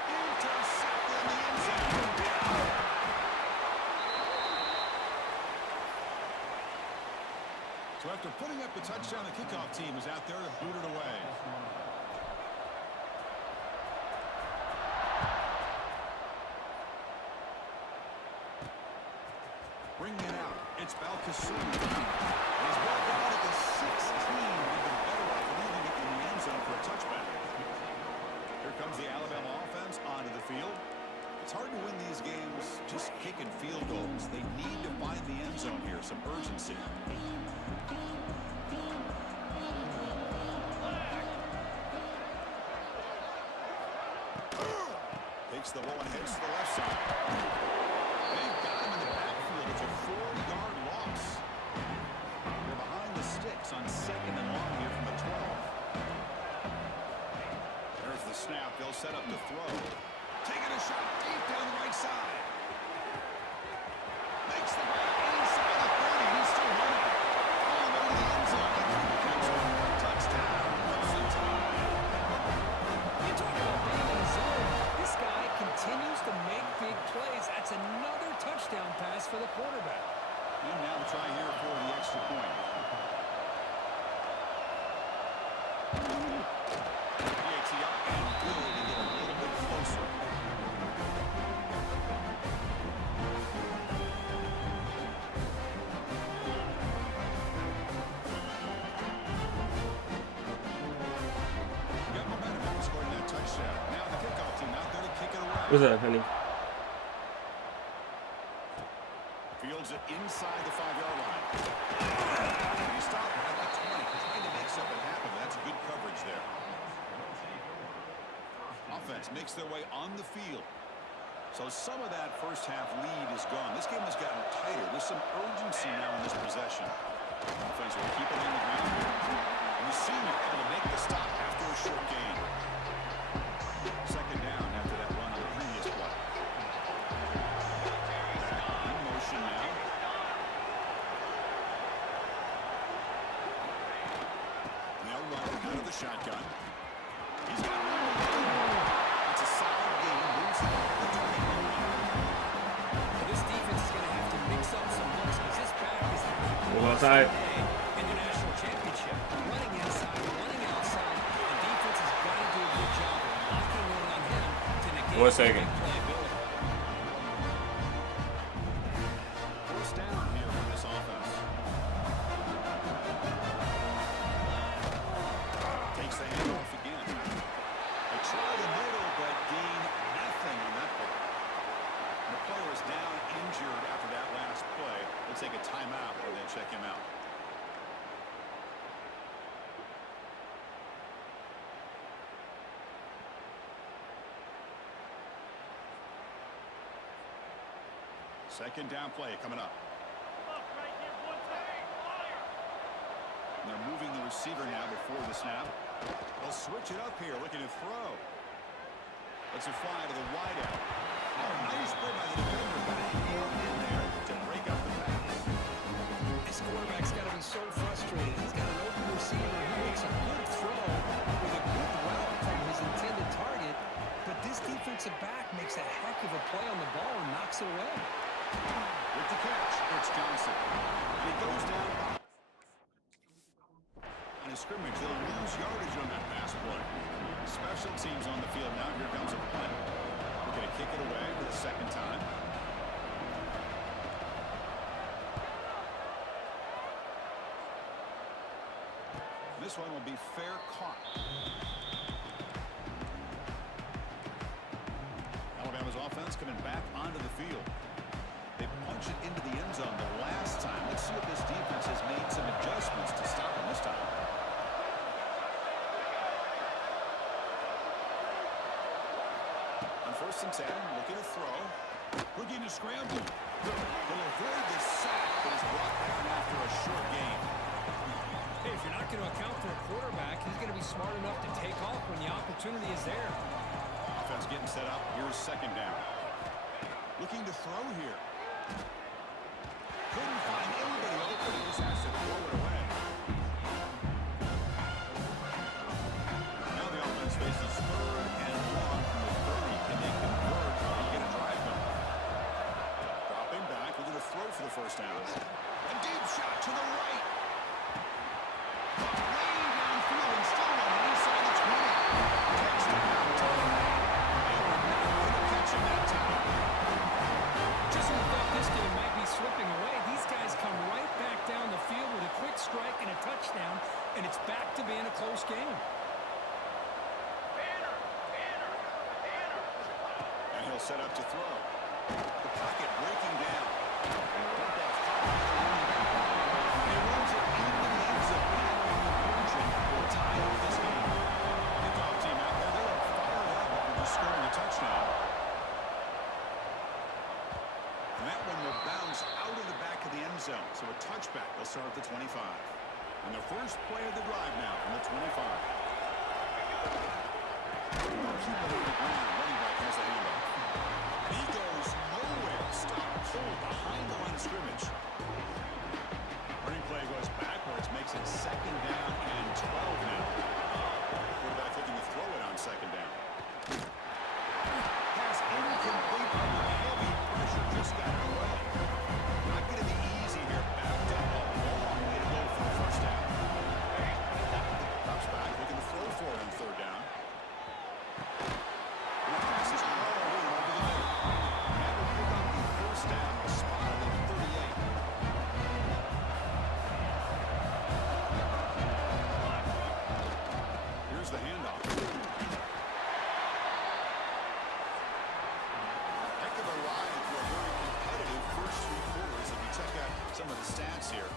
Intercepted in the end zone. So after putting up a touchdown, the kickoff team is out there to boot it away. Bringing it out, it's Balcassoon. And he's brought down at the 16. We've been better off leaving it in the end zone for a touchback. Here comes the Alabama offense onto the field. It's hard to win these games just kicking field goals. They need to find the end zone here, some urgency. Takes the low and heads to the left side. They've got him in the backfield. It's a 4-yard loss. They're behind the sticks on 2nd and long here from the 12. There's the snap. They'll set up to throw. Taking a shot deep down the right side. Makes the grab inside the 30. He's still running. All the way to the end zone. Touchdown. Clemson time. You talk about being in the zone. This guy continues to make big plays. That's another touchdown pass for the quarterback. And now the try here for the extra point. Takes it up and good to get a little bit closer. Got momentum after scoring that touchdown. Now the kickoff team out there to kick it away. What's up, honey? Fields it inside the 5-yard line. And he stopped at the 20, trying to make something happen. That's good coverage there. Offense makes their way on the field. So some of that first half lead is gone. This game has gotten tighter. There's some urgency now in this possession. Offense will keep it on the ground here. And the senior able to make the stop after a short gain. 2nd down after that run on the previous play. In motion now. They'll run out of the shotgun. He's got room to go. It's a solid game. Moves it up to the 21. This defense Outside. In the national championship, running inside, running outside, the defense has got to do a good job of locking in on him to negate 1 second. playability. First down here for this offense. Takes the handoff again. They try the middle, but gain nothing on that play. The player is down injured after that last play. They'll take a timeout or they check him out. Second down play coming up. And they're moving the receiver now before the snap. They'll switch it up here, looking to throw. Let's it fly to the wideout. Oh, nice play by the defender, but a hand in there to break up the pass. This quarterback's got to be so frustrated. He's got an open receiver. He makes a good throw with a good route from his intended target, but this defensive back makes a heck of a play on the ball and knocks it away. With the catch, it's Johnson. And he goes down on his scrimmage. They'll lose yardage on that pass play. Special teams on the field now. Here comes a punt. We're going to kick it away for the second time. This one will be fair caught. Alabama's offense coming back onto the field. They punch it into the end zone the last time. Let's see if this defense has made some adjustments to stop them this time. On 1st and 10, looking to throw. Looking to scramble. They'll avoid the sack that is brought down after a short gain. Hey, if you're not going to account for a quarterback, he's going to be smart enough to take off when the opportunity is there. Offense getting set up. Here's second down. Looking to throw here. Couldn't find anybody open. He just has to throw it away. Now the offense faces 3rd and long from the 30. Can they convert and get a drive going? Dropping back. We're going to throw for the first down. A deep shot to the right. Way downfield and still on the inside the 20. Takes the out. They were not going to catch him that time. Just when we thought this game might be slipping away, these guys come right back down the field with a quick strike and a touchdown, and it's back to being a close game. And he'll set up to throw. The pocket breaking down. And the football's caught by the running back. He runs it into the end zone. Conversion will tie up this game. Kickoff team out there, they're fired up after just scoring a touchdown. And that one will bounce out of the back of the end zone. So a touchback. They'll start at the 25. And their first play of the drive now from the 25. Keep it on the ground. Running back has the handoff. He goes nowhere. Stop pull behind the line of scrimmage. Running play goes backwards. Makes it second down and 12 now. Quarterback looking to throw it on second down. Pass incomplete under heavy pressure. Just got it away. Not going to be easy here. Backed up a long way to go for a first down. Drops back. Looking to throw for it on third down. And the pass is all the way over the middle. That will pick up the first down. Spotted at 38. Here's the handoff. Heck of a ride for a very competitive first 3 quarters if you check out some of the stats here.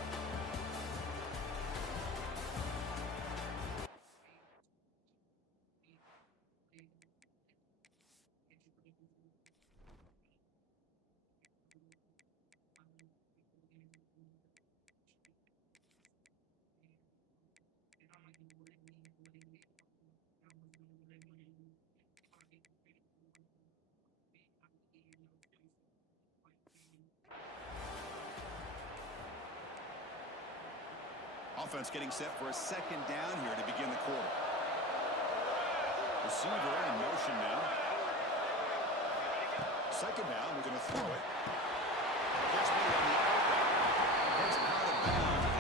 Offense getting set for a second down here to begin the quarter. Receiver in motion now. Second down, we're going to throw it. Gets me on the outlet. Gets it out of bounds.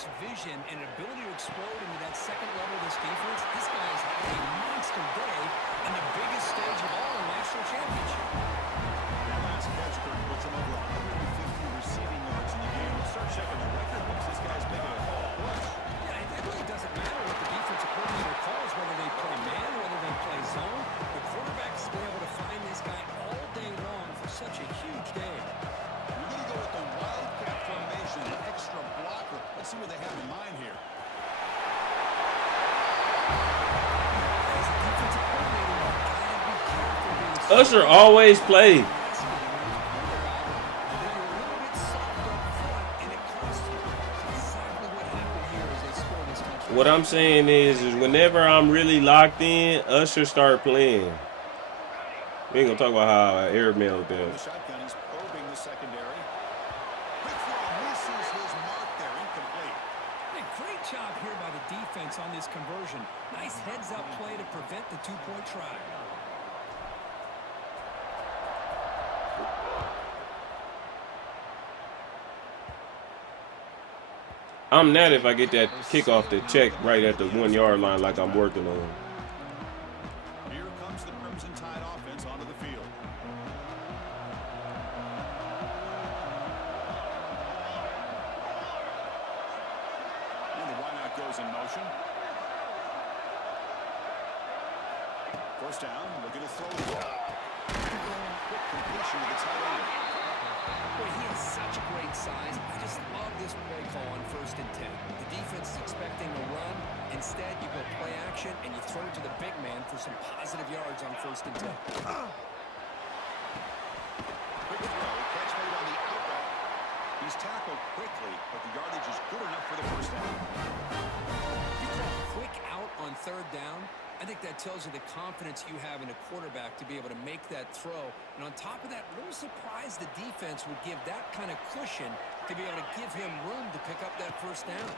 quarterback's vision and ability to explode into that second level of this defense, this guy is having a monster day on the biggest stage of all, a national championship. That last catch puts him over 150 receiving yards in the game. We'll start checking the record books. This guy's making a push. Yeah, it really doesn't matter what the defensive coordinator calls, whether they play man, whether they play zone. The quarterback's been able to find this guy all day long for such a huge day. We're going to go with the wildcat formation, an extra blocker. Let's see what they have in mind here. As a defensive coordinator, you've got to be careful being Usher always played. What I'm saying is whenever I'm really locked in, Usher start playing. We ain't gonna talk about how Arab Mail does. The shotgun, he's probing the secondary. Quick throw misses his mark there, incomplete. Hey, great job here by the defense on this conversion. Nice heads-up play to prevent the two-point try. I'm not if I get that kickoff to check right at the 1 yard line like I'm working on. Here comes the Crimson Tide offense onto the field. And the wideout goes in motion. First down, looking to throw the ball. Quick completion to the tight end. Boy, he has such great size. I just love this play call on 1st and 10. The defense is expecting a run. Instead, you go play action, and you throw it to the big man for some positive yards on 1st and 10. Quick throw, catch made on the outlet. He's tackled quickly, but the yardage is good enough for the first down. You call quick out on 3rd down. I think that tells you the confidence you have in a quarterback to be able to make that throw. And on top of that, a little surprised the defense would give that kind of cushion to be able to give him room to pick up that 1st down.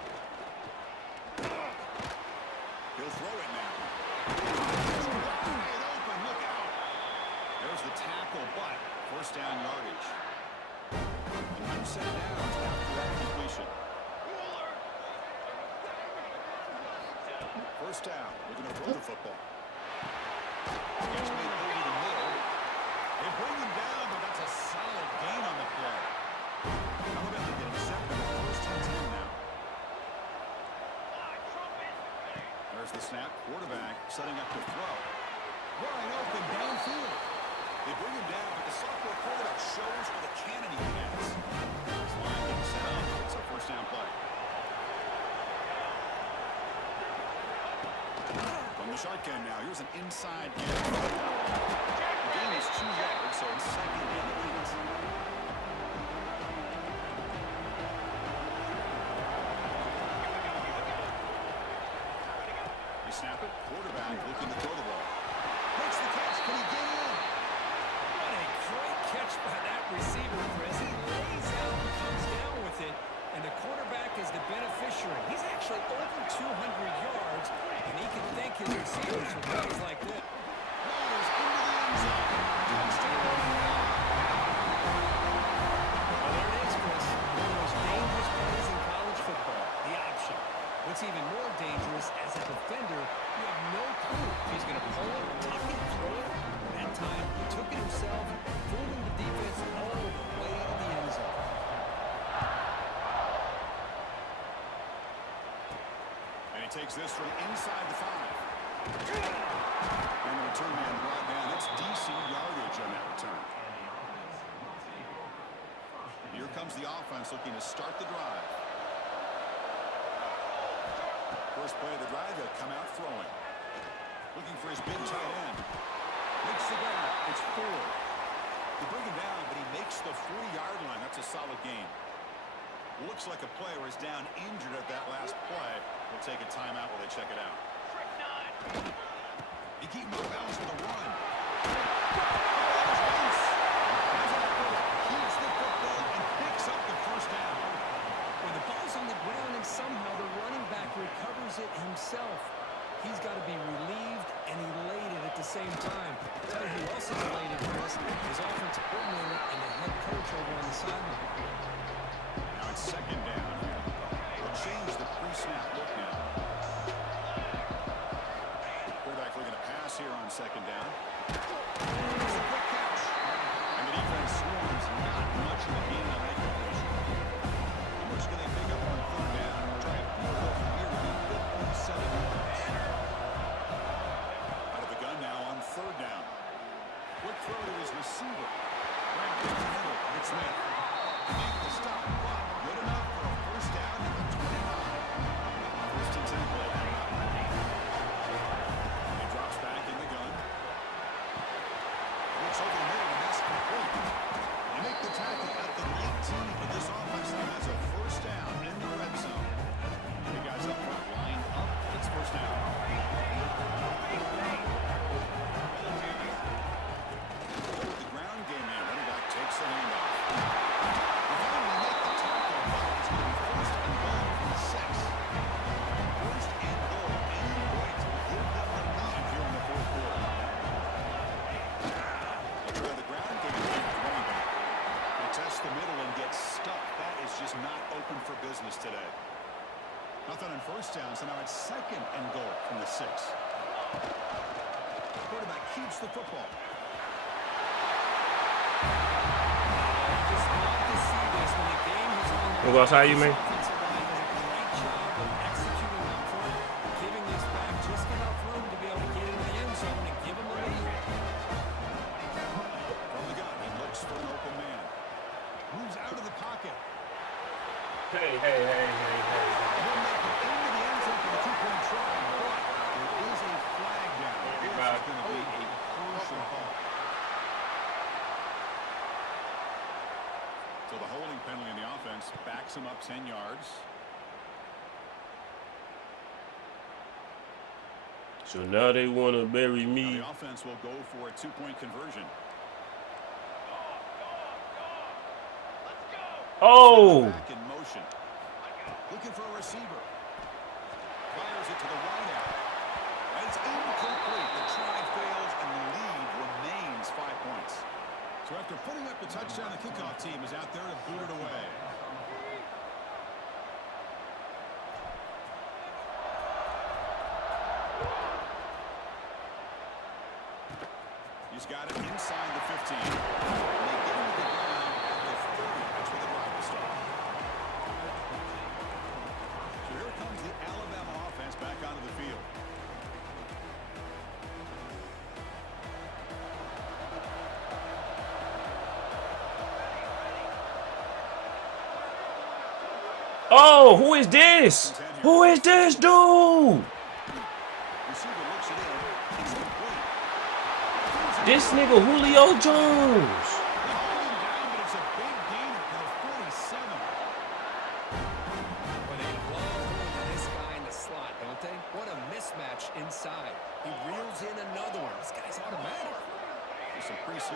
He'll throw it now. It's wide open, look out. There's the tackle, but 1st down yardage. And no set downs after that completion. 1st down. We're going to throw the football. Catch made over the middle. They bring him down, but that's a solid gain on the play. How about they get him set for the 1st and 10 now? There's the snap. Quarterback setting up to throw. Wide open downfield. They bring him down, but the sophomore quarterback shows what a cannon he has. This line getting set up. It's a 1st down play. From the shotgun now, here's an inside kick. The gain is 2 yards, so it's 2nd and 8. They snap it. Quarterback looking to throw the ball. Makes the catch. Can he get in? What a great catch by that receiver, Chris. He lays out and comes down with it, and the quarterback is the beneficiary. He's actually over 200 yards, and he can thank his receivers for plays like this. Rolls into the end zone. Touchdown. Well, there it is, Chris. One of the most dangerous plays in college football, the option. What's even more dangerous, as a defender, you have no clue if he's going to pull it, tuck it, throw it. That time, he took it himself, fooling the defense all the way to the end zone. And he takes this from inside the 5. And the return man brought down. That's decent yardage on that return. Here comes the offense looking to start the drive. First play of the drive, they'll come out throwing. Looking for his big tight end. Makes the grab. It's 4. They bring him down, but he makes the 40-yard line. That's a solid gain. Looks like a player is down injured at that last play. We'll take a timeout while they check it out. They keep him off balance with a run. Keeps the football and picks up the 1st down. When the ball's on the ground and somehow the running back recovers it himself, he's got to be relieved and elated at the same time. I'll tell you who else is elated, Chris, his offensive coordinator and the head coach over on the sideline. Now it's 2nd down. They'll change today. Nothing on first down, so now it's second and goal from the 6. Quarterback keeps the football. Just love to see this when the game is on the What else? How you, man? offensive line does a great job of executing up front, giving this back just enough room to be able to get into the end zone and give them a lead. From the gun, he looks for an open man. Moves out of the pocket. Hey. He'll make it into the end zone for the 2-point try, but there is a flag down. This is going to be a crucial call. So the holding penalty in the offense backs him up 10 yards. So now they want to bury Now me. the offense will go for a 2-point conversion. Oh! Back in motion. Looking for a receiver. Fires it to the right out. And it's incomplete. The try fails and the lead remains 5 points. So after putting up the touchdown, the kickoff team is out there to boot it away. He's got it inside the 15. And they get him to the ground at the 30. That's where the drive will start. So here comes the Alabama offense back onto the field. Oh, who is this? Who is this dude? Receiver looks it in. It's complete. This nigga Julio Jones. Hauling down, but it's a big gainer for the 47. But they love throwing this guy in the slot, don't they? What a mismatch inside. He reels in another one. This guy's automatic.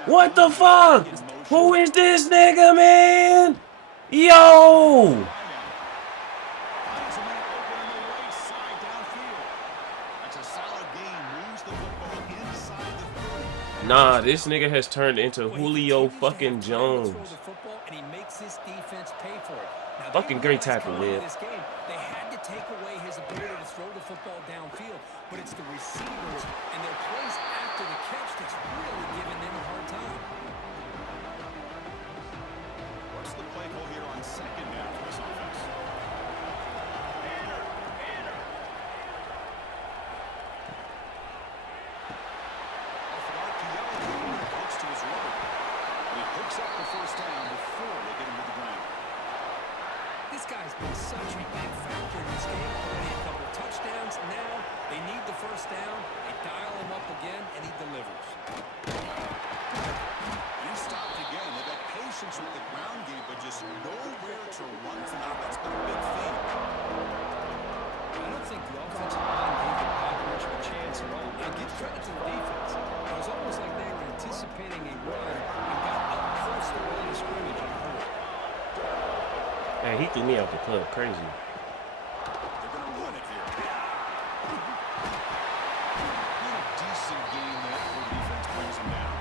What the fuck? Who is this nigga, man? Yo! Finds a man open on the right side downfield. That's a solid gain. Moves the football inside the 30. Nah, this nigga has turned into Julio fucking Jones. And he makes his defense pay for it. Now, Fucking great tackle, man. They had to take away his ability to throw the football downfield, but it's the receivers and their plays after the catch that's really giving them a hard time. What's the play call here on second down for this offense? Off of RPO, looks to his right. And he picks up the first down before they get him to the ground. This guy's been such a big factor in this game. Already a couple of touchdowns. Now they need the first down. They dial him up again, and he delivers. He stopped again. They've got patience with the ground game, but just nowhere to run to now. That's been a big theme. I don't think the offensive line gave the Pack much of a chance at all. I give credit to the defense. It was almost like they were anticipating a run and got up close to the line of scrimmage and hurt. Man, he threw me out the club. Crazy. They're going to run it here. Been a decent game there for the defense brings him down.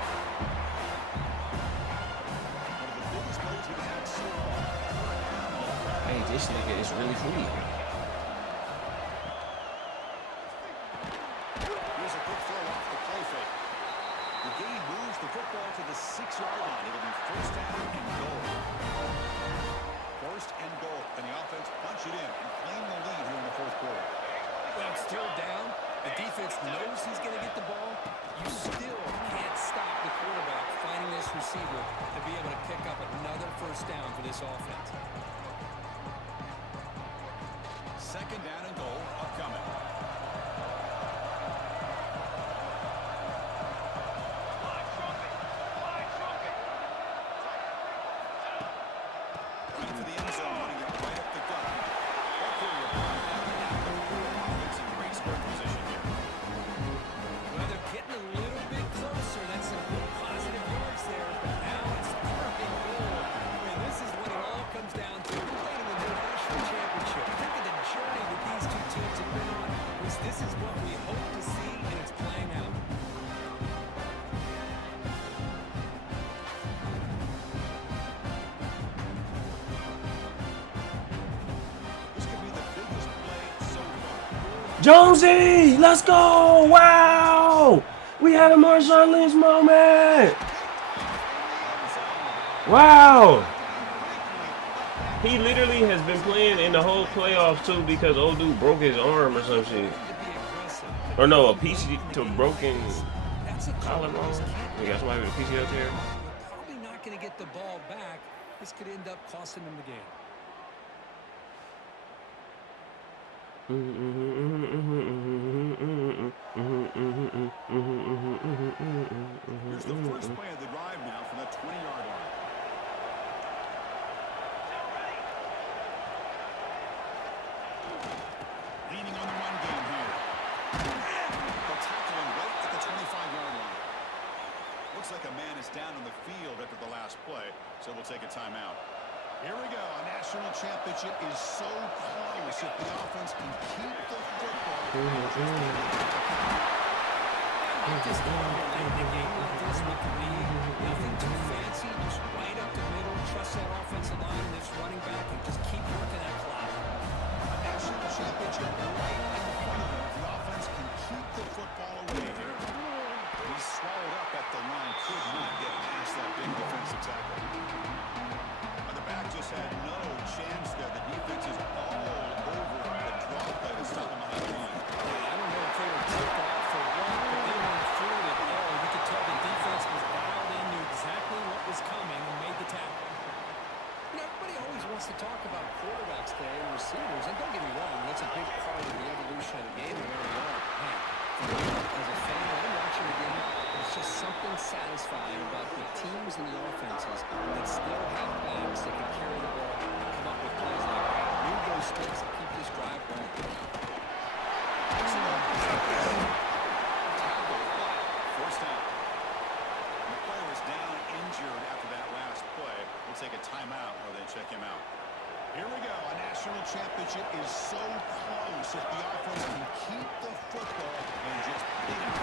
One of the biggest plays we've had so far. Hey, this nigga is really free. Here's a quick throw off the play fake. The game moves the football to the 6-yard line. It'll be first down and goal. First and goal. Can the offense punch it in and claim the lead here in the fourth quarter? Well, it's still down. The defense knows he's going to get the ball. You still can't stop the quarterback finding this receiver to be able to pick up another first down for this offense. Second down and goal upcoming. Right for the end zone, running it right up the gut. It's in great scoring position here. Well, they're getting a little bit closer. That's some good positive yards there. But now it's third and goal. And this is what it all comes down to. Playing in the national championship. Think of the journey that these two teams have been on. This is what we hope to see, and it's playing out. Jonesy, let's go! Wow! We had a Marshawn Lynch moment! Wow! He literally has been playing in the whole playoffs too because old dude broke his arm or some shit. Or no, a PC to broken collarbone. We got somebody with a PCL tear. Probably not going to get the ball back. This could end up costing him the game. Here's the first play of the drive now from the 20-yard line. Leaning on the run game here. They'll tackle him right at the 25-yard line. Looks like a man is down on the field after the last play, so we'll take a timeout. Here we go. A national championship is so close if the offense can keep the football. Just the game like this with the lead. Nothing too fancy, just right up the middle. Trust that offensive line and this running back and just keep working that clock. A national championship right in front of them. The offense can keep the football away here. He's swallowed up at the line. Could not get past that big defensive tackle. The back just had no chance there. The defense is all over the draw play to stop him behind the line. I don't know if they were tipped off or what, but they weren't fooled at all. You could tell the defense was dialed in, knew exactly what was coming, and made the tackle. You know, everybody always wants to talk about quarterbacks today and receivers, and don't get me wrong, that's a big part of the evolution of the game and where we are. Man, for me, as a fan, when I'm watching the game, there's just something satisfying about the teams and the offenses that still have backs that can carry the ball and come up with plays like that. Move those sticks and keep this drive going. First down. The player is down injured after that last play. We'll take a timeout or they check him out. Here we go. A national championship is so close if the offense can keep the football and just beat it.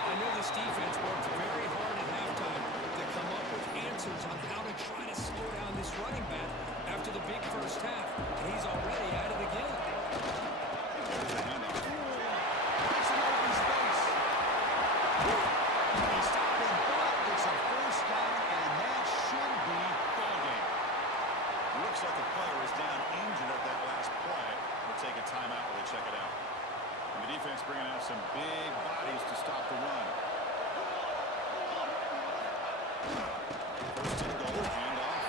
I know this defense worked very hard at halftime to come up with answers on how to try to slow down this running back after the big first half, and he's already out of the game. There's the handoff. It's an open space. He stopped him, but it's a first down, and that should be ball game. Looks like the player is down injured at that last play. We'll take a timeout while they check it out. And the defense bringing out some big bodies to stop the run. First and goal, handoff.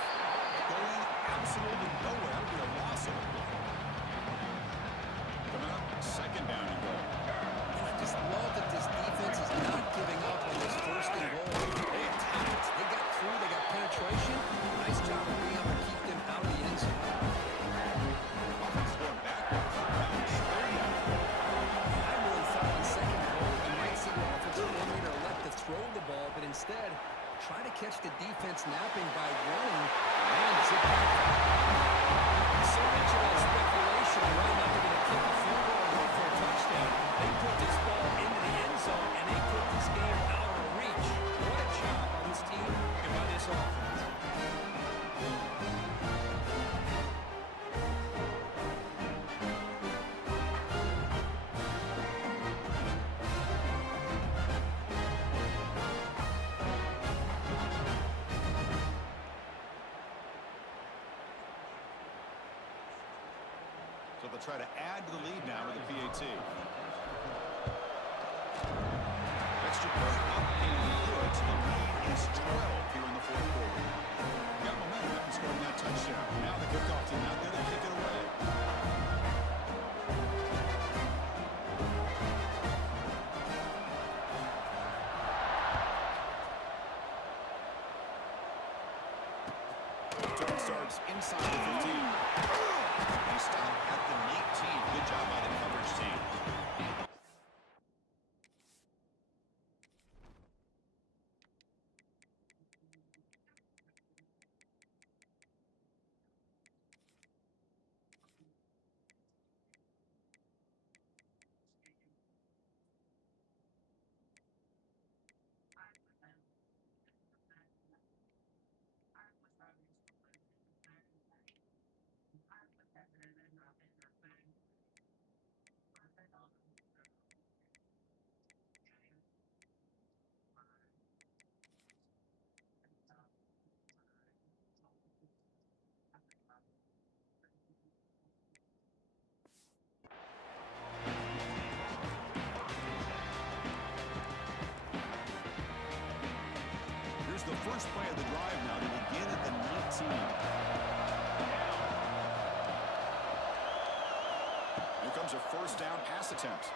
Going absolutely nowhere. That'll be a loss of it. Coming up, second down and goal. And I just love that this defense is not giving up on this first and goal. They attacked. They got through. They got penetration. Nice job of being able to keep them out of the end zone. Offense going backwards. I really thought on second goal you might see the offensive coordinator elect to throw the ball, but instead try to catch the defense napping by running and zip back. So much of that speculation around not going to kick a field goal or go for a touchdown. They put this ball into the end zone and they put this game out of reach. What a job by this team and by this offense. So they'll try to add to the lead now with the PAT. Extra point up and good. So the lead is 12 here in the fourth quarter. Got momentum after scoring that touchdown. Now the kickoff team out there to kick it away. Starts inside the 15. They stop at the 19. Good job by the coverage team. first play of the drive now to begin at the 19. Here comes a first down pass attempt.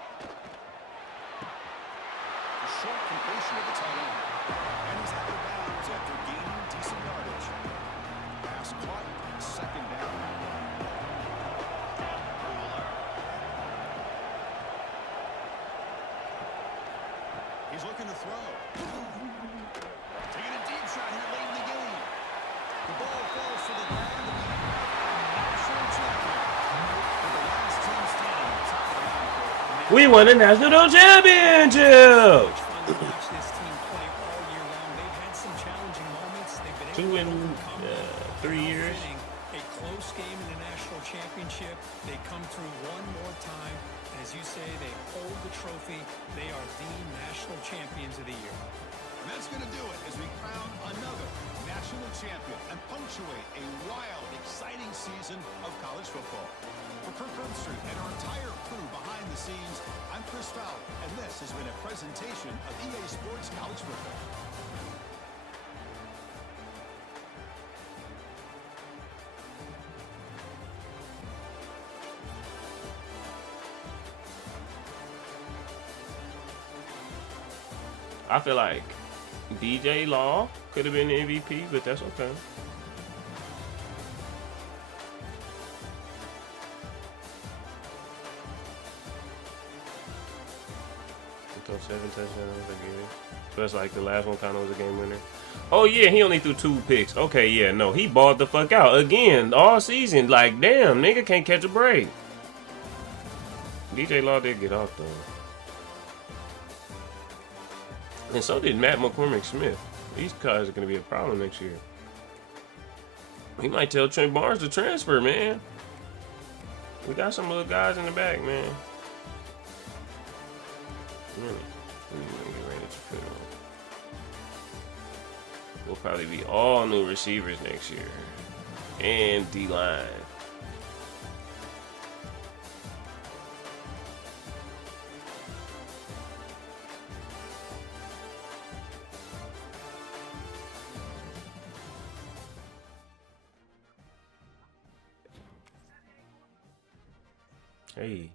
A short completion of the tight end. And he's out of bounds after gaining decent yardage. Pass caught, second down. He's looking to throw. Taking a deep shot here late in the game. The ball falls to the ground. National champion. For the last team standing at top of the mountain. We won a national championship. Fun to watch this team play all year long. They've had some challenging moments. They've been 2 in able to overcome them. 3 years. Winning a close game in the national championship. They come through one more time. As you say, they hold the trophy. They are the national champions of the year. And that's going to do it as we crown another national champion and punctuate a wild, exciting season of college football. For Kirk Herbstreit and our entire crew behind the scenes, I'm Chris Fowler, and this has been a presentation of EA Sports College Football. I feel like DJ Law could have been the MVP, but that's okay. Throw 7 touchdowns again. So that's like the last one kind of was a game winner. Oh yeah, he only threw 2 picks. Okay, yeah, no, he balled the fuck out again all season. Like, damn, nigga can't catch a break. DJ Law did get off though. And so did Matt McCormick Smith. These guys are going to be a problem next year. He might tell Trent Barnes to transfer, man. We got some little guys in the back, man. Really? Get ready to fit on. We'll probably be all new receivers next year. And D-line. Hey.